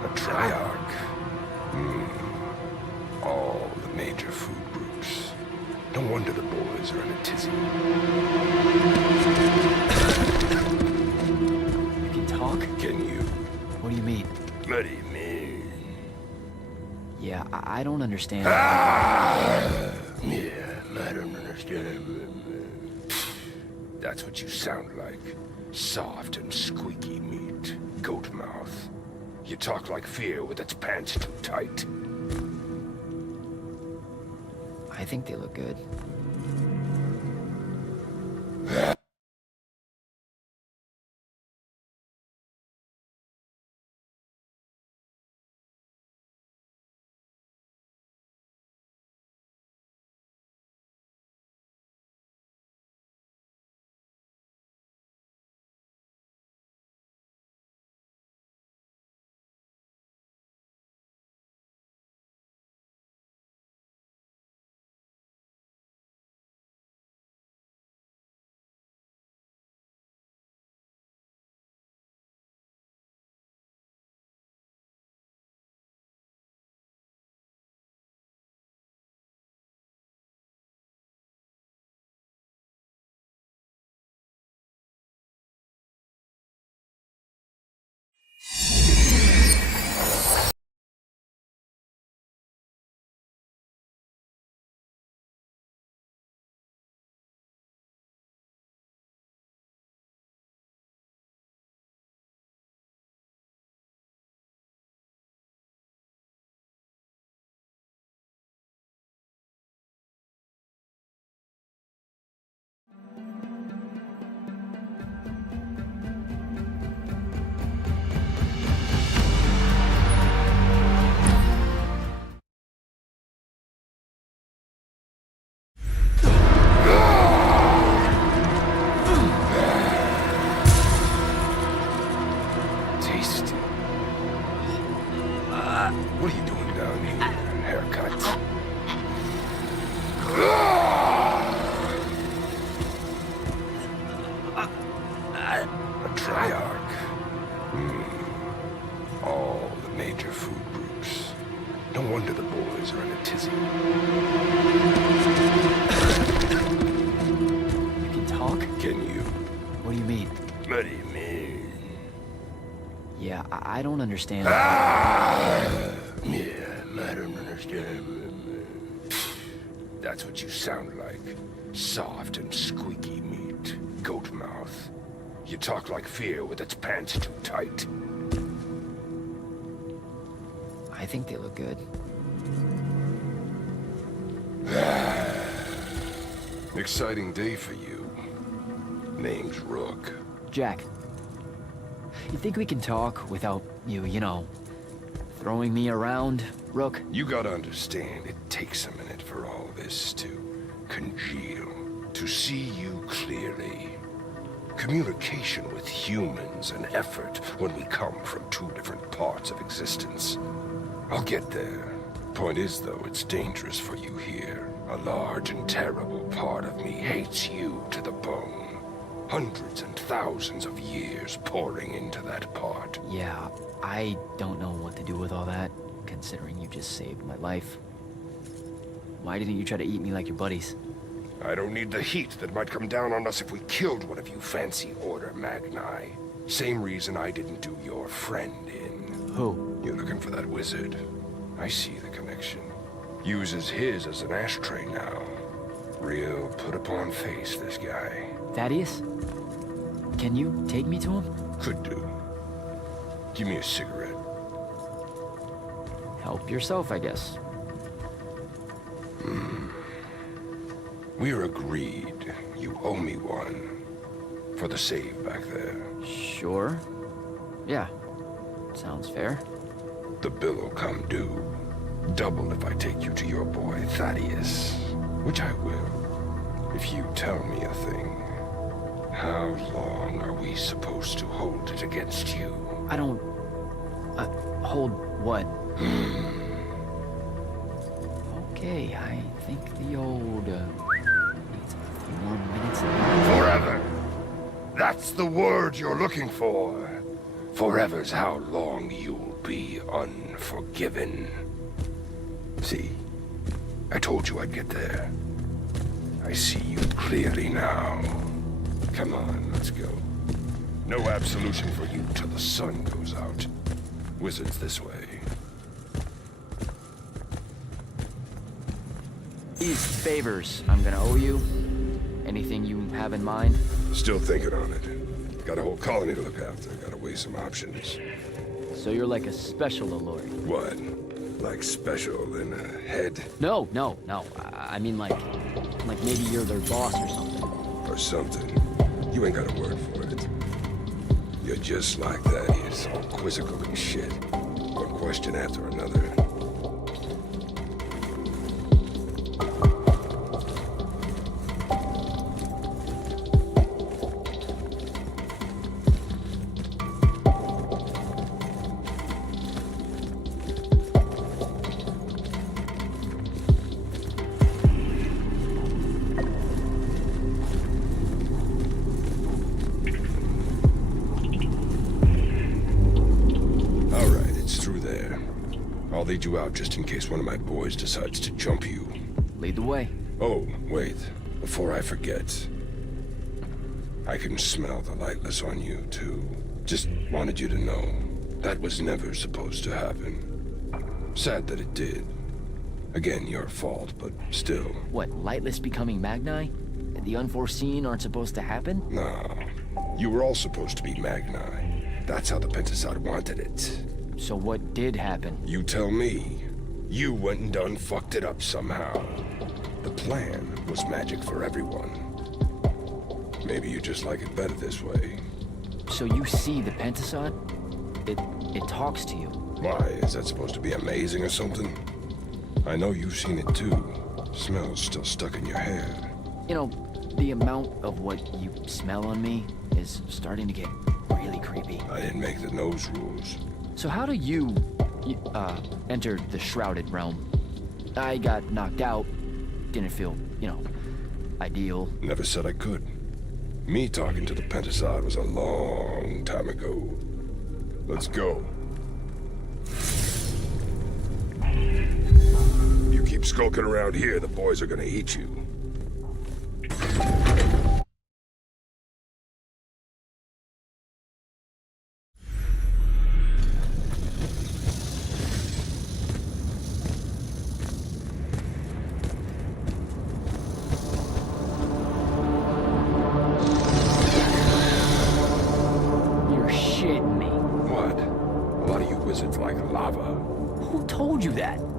A triarch. All the major food groups. No wonder the boys are in a tizzy. You can talk? Can you? What do you mean? What do you mean? Yeah, I don't understand. Yeah, I don't understand. That's what you sound like. Soft and squeaky meat. Goat mouth. You talk like fear with its pants too tight. I think they look good. Tasty. What are you doing down here? Haircut. A triarch. All the major food groups. No wonder the boys are in a tizzy. You can talk? Can you? What do you mean? What do you mean? Yeah, I don't understand. Yeah, I don't understand. That's what you sound like. Soft and squeaky meat. Goat mouth. You talk like fear with its pants too tight. I think they look good. Exciting day for you. Name's Rook. Jack, you think we can talk without you know, throwing me around, Rook? You gotta understand, it takes a minute for all this to congeal, to see you clearly. Communication with humans, an effort when we come from two different parts of existence. I'll get there. Point is, though, it's dangerous for you here. A large and terrible part of me hates you to the bone. Hundreds and thousands of years pouring into that part. Yeah, I don't know what to do with all that, considering you just saved my life. Why didn't you try to eat me like your buddies? I don't need the heat that might come down on us if we killed one of you fancy Order Magni. Same reason I didn't do your friend in. Who? You're looking for that wizard. I see the connection. Uses his as an ashtray now. Real put-upon face, this guy. Thaddeus? Can you take me to him? Could do. Give me a cigarette. Help yourself, I guess. We're agreed. You owe me one. For the save back there. Sure. Yeah. Sounds fair. The bill'll come due. Double if I take you to your boy Thaddeus. Which I will. If you tell me a thing. How long are we supposed to hold it against you? I don't... hold what? Okay, I think the old, needs a few more minutes. Forever! That's the word you're looking for. Forever's how long you'll be unforgiven. See? I told you I'd get there. I see you clearly now. Come on, let's go. No absolution for you till the sun goes out. Wizards this way. These favors I'm gonna owe you. Anything you have in mind? Still thinking on it. Got a whole colony to look after. Gotta weigh some options. So you're like a special Alluri. What? Like special in a head? No. I mean like maybe you're their boss or something. Or something. You ain't got a word for it. You're just like that. He's all quizzical and shit. One question after another. I'll lead you out just in case one of my boys decides to jump you. Lead the way. Oh, wait. Before I forget. I can smell the lightless on you, too. Just wanted you to know. That was never supposed to happen. Sad that it did. Again, your fault, but still. What, lightless becoming Magni? The unforeseen aren't supposed to happen? Nah. You were all supposed to be Magni. That's how the Pentasod wanted it. So what did happen? You tell me. You went and done fucked it up somehow. The plan was magic for everyone. Maybe you just like it better this way. So you see the Pentasod? It talks to you. Why? Is that supposed to be amazing or something? I know you've seen it too. Smell's still stuck in your hair. You know, the amount of what you smell on me is starting to get really creepy. I didn't make the nose rules. So how do you enter the Shrouded Realm? I got knocked out. Didn't feel, ideal. Never said I could. Me talking to the Pentasod was a long time ago. Let's go. You keep skulking around here, the boys are gonna eat you.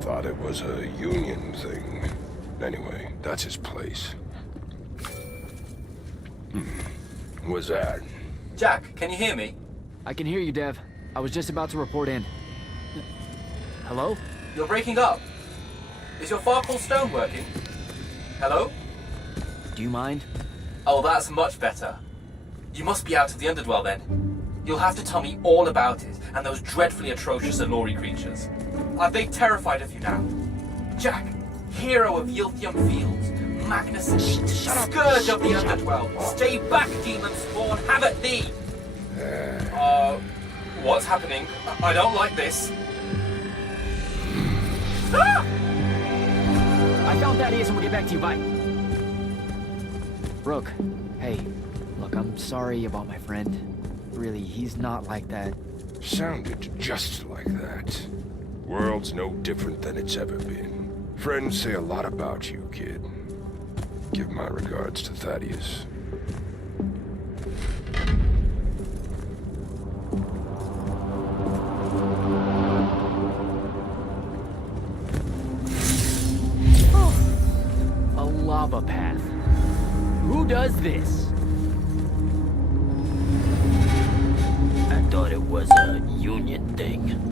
Thought it was a union thing. Anyway, that's his place. What's that? Jack, can you hear me? I can hear you, Dev. I was just about to report in. Hello? You're breaking up. Is your Farkle stone working? Hello? Do you mind? Oh, that's much better. You must be out of the Underdwell then. You'll have to tell me all about it, and those dreadfully atrocious Alluri creatures. Are they terrified of you now? Jack, hero of Yilthium Fields, Magnus, scourge of the Underdwell, stay back, demon spawn, have at thee! What's happening? I don't like this. Ah! I found Thaddeus and we'll get back to you, bye. Brooke, hey, look, I'm sorry about my friend. Really, he's not like that. Sounded just like that. World's no different than it's ever been. Friends say a lot about you, kid. Give my regards to Thaddeus. Oh, a lava path. Who does this? I thought it was a union thing.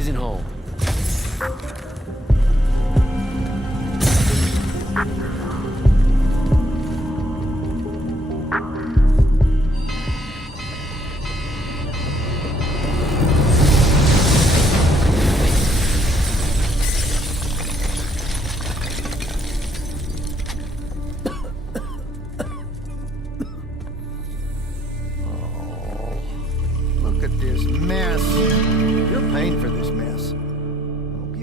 isn't home.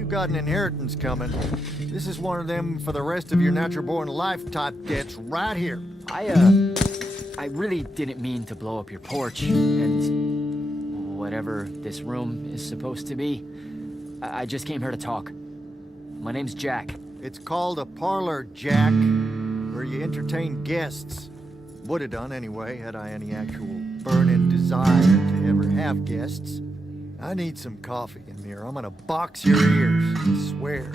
Got an inheritance coming. This is one of them for the rest of your natural-born life type debts right here. I really didn't mean to blow up your porch, and whatever this room is supposed to be. I just came here to talk. My name's Jack. It's called a parlor, Jack, where you entertain guests. Would have done anyway, had I any actual burning desire to ever have guests. I need some coffee in here. I'm gonna box your ears, I swear.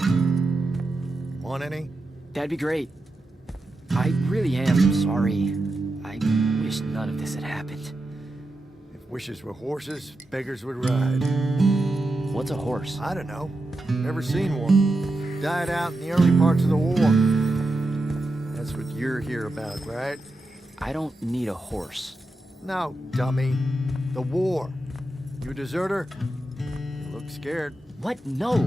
Want any? That'd be great. I really am sorry. I wish none of this had happened. If wishes were horses, beggars would ride. What's a horse? I don't know. Never seen one. Died out in the early parts of the war. That's what you're here about, right? I don't need a horse. No, dummy. The war. You a deserter? You look scared. What? No,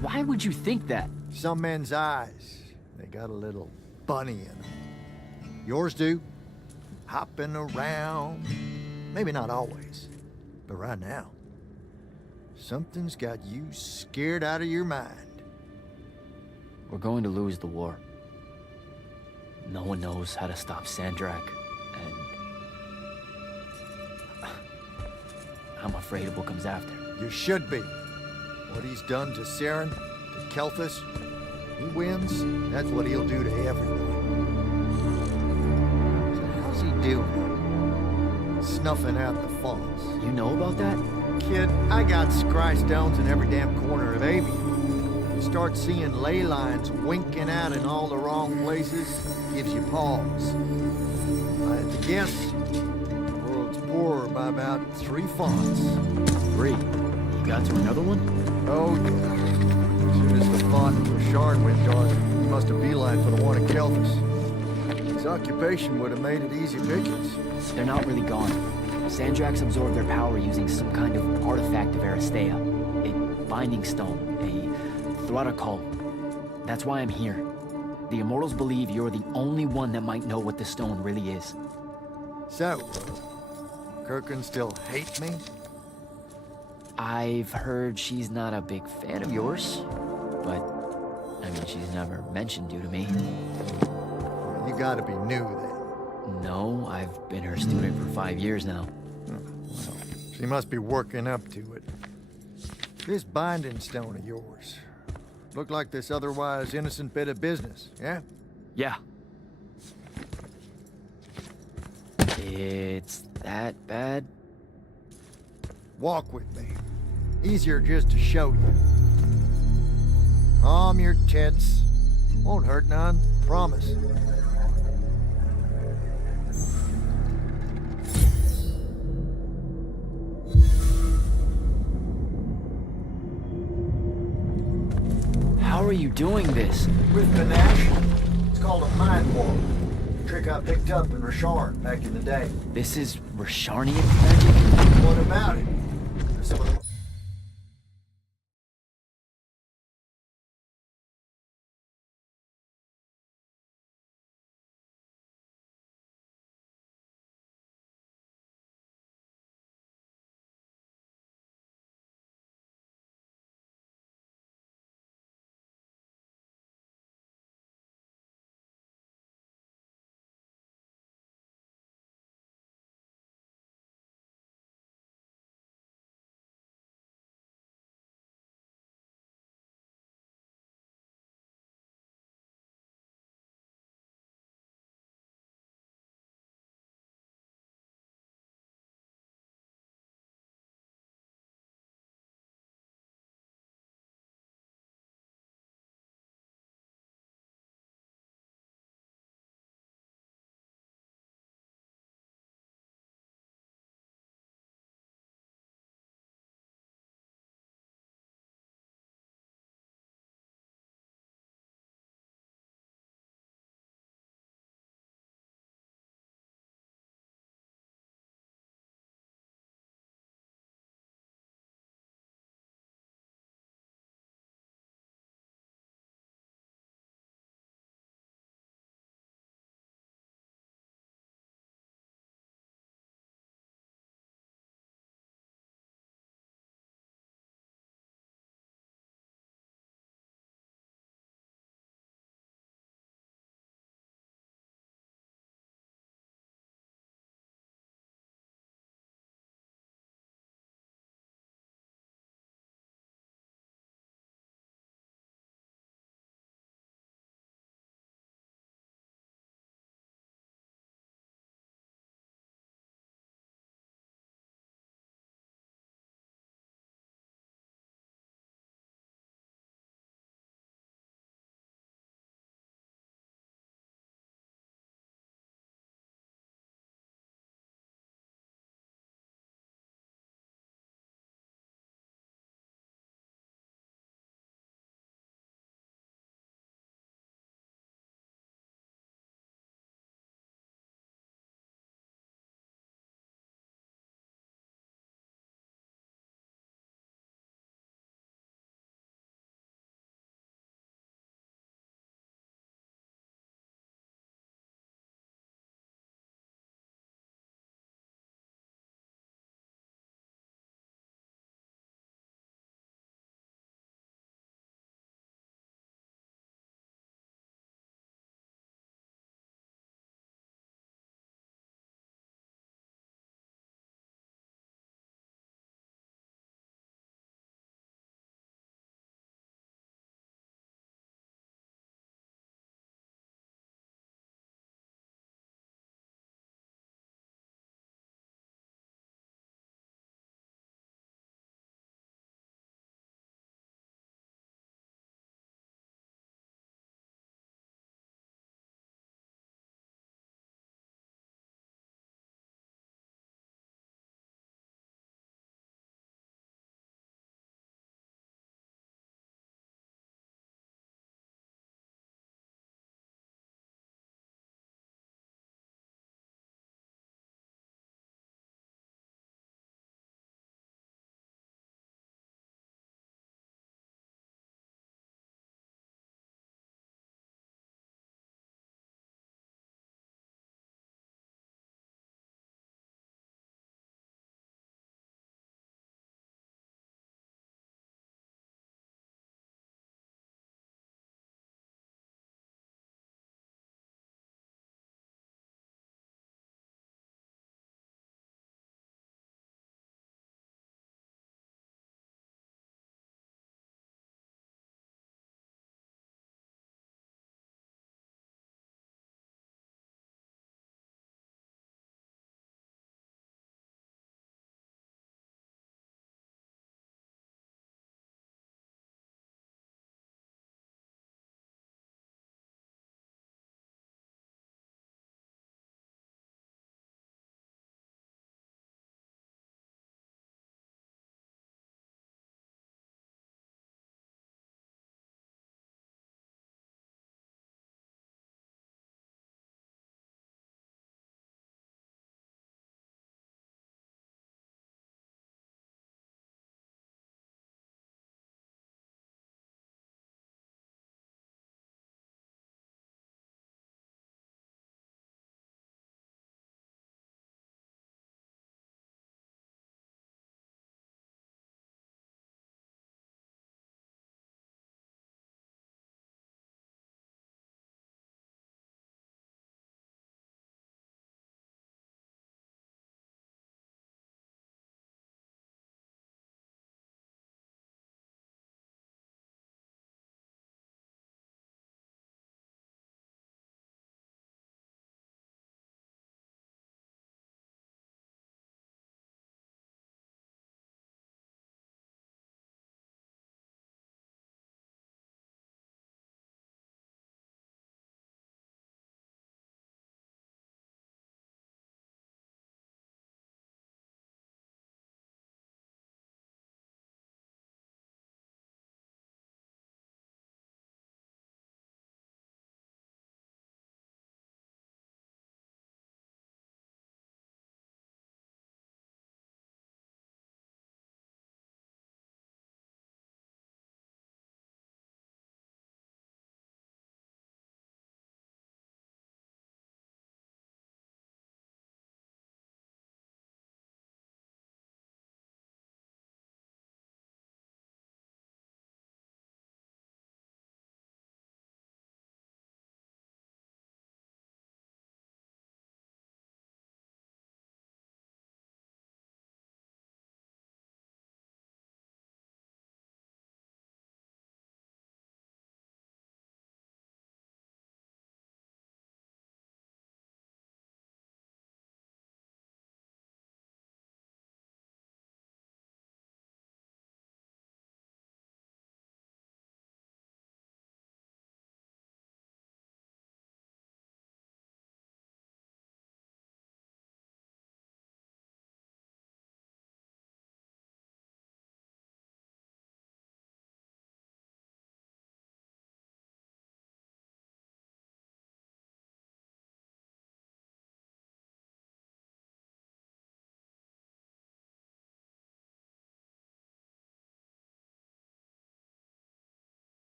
Why would you think that? Some men's eyes, they got a little bunny in them. Yours do. Hopping around. Maybe not always, but right now. Something's got you scared out of your mind. We're going to lose the war. No one knows how to stop Sandrak, and I'm afraid of what comes after. You should be. What he's done to Saren, to Kelthus, he wins, that's what he'll do to everyone. So how's he doing? Snuffing out the fonts. You know about that? Kid, I got scry stones in every damn corner of Aveum. You start seeing ley lines winking out in all the wrong places, gives you pause. I had to guess, poorer by about 3 fonts. 3? You got to another one? Oh, yeah. As soon as the font in Rasharn went dark, he must have beeline for the one at Kelthus. occupation would have made it easy pickings. They're not really gone. Sandrax absorbed their power using some kind of artifact of Aristea. A binding stone, a thruticol. That's why I'm here. The Immortals believe you're the only one that might know what the stone really is. So, Kirkin still hate me? I've heard she's not a big fan of yours, but, I mean, she's never mentioned you to me. You gotta be new then. No, I've been her student for 5 years now. Well, she must be working up to it. This binding stone of yours, look like this otherwise innocent bit of business, yeah? Yeah. It's that bad? Walk with me. Easier just to show you. Calm your tits. Won't hurt none, promise. How are you doing this? With panache. It's called a mind warp. Trick I picked up in Rasharn back in the day. This is Rasharnian magic? What about it? Some of the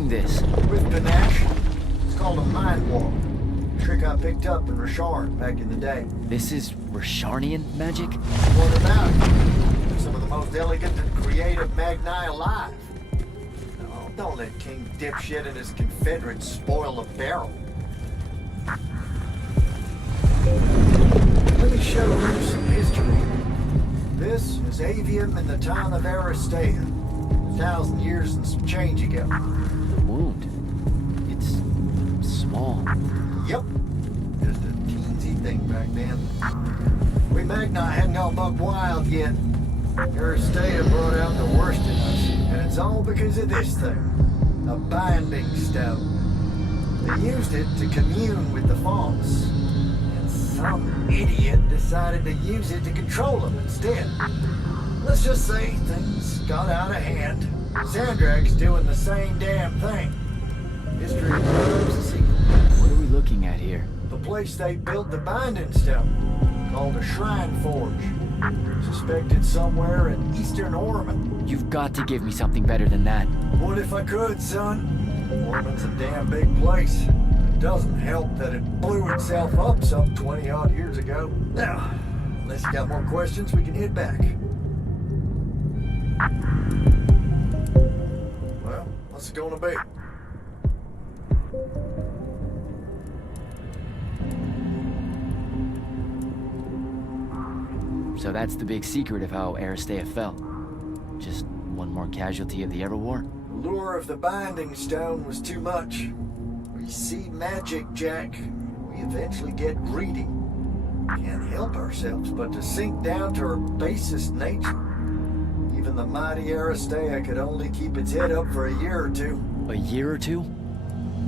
doing this? With panache. It's called a mind walk. Trick I picked up in Rashard back in the day. This is Rasharnian magic? What about it? Some of the most elegant and creative Magni alive. Oh, don't let King Dipshit and his Confederates spoil the barrel. Let me show you some history. This is Aveum in the town of Aristea. 1,000 years and some change ago. The wound. It's small. Yep. Just a teensy thing back then. We Magni hadn't gone buck wild yet. Aristea brought out the worst in us, and it's all because of this thing. A binding stone. They used it to commune with the Fonts. And some idiot decided to use it to control them instead. Let's just say things got out of hand. Sandrak's doing the same damn thing. History proves the secret. What are we looking at here? The place they built the binding stone, called a shrine forge. Suspected somewhere in eastern Ormond. You've got to give me something better than that. What if I could, son? Ormond's a damn big place. It doesn't help that it blew itself up some 20-odd years ago. Now, unless you got more questions, we can head back. Well, what's it gonna be? So that's the big secret of how Aristea fell. Just one more casualty of the Everwar? The lure of the binding stone was too much. We see magic, Jack. We eventually get greedy. Can't help ourselves but to sink down to our basest nature. Even the mighty Aristea could only keep its head up for a year or two. A year or two?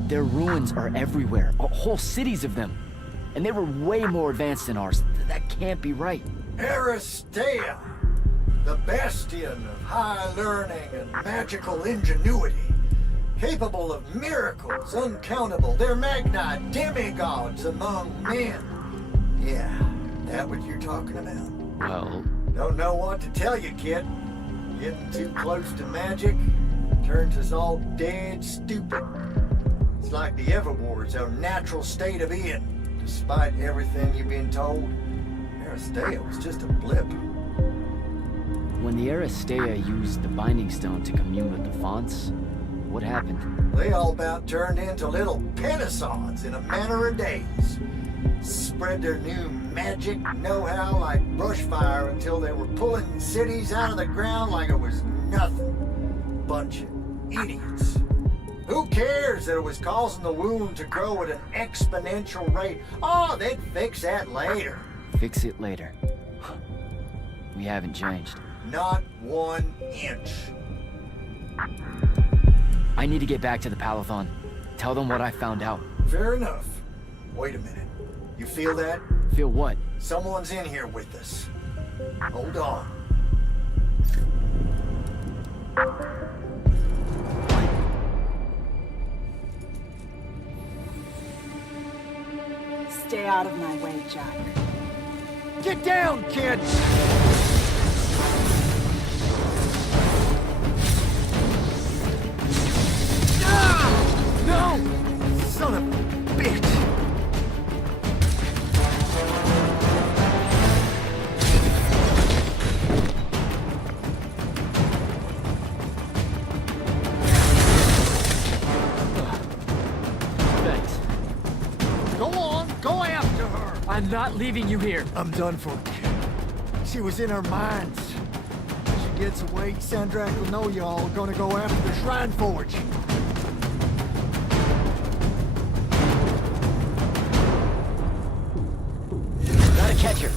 Their ruins are everywhere. Whole cities of them. And they were way more advanced than ours. That can't be right. Aristea, the bastion of high learning and magical ingenuity, capable of miracles uncountable. They're Magni demigods among men. Yeah, that what you're talking about? Well... Don't know what to tell you, kid. Getting too close to magic turns us all dead stupid. It's like the Everwar's our natural state of being. Despite everything you've been told, Aristea was just a blip. When the Aristea used the Binding Stone to commune with the Fonts, what happened? They all about turned into little Pentasauds in a matter of days. Spread their new magic know-how like brushfire until they were pulling cities out of the ground like it was nothing. Bunch of idiots. Who cares that it was causing the wound to grow at an exponential rate? Oh, they'd fix that later. Fix it later. We haven't changed. Not 1 inch. I need to get back to the Palathon. Tell them what I found out. Fair enough. Wait a minute. You feel that? Feel what? Someone's in here with us. Hold on. Stay out of my way, Jack. Get down, kid! No! Son of a bitch! Thanks. Go on, go after her! I'm not leaving you here. I'm done for, kid. She was in our minds. When she gets away, Sandrak will know y'all are gonna go after the Shrine Forge. Gotta catch her.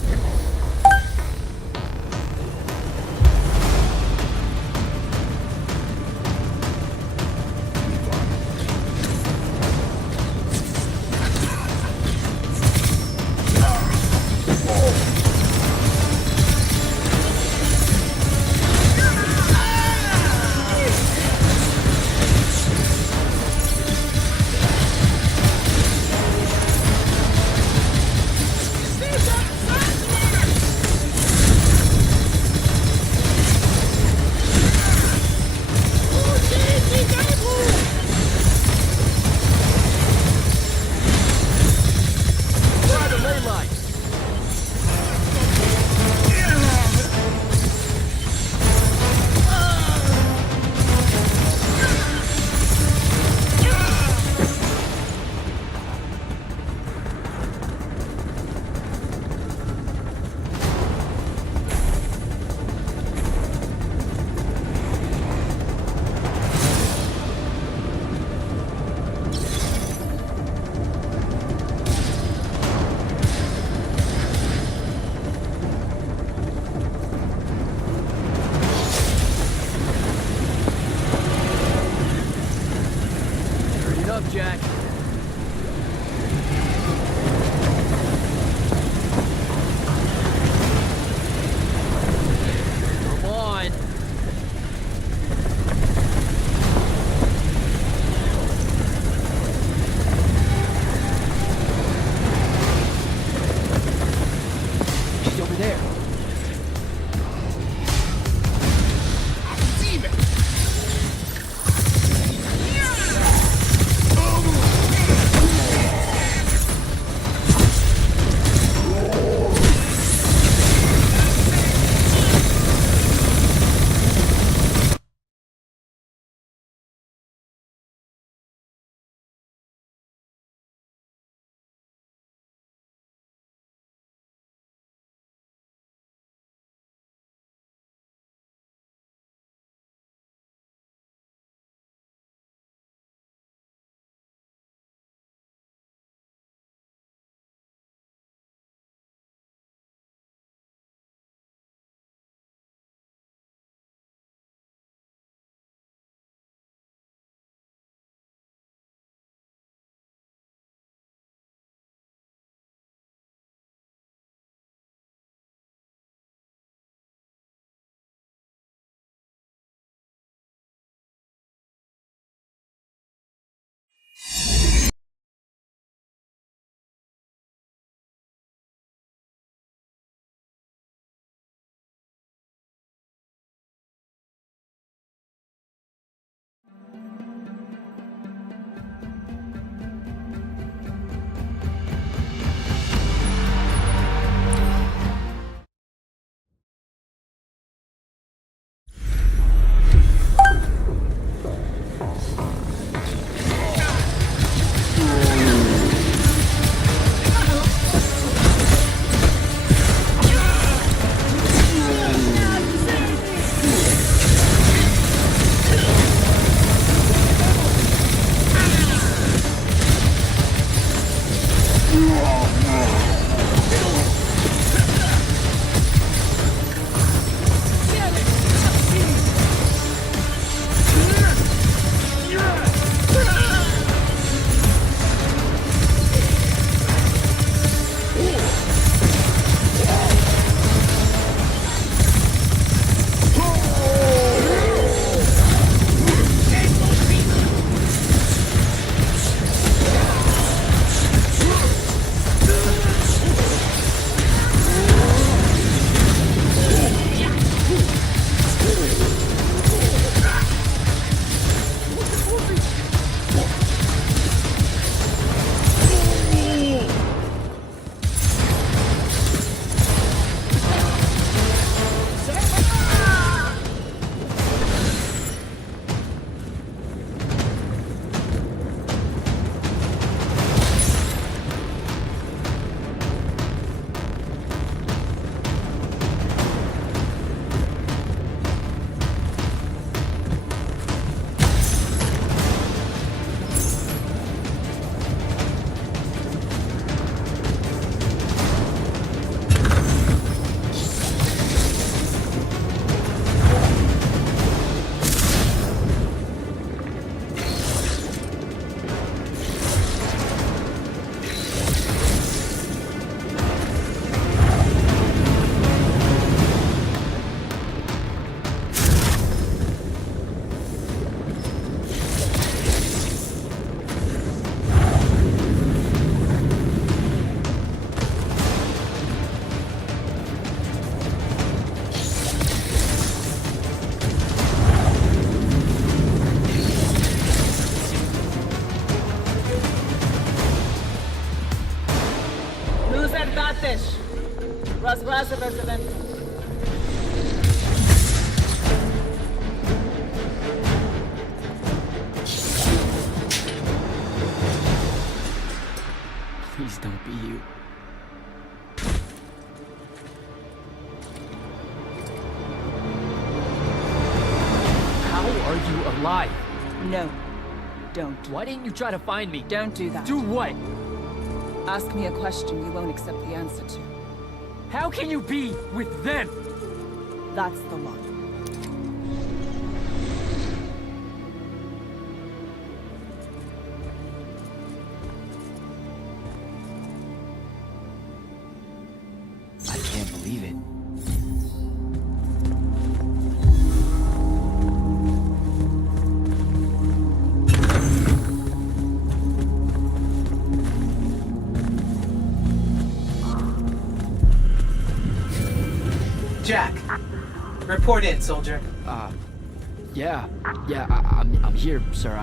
Please don't be you. How are you alive? No. Don't. Why didn't you try to find me? Don't do that. Do what? Ask me a question you won't accept the answer to. How can you be with them? That's the lot. I can't believe it. Jack, report in, soldier. Yeah, I'm here, sir.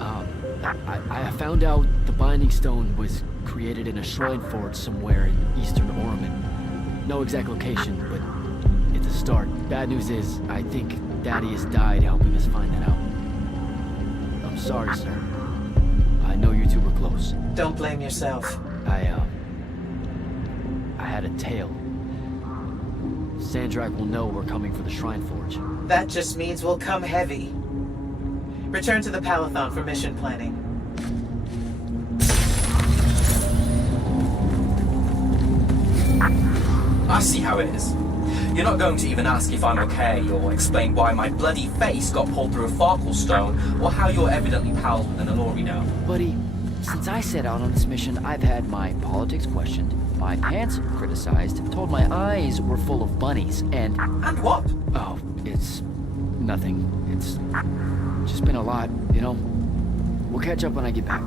I found out the Binding Stone was created in a shrine forge somewhere in eastern Oromon. No exact location, but it's a start. Bad news is, I think Thaddeus died helping us find that out. I'm sorry, sir. I know you two were close. Don't blame yourself. I had a tail. Sandrak will know we're coming for the Shrine Forge. That just means we'll come heavy. Return to the Palathon for mission planning. I see how it is. You're not going to even ask if I'm okay, or explain why my bloody face got pulled through a Farkle stone, or how you're evidently pals with an Alori now. Buddy, since I set out on this mission, I've had my politics questioned, my pants criticized, told my eyes were full of bunnies, and... And what? Oh, it's... nothing. It's just been a lot, you know? We'll catch up when I get back.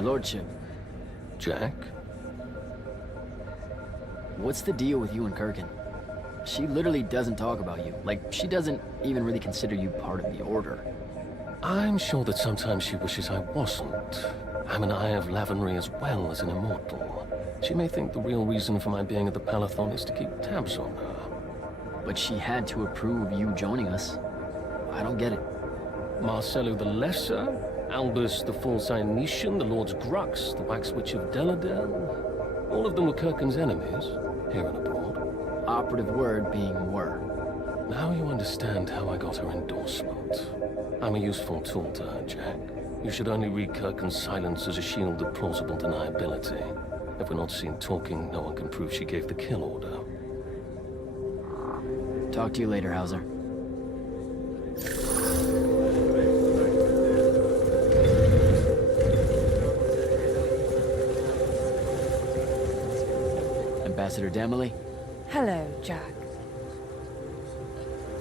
Your lordship. Jack? What's the deal with you and Kirkin? She literally doesn't talk about you. Like, she doesn't even really consider you part of the Order. I'm sure that sometimes she wishes I wasn't. I'm an Eye of Lavenry as well as an Immortal. She may think the real reason for my being at the Palathon is to keep tabs on her. But she had to approve you joining us. I don't get it. Marcello the Lesser, Albus the False Ionetian, the Lord's Grux, the Wax Witch of Deladel. All of them were Kirkin's enemies, here and abroad. Operative word being were. Now you understand how I got her endorsement. I'm a useful tool to her, Jack. You should only read Kirkin's silence as a shield of plausible deniability. If we're not seen talking, no one can prove she gave the kill order. Talk to you later, Hauser. Ambassador Damley? Hello, Jack.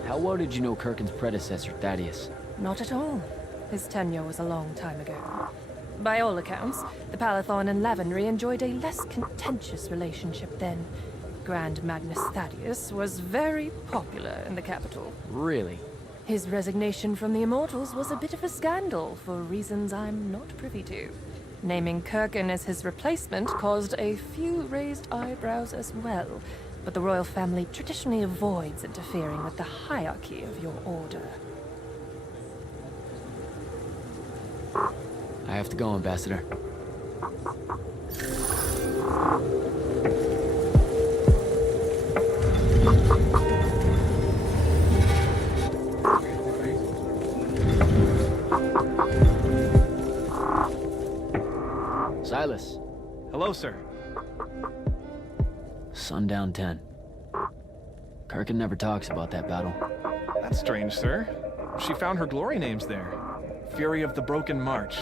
How well did you know Kirkin's predecessor, Thaddeus? Not at all. His tenure was a long time ago. By all accounts, the Palathon and Lavenry enjoyed a less contentious relationship then. Grand Magnus Thaddeus was very popular in the capital. Really? His resignation from the Immortals was a bit of a scandal for reasons I'm not privy to. Naming Kirkin as his replacement caused a few raised eyebrows as well, but the royal family traditionally avoids interfering with the hierarchy of your order. I have to go, Ambassador. Silas. Hello, sir. Sundown 10. Kirkin never talks about that battle. That's strange, sir. She found her glory names there. Fury of the Broken March.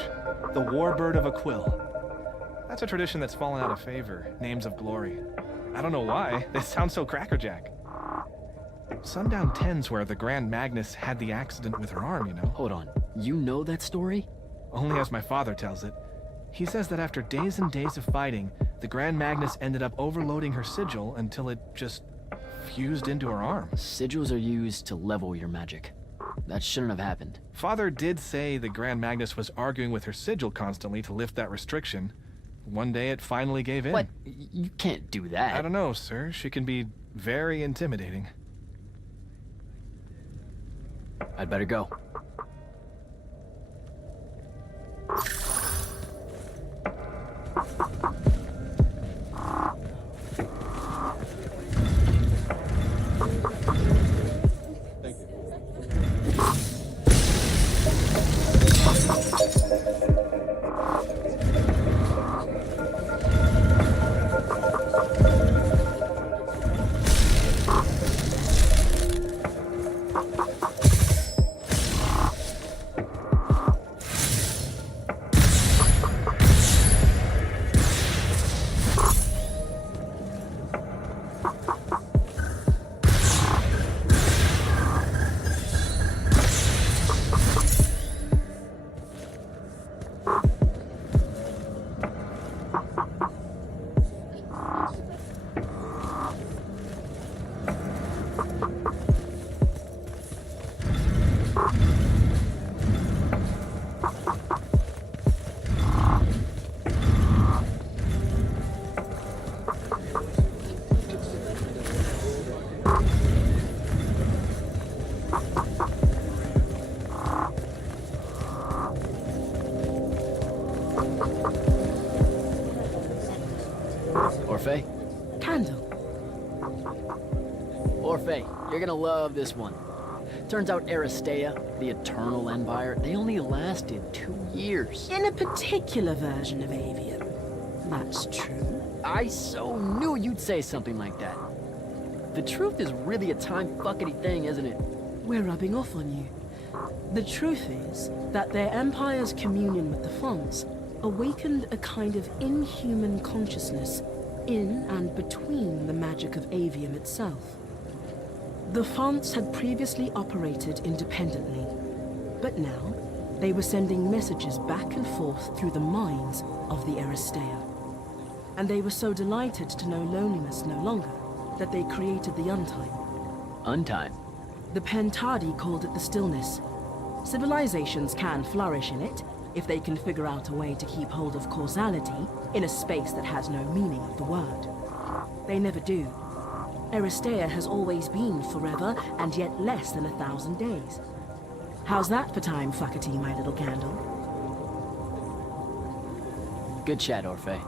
The Warbird of Aquil. That's a tradition that's fallen out of favor. Names of glory. I don't know why. They sound so crackerjack. Sundown 10's where the Grand Magnus had the accident with her arm, you know? Hold on. You know that story? Only as my father tells it. He says that after days and days of fighting, the Grand Magnus ended up overloading her sigil until it just fused into her arm. Sigils are used to level your magic. That shouldn't have happened. Father did say the Grand Magnus was arguing with her sigil constantly to lift that restriction. One day it finally gave in. What? You can't do that. I don't know, sir. She can be very intimidating. I'd better go. Orphe? Candle. Orphe, you're gonna love this one. Turns out Aristea, the Eternal Empire, they only lasted 2 years. In a particular version of Aveum. That's true. I so knew you'd say something like that. The truth is really a time-fuckety thing, isn't it? We're rubbing off on you. The truth is that their empire's communion with the Fonts awakened a kind of inhuman consciousness in and between the magic of Aveum itself. The Fonts had previously operated independently, but now They were sending messages back and forth through the minds of the Aristea. And they were so delighted to know loneliness no longer that they created the Untime. Untime? The Pentadi called it the Stillness. Civilizations can flourish in it if they can figure out a way to keep hold of causality in a space that has no meaning of the word. They never do. Aristea has always been forever and yet less than 1,000 days. How's that for time, fuckety, my little candle? Good chat, Orphe.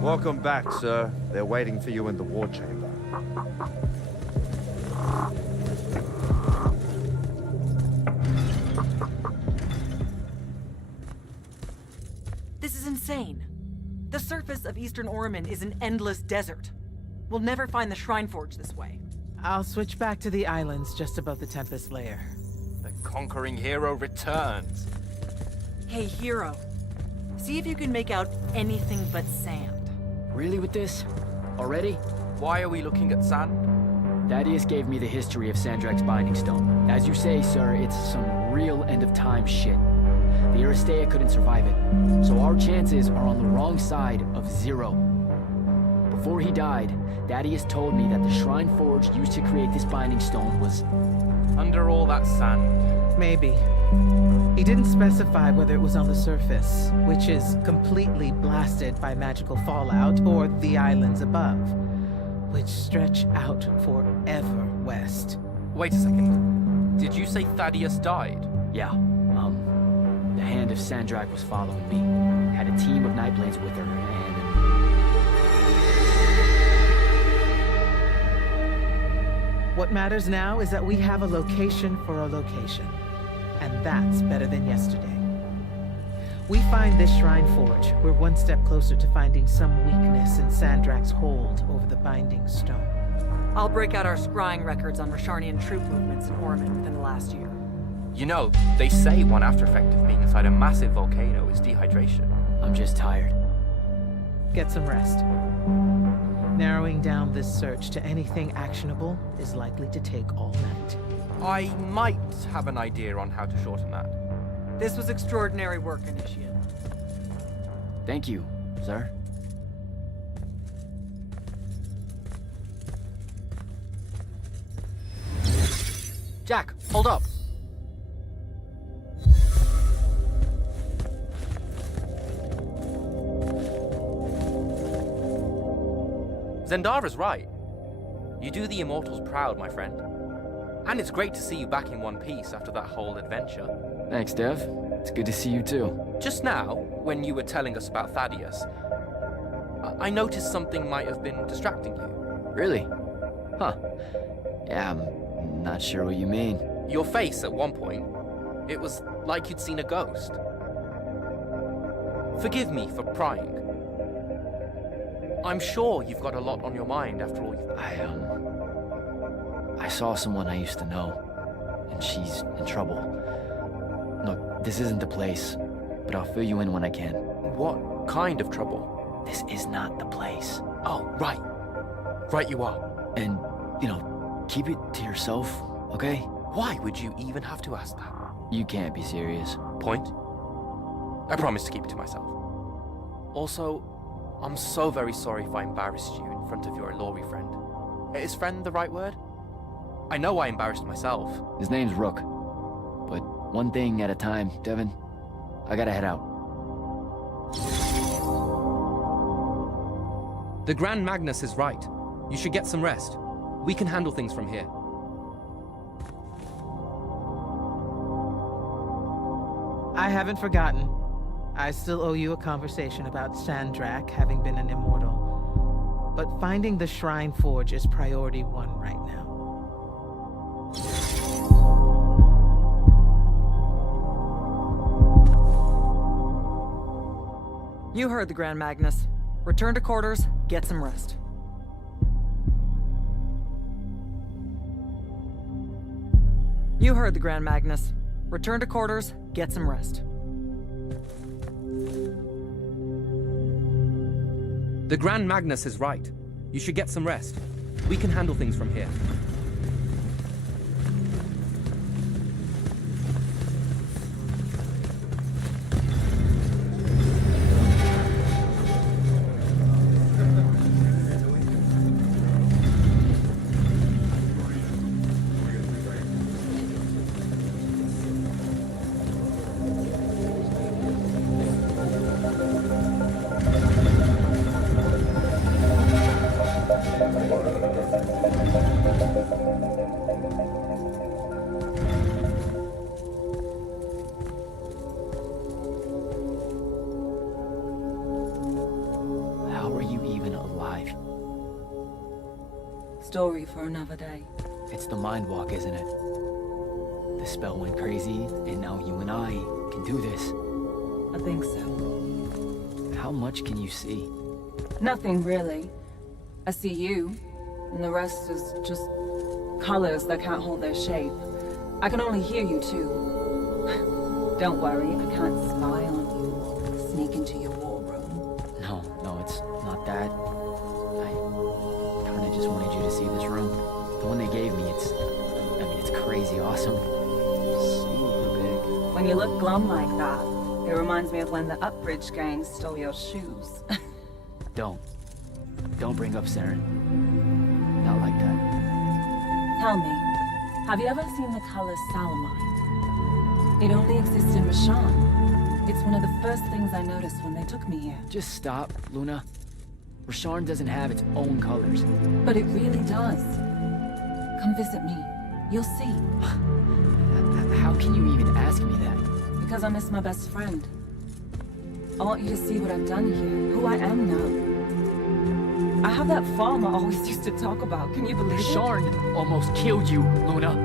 Welcome back, sir. They're waiting for you in the war chamber. This is insane. The surface of Eastern Orman is an endless desert. We'll never find the Shrine Forge this way. I'll switch back to the islands just above the Tempest layer. The conquering hero returns. Hey, hero. See if you can make out anything but sand. Really with this? Already? Why are we looking at sand? Thaddeus gave me the history of Sandrak's Binding Stone. As you say, sir, it's some real end-of-time shit. The Aristea couldn't survive it, so our chances are on the wrong side of 0. Before he died, Thaddeus told me that the Shrine Forge used to create this Binding Stone was... under all that sand. Maybe. He didn't specify whether it was on the surface, which is completely blasted by magical fallout, or the islands above, which stretch out forever west. Wait a second. Did you say Thaddeus died? Yeah, the Hand of Sandrak was following me. Had a team of Nightblades with her, and... What matters now is that we have a location for a location. And that's better than yesterday. We find this Shrine Forge, we're one step closer to finding some weakness in Sandrak's hold over the Binding Stone. I'll break out our scrying records on Rasharnian troop movements in Orman within the last year. You know, they say one after effect of being inside a massive volcano is dehydration. I'm just tired. Get some rest. Narrowing down this search to anything actionable is likely to take all night. I might have an idea on how to shorten that. This was extraordinary work, Initiate. Thank you, sir. Jack, hold up. Zendara's right. You do the Immortals proud, my friend. And it's great to see you back in one piece after that whole adventure. Thanks, Dev. It's good to see you too. Just now, when you were telling us about Thaddeus, I noticed something might have been distracting you. Really? Huh. Yeah, I'm not sure what you mean. Your face at one point, it was like you'd seen a ghost. Forgive me for prying. I'm sure you've got a lot on your mind after all you've... I saw someone I used to know, and she's in trouble. Look, this isn't the place, but I'll fill you in when I can. What kind of trouble? This is not the place. Oh, right. Right you are. And, you know, keep it to yourself, okay? Why would you even have to ask that? You can't be serious. Point? I promise to keep it to myself. Also, I'm so very sorry if I embarrassed you in front of your Ilori friend. Is friend the right word? I know I embarrassed myself. His name's Rook. But one thing at a time, Devin. I gotta head out. The Grand Magnus is right. You should get some rest. We can handle things from here. I haven't forgotten. I still owe you a conversation about Sandrak having been an immortal. But finding the Shrine Forge is priority 1 right now. You heard the Grand Magnus. Return to quarters, get some rest. You heard the Grand Magnus. Return to quarters, get some rest. The Grand Magnus is right. You should get some rest. We can handle things from here. story for another day. It's the mind walk, isn't it? The spell went crazy, and now you and I can do this. I think so. How much can you see? Nothing really. I see you, and the rest is just colors that can't hold their shape. I can only hear you too. Don't worry, I can't spy on you. Sneak into your war room. No, it's not that. I kinda just wanted you to see this room. The one they gave me, it's crazy awesome. Super big. When you look glum like that, it reminds me of when the Upbridge gang stole your shoes. Don't bring up Saren. Not like that. Tell me, have you ever seen the color salamine? It only exists in Rasharn. It's one of the first things I noticed when they took me here. Just stop, Luna. Rasharn doesn't have its own colors. But it really does. Come visit me. You'll see. How can you even ask me that? Because I miss my best friend. I want you to see what I've done here, who I am now. I have that farm I always used to talk about. Can you believe it? Rasharn almost killed you, Luna.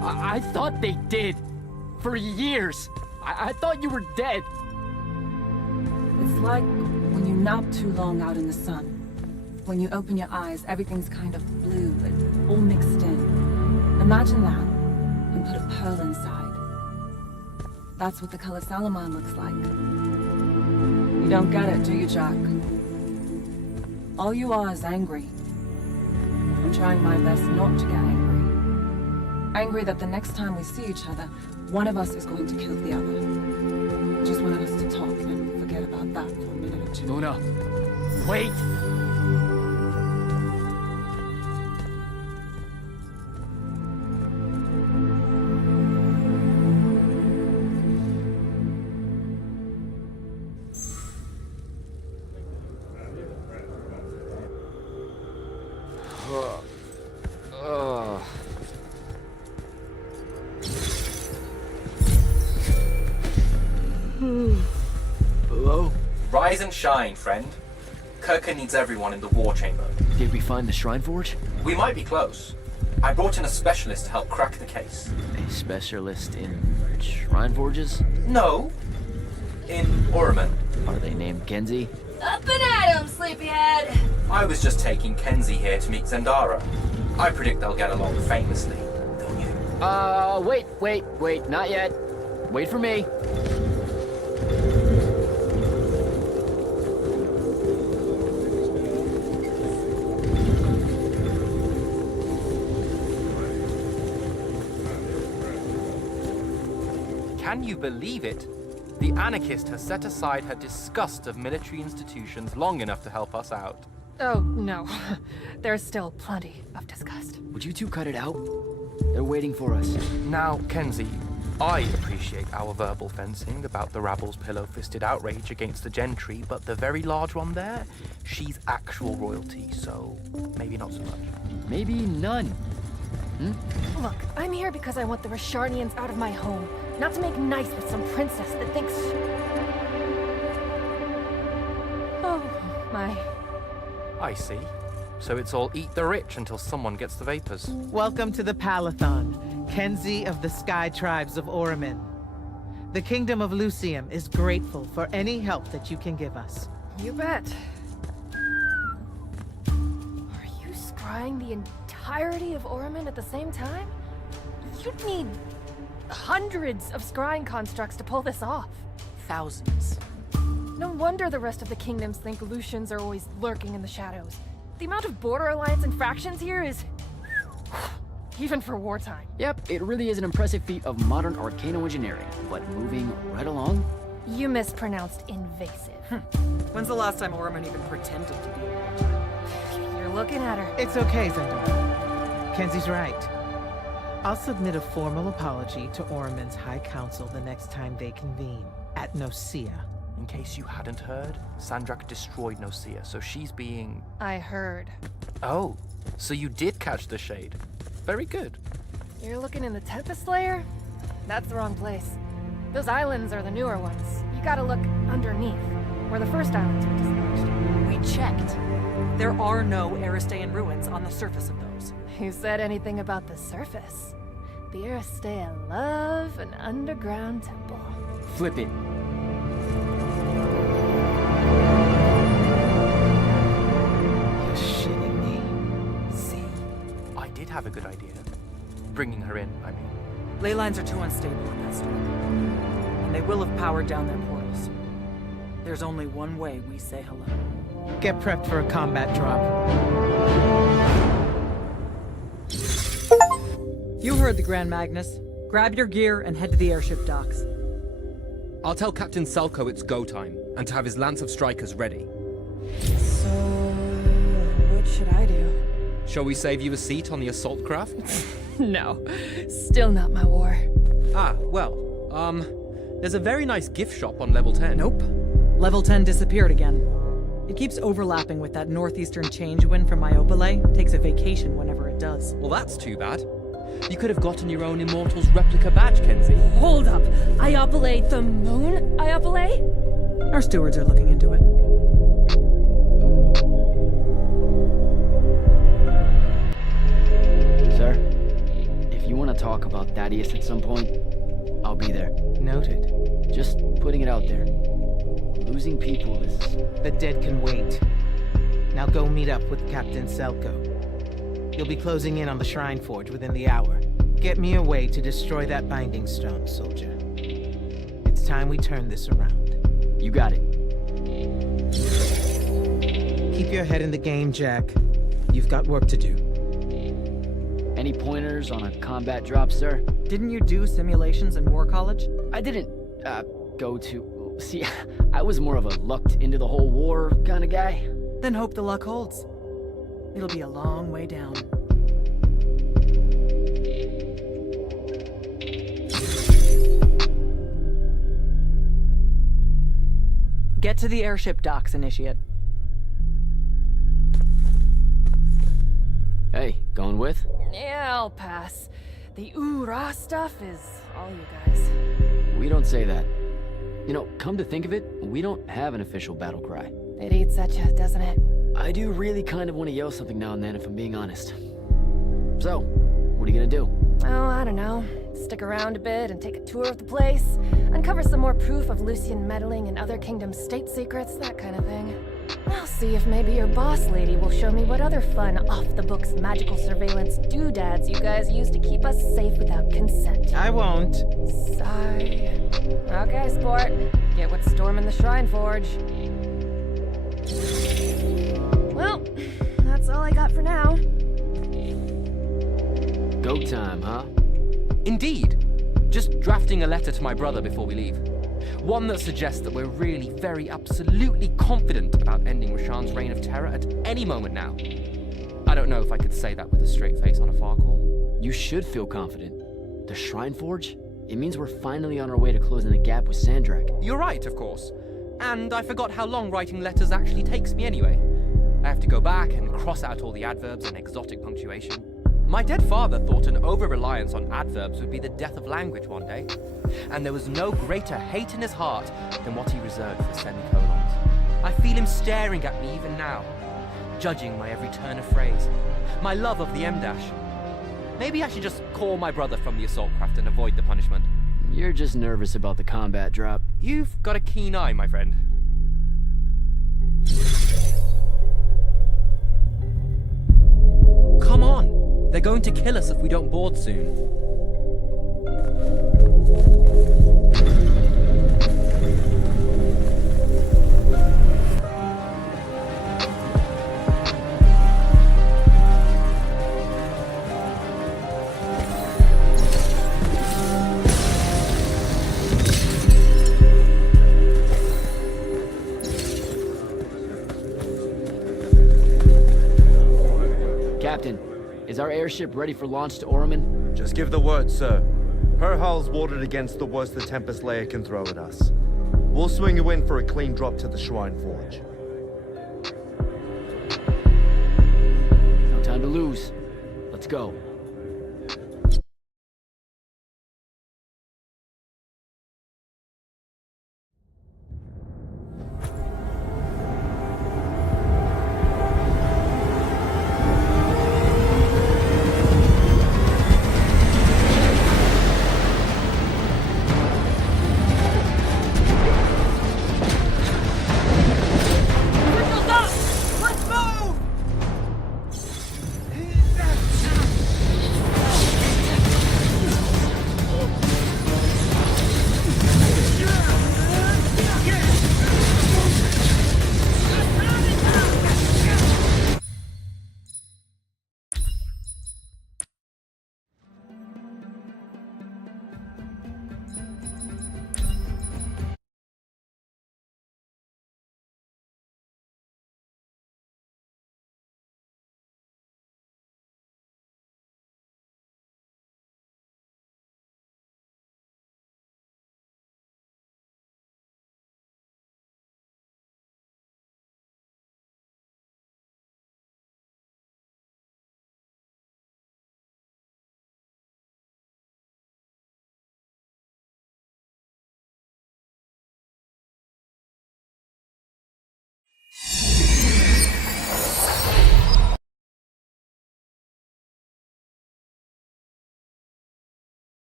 I thought they did. For years. I thought you were dead. It's like when you nap too long out in the sun. When you open your eyes, everything's kind of blue and all mixed in. Imagine that, and put a pearl inside. That's what the color salamine looks like. You don't get it, do you, Jack? All you are is angry. I'm trying my best not to get angry. Angry that the next time we see each other, one of us is going to kill the other. Just wanted us to talk and forget about that for a minute or two. Luna, wait! Hello? Rise and shine, friend. Kirka needs everyone in the war chamber. Did we find the Shrine Forge? We might be close. I brought in a specialist to help crack the case. A specialist in Shrine Forges? No. In Orman. Are they named Kenzie? Up and at 'em, sleepyhead! I was just taking Kenzie here to meet Zendara. I predict they'll get along famously, don't you? Wait, not yet. Wait for me. Can you believe it? The anarchist has set aside her disgust of military institutions long enough to help us out. Oh, no. There's still plenty of disgust. Would you two cut it out? They're waiting for us. Now, Kenzie, I appreciate our verbal fencing about the rabble's pillow-fisted outrage against the gentry, but the very large one there, she's actual royalty, so maybe not so much. Maybe none. Look, I'm here because I want the Rasharnians out of my home, not to make nice with some princess that thinks... Oh, my. I see. So it's all eat the rich until someone gets the vapors. Welcome to the Palathon, Kenzie of the Sky Tribes of Oramin. The Kingdom of Lucium is grateful for any help that you can give us. You bet. Are you scrying the entirety of Oramin at the same time? You'd need hundreds of scrying constructs to pull this off. Thousands. No wonder the rest of the kingdoms think Lucians are always lurking in the shadows. The amount of border alliance and factions here is... even for wartime. Yep, it really is an impressive feat of modern arcano engineering, but moving right along. You mispronounced invasive. When's the last time Orman even pretended to be? You're looking at her. It's okay, Zendara. Kenzie's right. I'll submit a formal apology to Oramin's High Council the next time they convene, at Nosea. In case you hadn't heard, Sandrak destroyed Nosea, so she's being... I heard. Oh, so you did catch the shade. Very good. You're looking in the Tempest layer? That's the wrong place. Those islands are the newer ones. You gotta look underneath. where the first islands were dislodged. We checked. There are no Aristean ruins on the surface of those. Who said anything about the surface? The Aristea love an underground temple. Flip it. You're shitting me. See? I did have a good idea. Bringing her in, I mean. Ley lines are too unstable in that storm. And they will have powered down their portals. There's only one way we say hello. Get prepped for a combat drop. You heard the Grand Magnus. Grab your gear and head to the airship docks. I'll tell Captain Selko it's go time, and to have his Lance of Strikers ready. So, what should I do? Shall we save you a seat on the assault craft? No, still not my war. Ah, well, there's a very nice gift shop on level 10. Nope. Level 10 disappeared again. It keeps overlapping with that northeastern change wind from Myopole. Takes a vacation whenever it does. Well, that's too bad. You could have gotten your own Immortals replica badge, Kenzie. Hold up! Iopole the moon? Iopole? Our stewards are looking into it. Sir, if you want to talk about Thaddeus at some point, I'll be there. Noted. Just putting it out there. Losing people is... The dead can wait. Now go meet up with Captain Selko. You'll be closing in on the Shrine Forge within the hour. Get me a way to destroy that binding stone, soldier. It's time we turn this around. You got it. Keep your head in the game, Jack. You've got work to do. Any pointers on a combat drop, sir? Didn't you do simulations in War College? I didn't, go to... See, I was more of a lucked into the whole war kind of guy. Then hope the luck holds. It'll be a long way down. Get to the airship docks, Initiate. Hey, going with? Yeah, I'll pass. The ooh-rah stuff is all you guys. We don't say that. You know, come to think of it, we don't have an official battle cry. It eats at you, doesn't it? I do really kind of want to yell something now and then, if I'm being honest. So, what are you gonna do? Oh, I don't know. Stick around a bit and take a tour of the place. Uncover some more proof of Lucian meddling in other kingdoms' state secrets, that kind of thing. I'll see if maybe your boss lady will show me what other fun, off-the-books magical surveillance doodads you guys use to keep us safe without consent. I won't. Sigh. Okay, sport. Get what's storming the Shrine Forge. Well, that's all I got for now. Go time, huh? Indeed. Just drafting a letter to my brother before we leave. One that suggests that we're really very absolutely confident about ending Rasharn's reign of terror at any moment now. I don't know if I could say that with a straight face on a Farcall. You should feel confident. The Shrine Forge? It means we're finally on our way to closing the gap with Sandrak. You're right, of course. And I forgot how long writing letters actually takes me anyway. I have to go back and cross out all the adverbs and exotic punctuation. My dead father thought an over-reliance on adverbs would be the death of language one day. And there was no greater hate in his heart than what he reserved for semicolons. I feel him staring at me even now, judging my every turn of phrase, my love of the M-dash. Maybe I should just call my brother from the assault craft and avoid the punishment. You're just nervous about the combat drop. You've got a keen eye, my friend. Come on! They're going to kill us if we don't board soon. Captain, is our airship ready for launch to Orman? Just give the word, sir. Her hull's warded against the worst the Tempest layer can throw at us. We'll swing you in for a clean drop to the Shrine Forge. No time to lose. Let's go.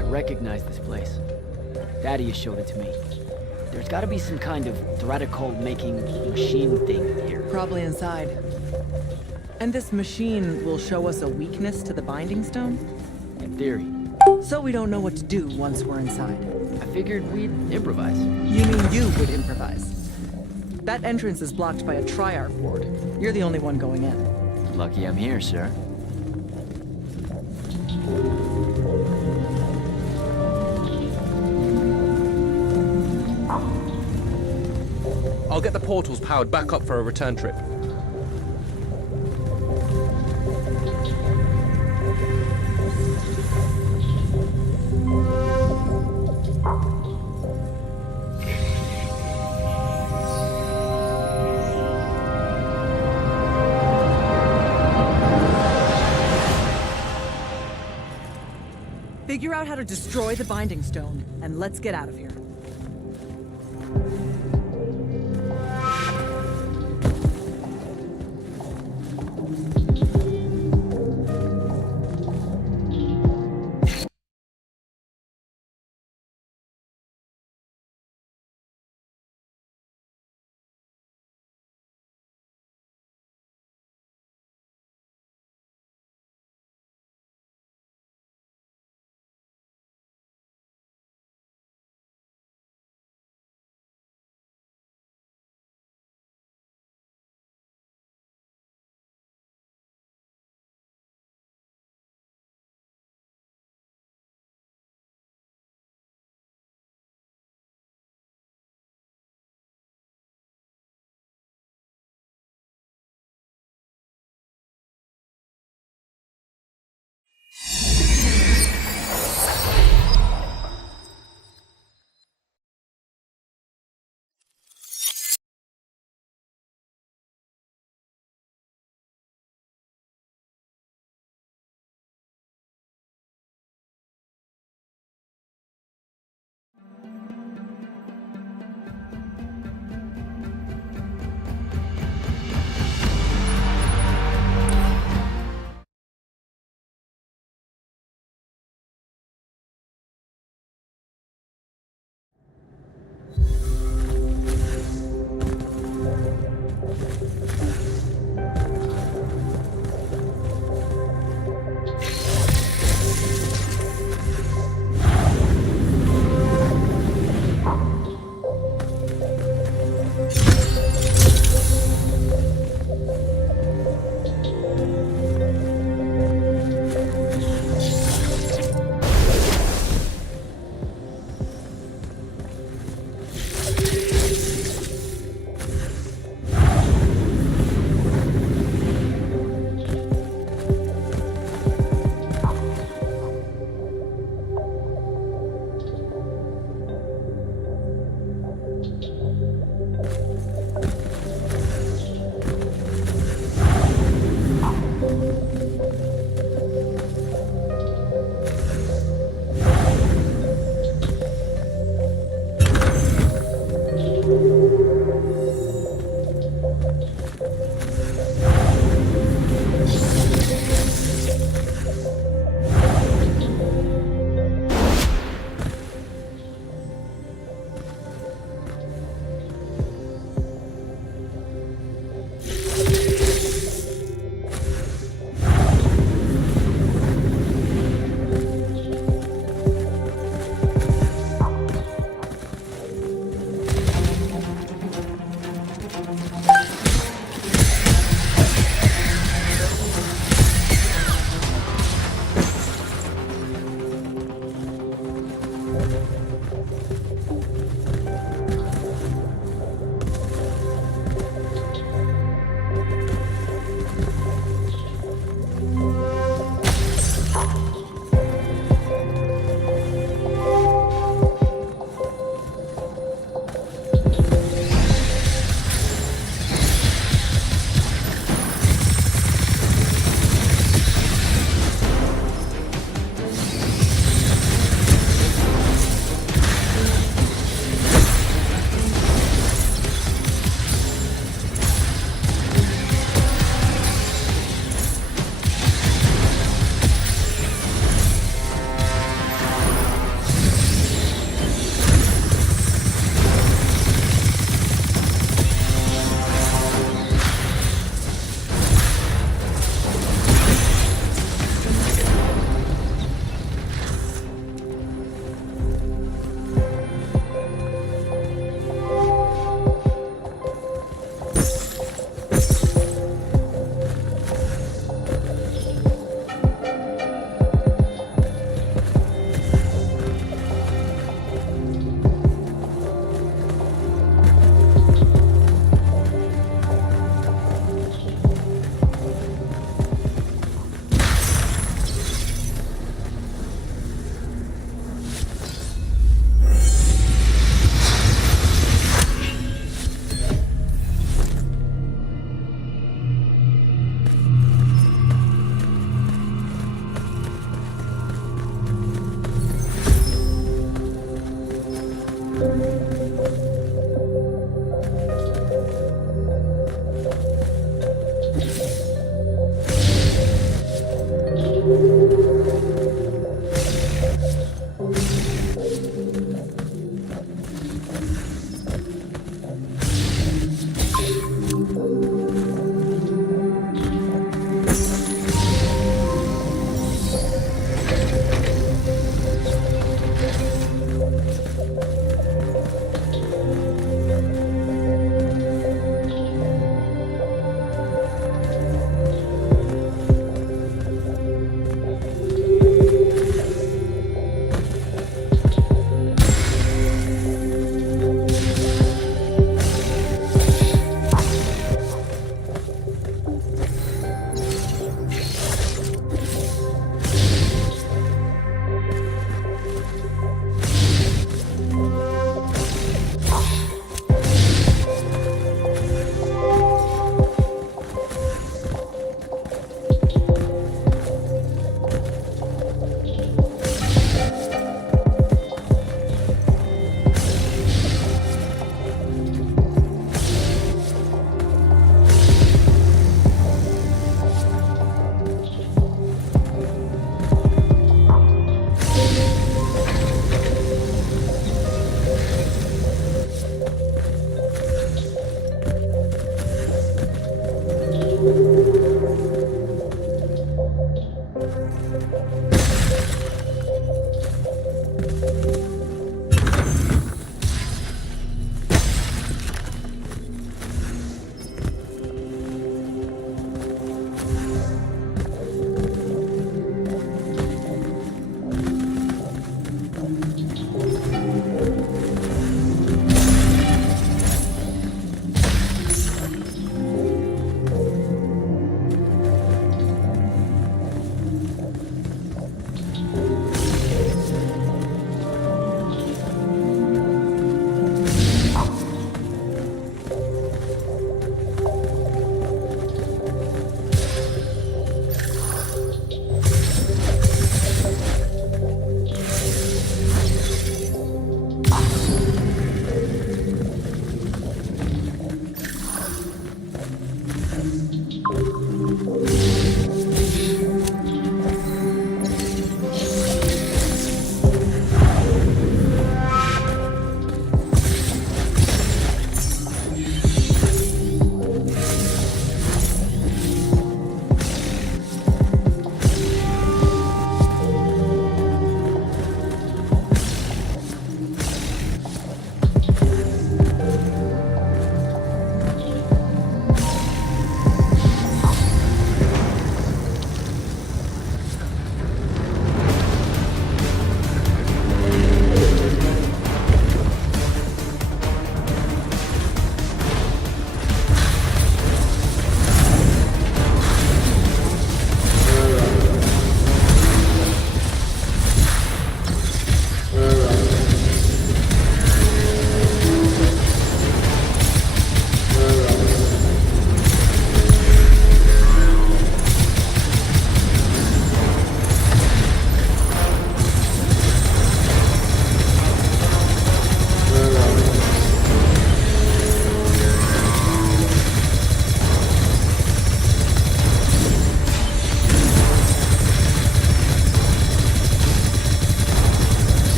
I recognize this place. Thaddeus showed it to me. There's gotta be some kind of Threatical-making machine thing here. Probably inside. And this machine will show us a weakness to the Binding Stone? In theory. So we don't know what to do once we're inside. I figured we'd improvise. You mean you would improvise? That entrance is blocked by a Triarch ward. You're the only one going in. Lucky I'm here, sir. I'll get the portals powered back up for a return trip. Figure out how to destroy the Binding Stone, and let's get out of here.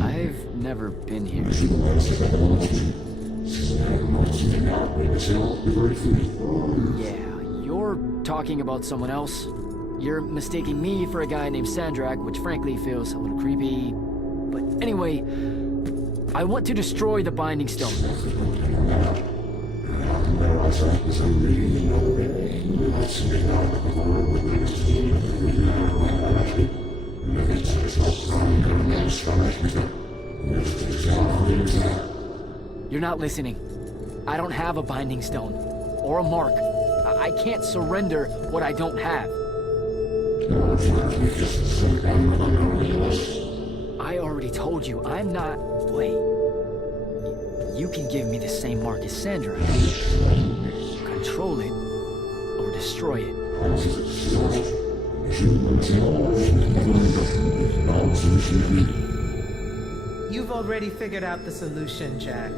I've never been here. Yeah, you're talking about someone else. You're mistaking me for a guy named Sandrak, which frankly feels a little creepy. But anyway, I want to destroy the Binding Stone. You're not listening. I don't have a Binding Stone. Or a mark. I can't surrender what I don't have. I already told you, I'm not... Wait. You can give me the same mark as Sandra. Control it, or destroy it. You've already figured out the solution, Jack.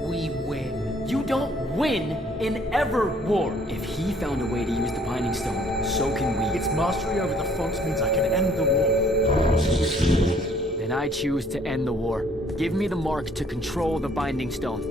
We win. You don't win in ever war. If he found a way to use the Binding Stone, so can we. Its mastery over the fonts means I can end the war. Then I choose to end the war. Give me the mark to control the Binding Stone.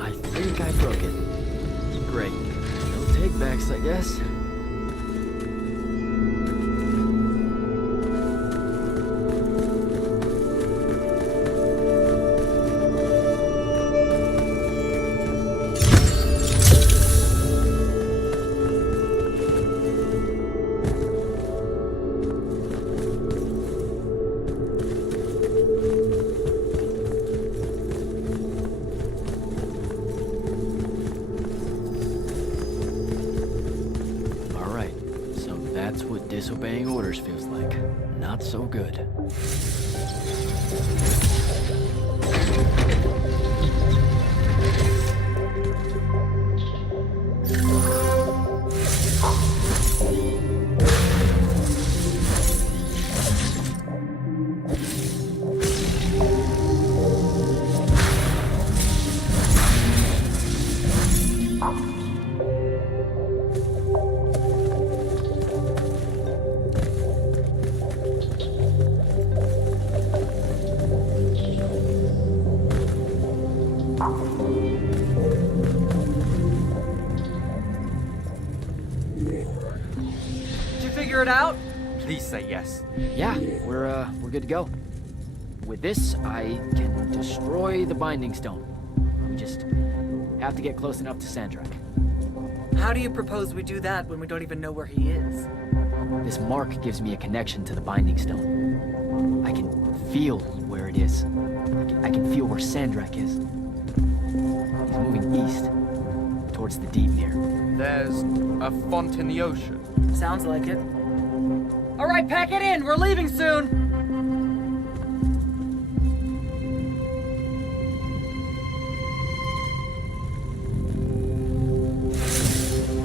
I think I broke it. Great. No take-backs, I guess. That's what disobeying orders feels like. Not so good. Figure it out? Please say yes. Yeah, we're good to go. With this, I can destroy the Binding Stone. We just have to get close enough to Sandrak. How do you propose we do that when we don't even know where he is? This mark gives me a connection to the Binding Stone. I can feel where it is. I can feel where Sandrak is. He's moving east, towards the deep near. There's a font in the ocean. Sounds like it. All right, pack it in. We're leaving soon.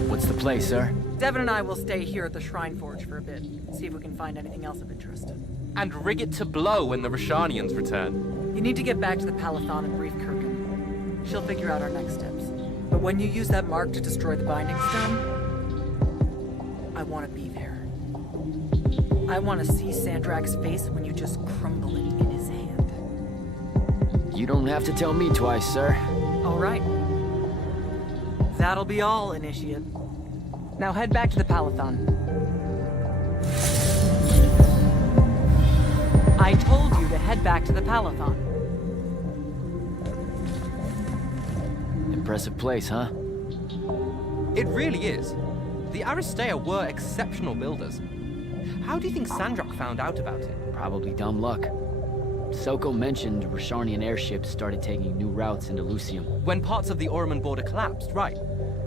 What's the play, sir? Devin and I will stay here at the Shrine Forge for a bit. See if we can find anything else of interest. And rig it to blow when the Rashanians return. You need to get back to the Palathon and brief Kirkin. She'll figure out our next steps. But when you use that mark to destroy the Binding Stone, I want to be there. I want to see Sandrak's face when you just crumble it in his hand. You don't have to tell me twice, sir. All right. That'll be all, Initiate. Now head back to the Palathon. I told you to head back to the Palathon. Impressive place, huh? It really is. The Aristea were exceptional builders. How do you think Sandrak found out about it? Probably dumb luck. Soko mentioned Rashanian airships started taking new routes into Lucium. When parts of the Orman border collapsed, right.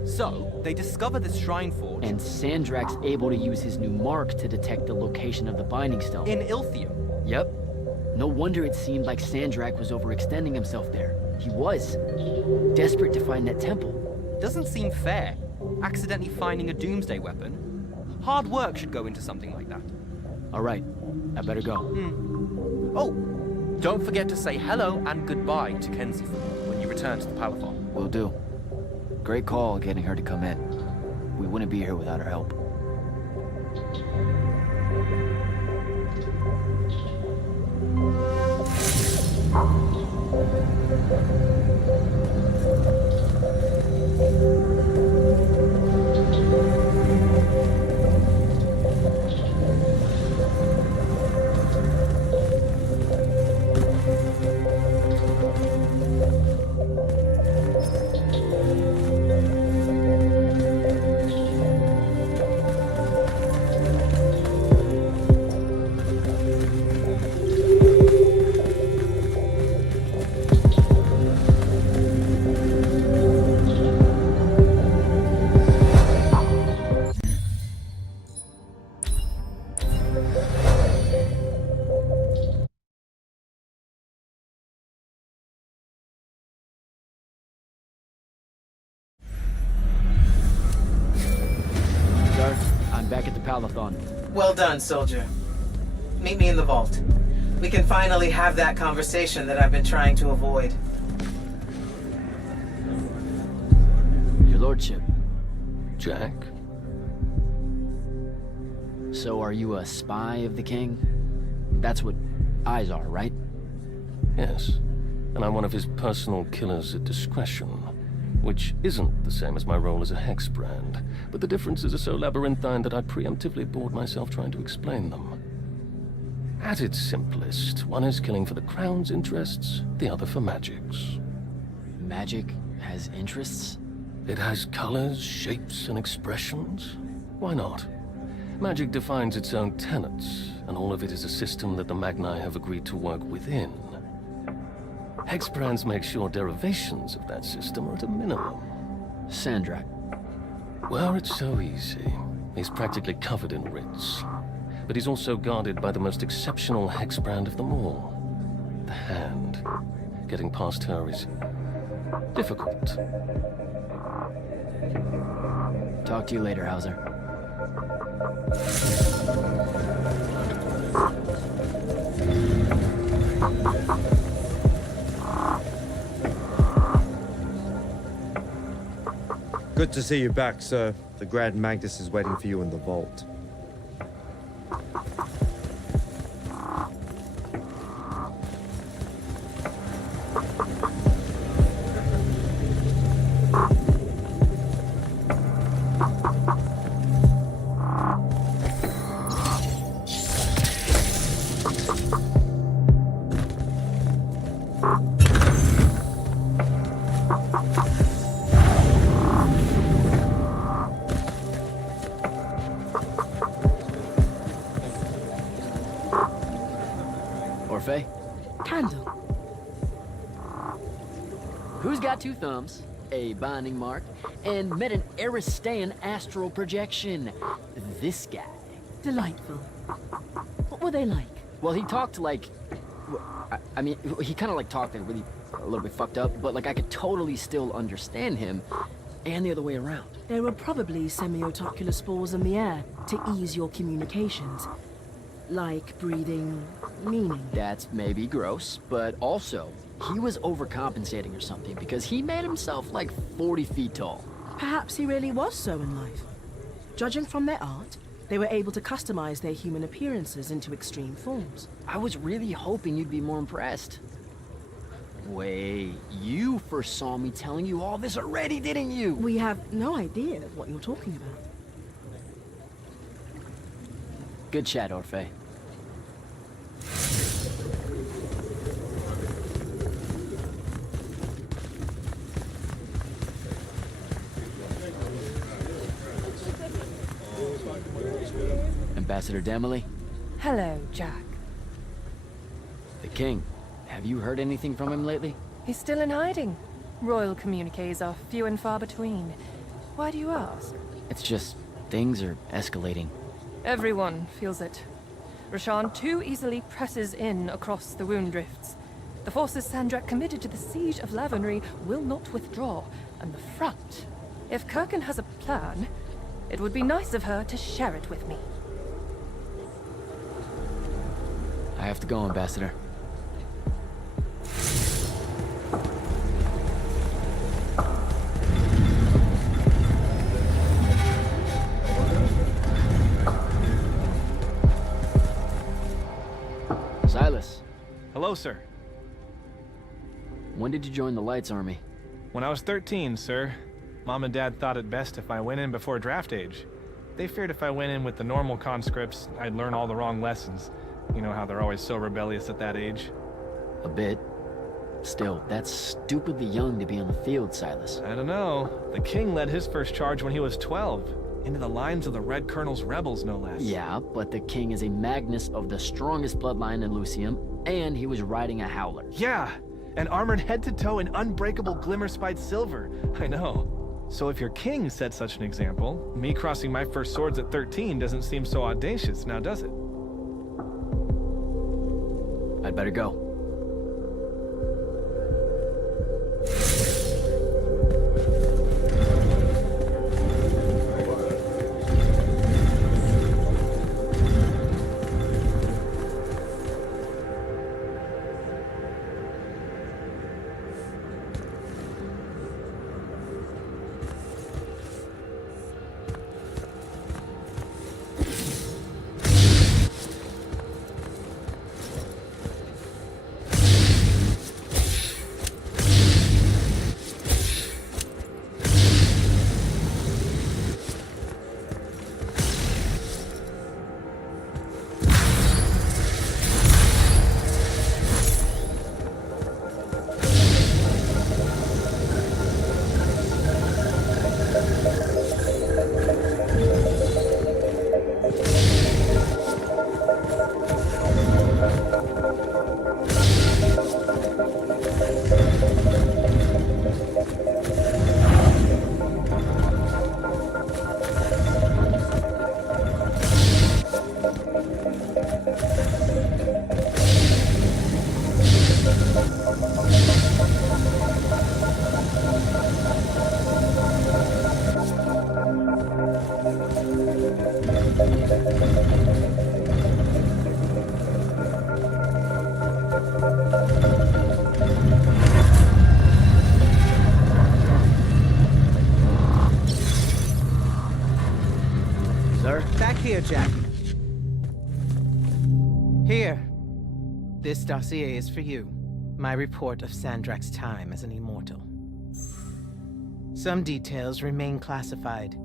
So, they discover this shrine forge. And Sandrak's able to use his new mark to detect the location of the Binding Stone. In Ilthium. Yep. No wonder it seemed like Sandrak was overextending himself there. He was. Desperate to find that temple. Doesn't seem fair. Accidentally finding a doomsday weapon. Hard work should go into something like that. All right, I better go. Oh, don't forget to say hello and goodbye to Kenzie when you return to the Palathon. Will do. Great call getting her to come in. We wouldn't be here without her help. Back at the Palathon. Well done, soldier. Meet me in the vault. We can finally have that conversation that I've been trying to avoid. Your lordship. Jack? So are you a spy of the king? That's what eyes are, right? Yes. And I'm one of his personal killers at discretion. Which isn't the same as my role as a hex brand, but the differences are so labyrinthine that I preemptively bored myself trying to explain them. At its simplest, one is killing for the crown's interests, the other for magic's. Magic has interests? It has colors, shapes, and expressions. Why not? Magic defines its own tenets, and all of it is a system that the Magni have agreed to work within. Hex brands make sure derivations of that system are at a minimum. Sandrak. Well, it's so easy. He's practically covered in writs. But he's also guarded by the most exceptional hex brand of them all. The Hand. Getting past her is difficult. Talk to you later, Hauser. Good to see you back, sir. The Grand Magus is waiting for you in the vault. Candle. Who's got two thumbs, a binding mark, and met an Aristean astral projection? This guy. Delightful. What were they like? Well, he talked like... I mean, he kind of like talked like really a little bit fucked up, but like I could totally still understand him, and the other way around. There were probably semiotacular spores in the air to ease your communications. Like breathing meaning. That's maybe gross, but also, he was overcompensating or something because he made himself like 40 feet tall. Perhaps he really was so in life. Judging from their art, they were able to customize their human appearances into extreme forms. I was really hoping you'd be more impressed. Wait, you first saw me telling you all this already, didn't you? We have no idea what you're talking about. Good chat, Orphe. Ambassador Demily? Hello, Jack. The King. Have you heard anything from him lately? He's still in hiding. Royal communiques are few and far between. Why do you ask? It's just, things are escalating. Everyone feels it. Rasharn too easily presses in across the wound drifts. The forces Sandrak committed to the siege of Lavenry will not withdraw, and the front. If Kirkin has a plan, it would be nice of her to share it with me. I have to go, Ambassador. Silas. Hello, sir. When did you join the Lights Army? When I was 13, sir. Mom and Dad thought it best if I went in before draft age. They feared if I went in with the normal conscripts, I'd learn all the wrong lessons. You know how they're always so rebellious at that age. A bit. Still, that's stupidly young to be on the field, Silas. I don't know. The king led his first charge when he was 12. Into the lines of the Red Colonel's rebels, no less. Yeah, but the king is a Magnus of the strongest bloodline in Lucium, and he was riding a howler. Yeah! And armored head to toe in unbreakable glimmer-spiked silver. I know. So if your king set such an example, me crossing my first swords at 13 doesn't seem so audacious, now does it? I'd better go. Here, Jack. Here. This dossier is for you. My report of Sandrak's time as an immortal. Some details remain classified.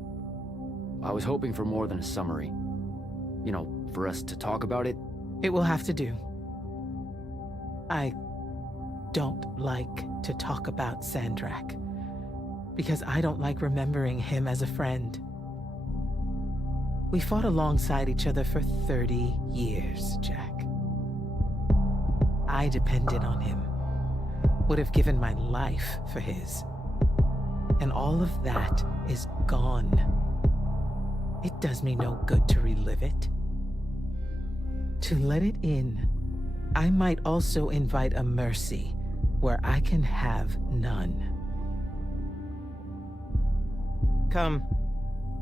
I was hoping for more than a summary. You know, for us to talk about it. It will have to do. I don't like to talk about Sandrak, because I don't like remembering him as a friend. We fought alongside each other for 30 years, Jack. I depended on him. Would have given my life for his. And all of that is gone. It does me no good to relive it. To let it in, I might also invite a mercy where I can have none. Come.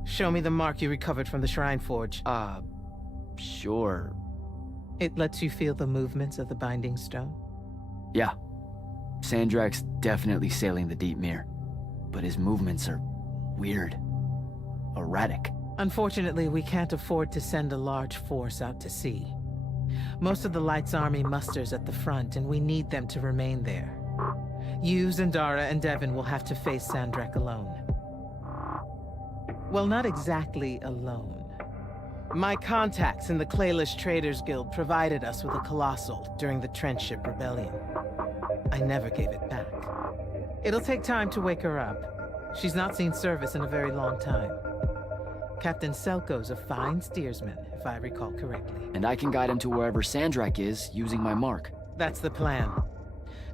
Show me the mark you recovered from the Shrine Forge. Sure. It lets you feel the movements of the Binding Stone? Yeah. Sandrak's definitely sailing the deep mirror, but his movements are weird. Erratic. Unfortunately, we can't afford to send a large force out to sea. Most of the Light's army musters at the front, and we need them to remain there. You, Zendara, and Devon will have to face Sandrak alone. Well, not exactly alone. My contacts in the Clayless Traders Guild provided us with a Colossal during the Trench Ship Rebellion. I never gave it back. It'll take time to wake her up. She's not seen service in a very long time. Captain Selko's a fine steersman, if I recall correctly. And I can guide him to wherever Sandrak is, using my mark. That's the plan.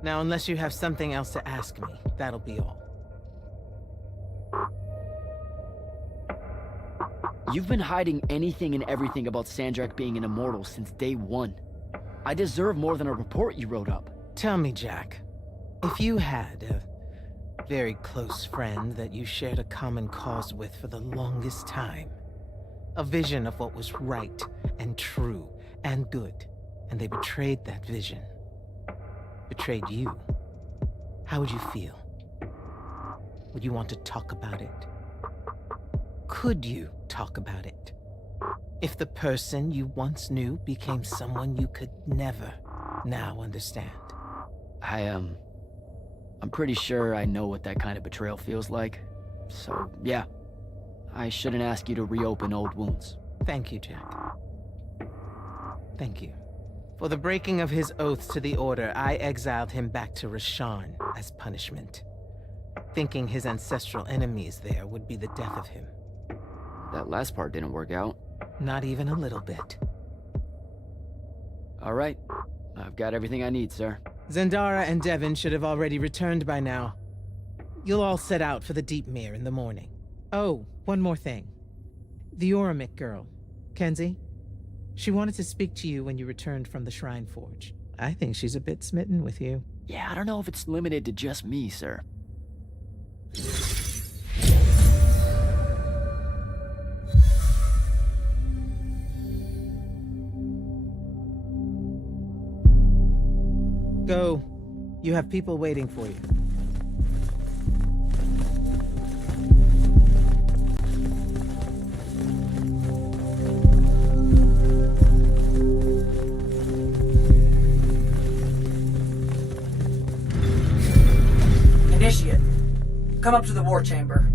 Now, unless you have something else to ask me, that'll be all. You've been hiding anything and everything about Sandrak being an immortal since day one. I deserve more than a report you wrote up. Tell me, Jack, if you had a very close friend that you shared a common cause with for the longest time, a vision of what was right and true and good, and they betrayed that vision, betrayed you, how would you feel? Would you want to talk about it? Could you talk about it? If the person you once knew became someone you could never now understand. I'm pretty sure I know what that kind of betrayal feels like. So, yeah. I shouldn't ask you to reopen old wounds. Thank you, Jack. Thank you. For the breaking of his oath to the Order, I exiled him back to Rasharn as punishment, thinking his ancestral enemies there would be the death of him. That last part didn't work out. Not even a little bit. All right. I've got everything I need, sir. Zendara and Devin should have already returned by now. You'll all set out for the Deep Mere in the morning. Oh, one more thing. The Oromik girl, Kenzie. She wanted to speak to you when you returned from the Shrine Forge. I think she's a bit smitten with you. Yeah, I don't know if it's limited to just me, sir. Go. You have people waiting for you. Initiate, come up to the war chamber.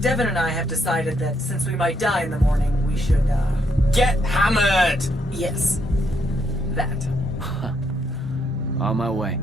Devin and I have decided that since we might die in the morning, we should, Get hammered! Yes. That. On my way.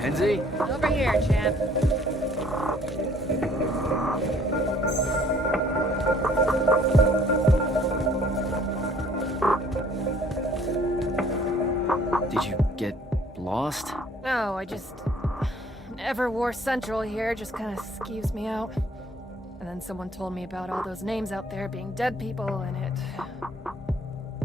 Kenzie? Over here, champ. Did you get lost? No, I just... Everwar Central here just kind of skeeves me out. And then someone told me about all those names out there being dead people, and it...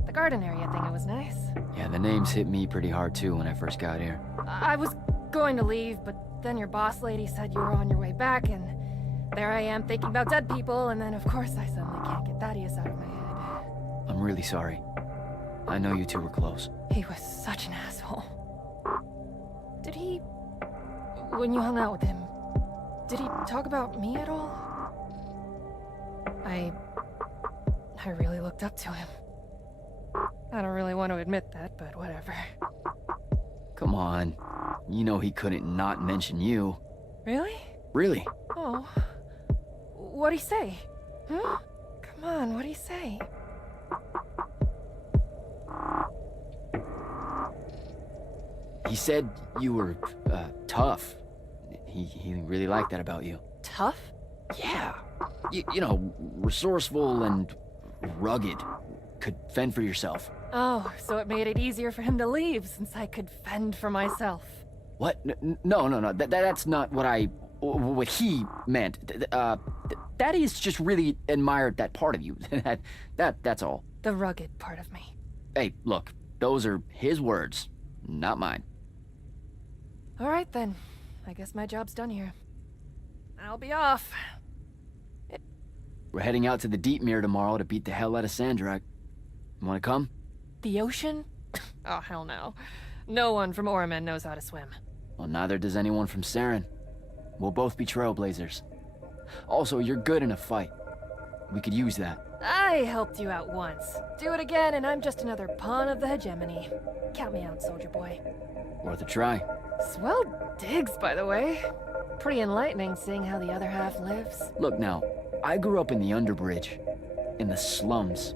The garden area thing, it was nice. Yeah, the names hit me pretty hard too when I first got here. I was going to leave, but then your boss lady said you were on your way back, and there I am thinking about dead people, and then of course I suddenly can't get Thaddeus out of my head. I'm really sorry. I know you two were close. He was such an asshole. Did he... When you hung out with him, did he talk about me at all? I really looked up to him. I don't really want to admit that, but whatever. Come on. You know he couldn't not mention you. Really? Really? Oh. What'd he say? Huh? Come on, what'd he say? He said you were, tough. He really liked that about you. Tough? Yeah. You know, resourceful and rugged. Could fend for yourself. Oh, so it made it easier for him to leave since I could fend for myself. What? No. That's not what he meant. Thaddeus just really admired that part of you. That's all. The rugged part of me. Hey, look, those are his words, not mine. All right then. I guess my job's done here. I'll be off. We're heading out to the Deep Mere tomorrow to beat the hell out of Sandrak. Wanna come? The ocean? Oh, hell no. No one from Oramen knows how to swim. Well, neither does anyone from Saren. We'll both be trailblazers. Also, you're good in a fight. We could use that. I helped you out once. Do it again, and I'm just another pawn of the hegemony. Count me out, soldier boy. Worth a try. Swell digs, by the way. Pretty enlightening seeing how the other half lives. Look now, I grew up in the underbridge. In the slums.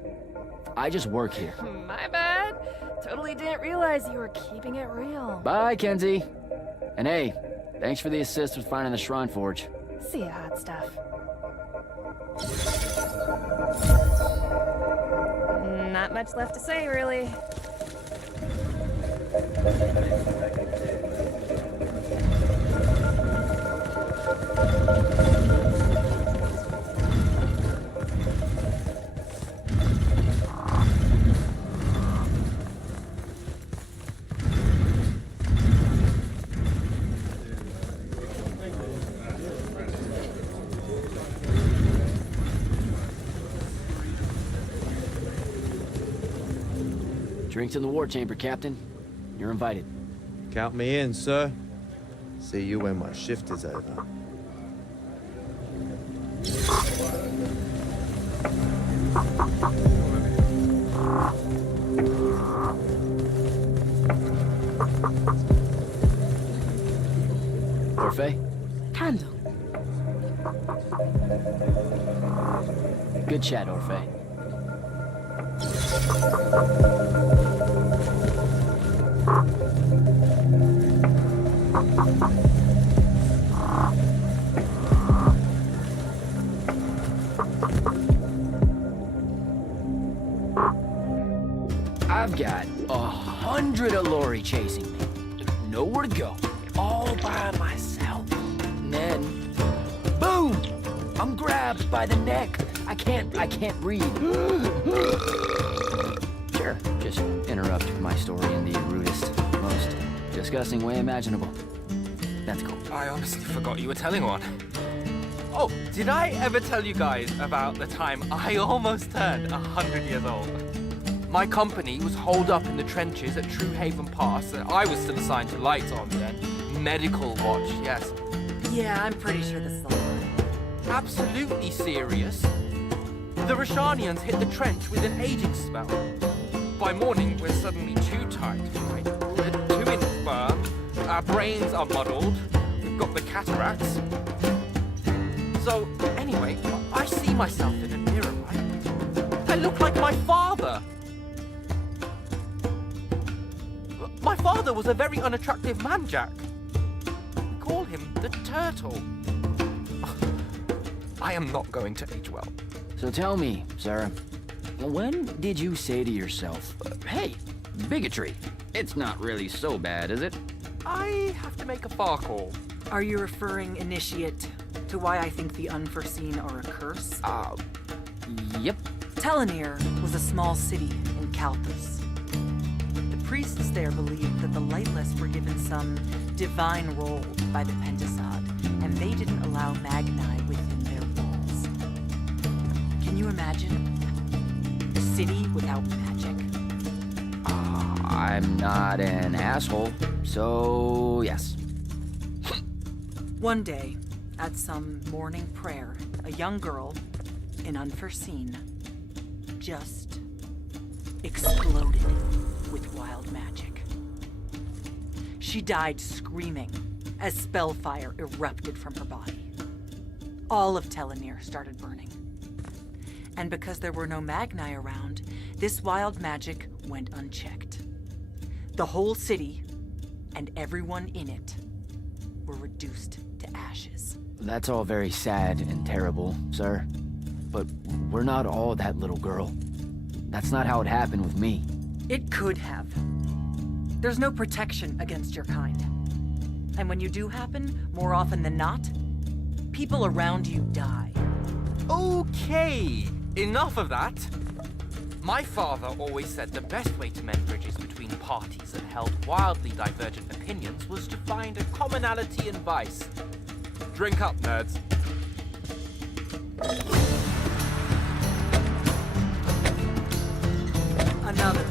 I just work here. My bad. Totally didn't realize you were keeping it real. Bye, Kenzie. And hey, thanks for the assist with finding the Shrine Forge. See ya, hot stuff. Not much left to say, really. Drinks in the war chamber, Captain. You're invited. Count me in, sir. See you when my shift is over. Orphe? Candle. Good chat, Orphe. I've got 100 Allori chasing me. Nowhere to go. All by myself. And then, boom! I'm grabbed by the neck. I can't breathe. Sure, just interrupt my story in the rudest, most disgusting way imaginable. That's cool. I honestly forgot you were telling one. Oh, did I ever tell you guys about the time I almost turned 100 years old? My company was holed up in the trenches at True Haven Pass, and I was still assigned to lights on then. Medical watch, yes. Yeah, I'm pretty sure this is a lie. Absolutely serious. The Rashanians hit the trench with an aging spell. By morning, we're suddenly too tired to fight. We're too infirm. Our brains are muddled. We've got the cataracts. So, anyway, I see myself in a mirror, right? I look like my father. My father was a very unattractive man, Jack. We call him the Turtle. I am not going to age well. So tell me, Sarah, when did you say to yourself, hey, bigotry, it's not really so bad, is it? I have to make a far call. Are you referring, Initiate, to why I think the unforeseen are a curse? Yep. Telenir was a small city in Kalthus. The priests there believed that the Lightless were given some divine role by the Pentasod, and they didn't allow Magni within their walls. Can you imagine? A city without magic? I'm not an asshole, so yes. One day, at some morning prayer, a young girl, in Unforeseen, just exploded with wild magic. She died screaming as spellfire erupted from her body. All of Telenir started burning. And because there were no Magni around, this wild magic went unchecked. The whole city, and everyone in it, were reduced to ashes. That's all very sad and terrible, sir. But we're not all that little girl. That's not how it happened with me. It could have. There's no protection against your kind. And when you do happen, more often than not, people around you die. Okay, enough of that. My father always said the best way to mend bridges between parties that held wildly divergent opinions was to find a commonality in vice. Drink up, nerds. Another.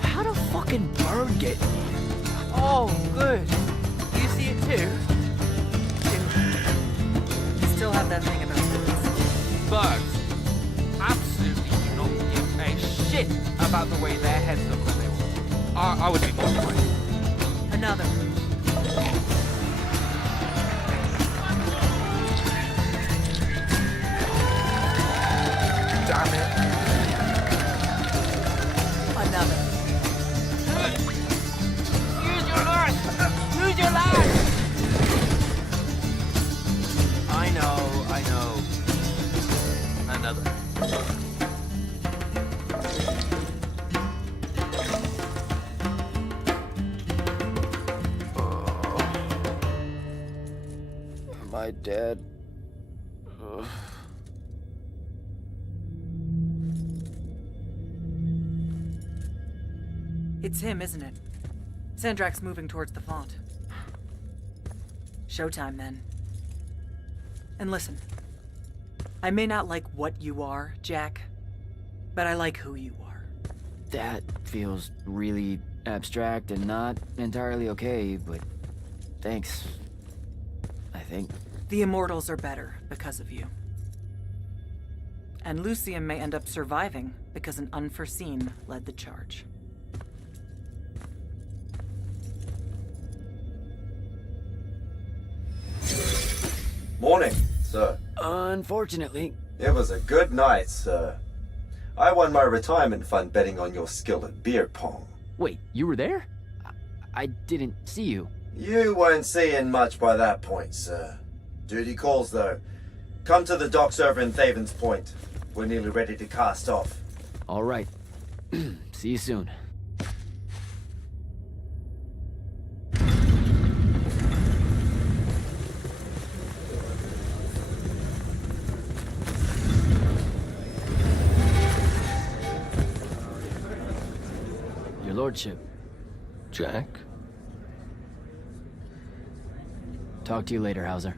How'd a fucking bird get in here? Oh, good. You see you too. You still have that thing about birds. Birds absolutely do not give a shit about the way their heads look when they walk. I would be mortified. Another. Damn it. Another. Use your lash! Use your lash! I know. Another. Am I dead? Ugh. It's him, isn't it? Sandrak's moving towards the font. Showtime, then. And listen, I may not like what you are, Jack, but I like who you are. That feels really abstract and not entirely okay, but thanks. I think. The Immortals are better because of you. And Lucium may end up surviving because an unforeseen led the charge. Morning, sir. Unfortunately. It was a good night, sir. I won my retirement fund betting on your skill at beer pong. Wait, you were there? I didn't see you. You weren't seeing much by that point, sir. Duty calls, though. Come to the docks over in Thaven's Point. We're nearly ready to cast off. All right. See you soon. Your lordship. Jack? Talk to you later, Hauser.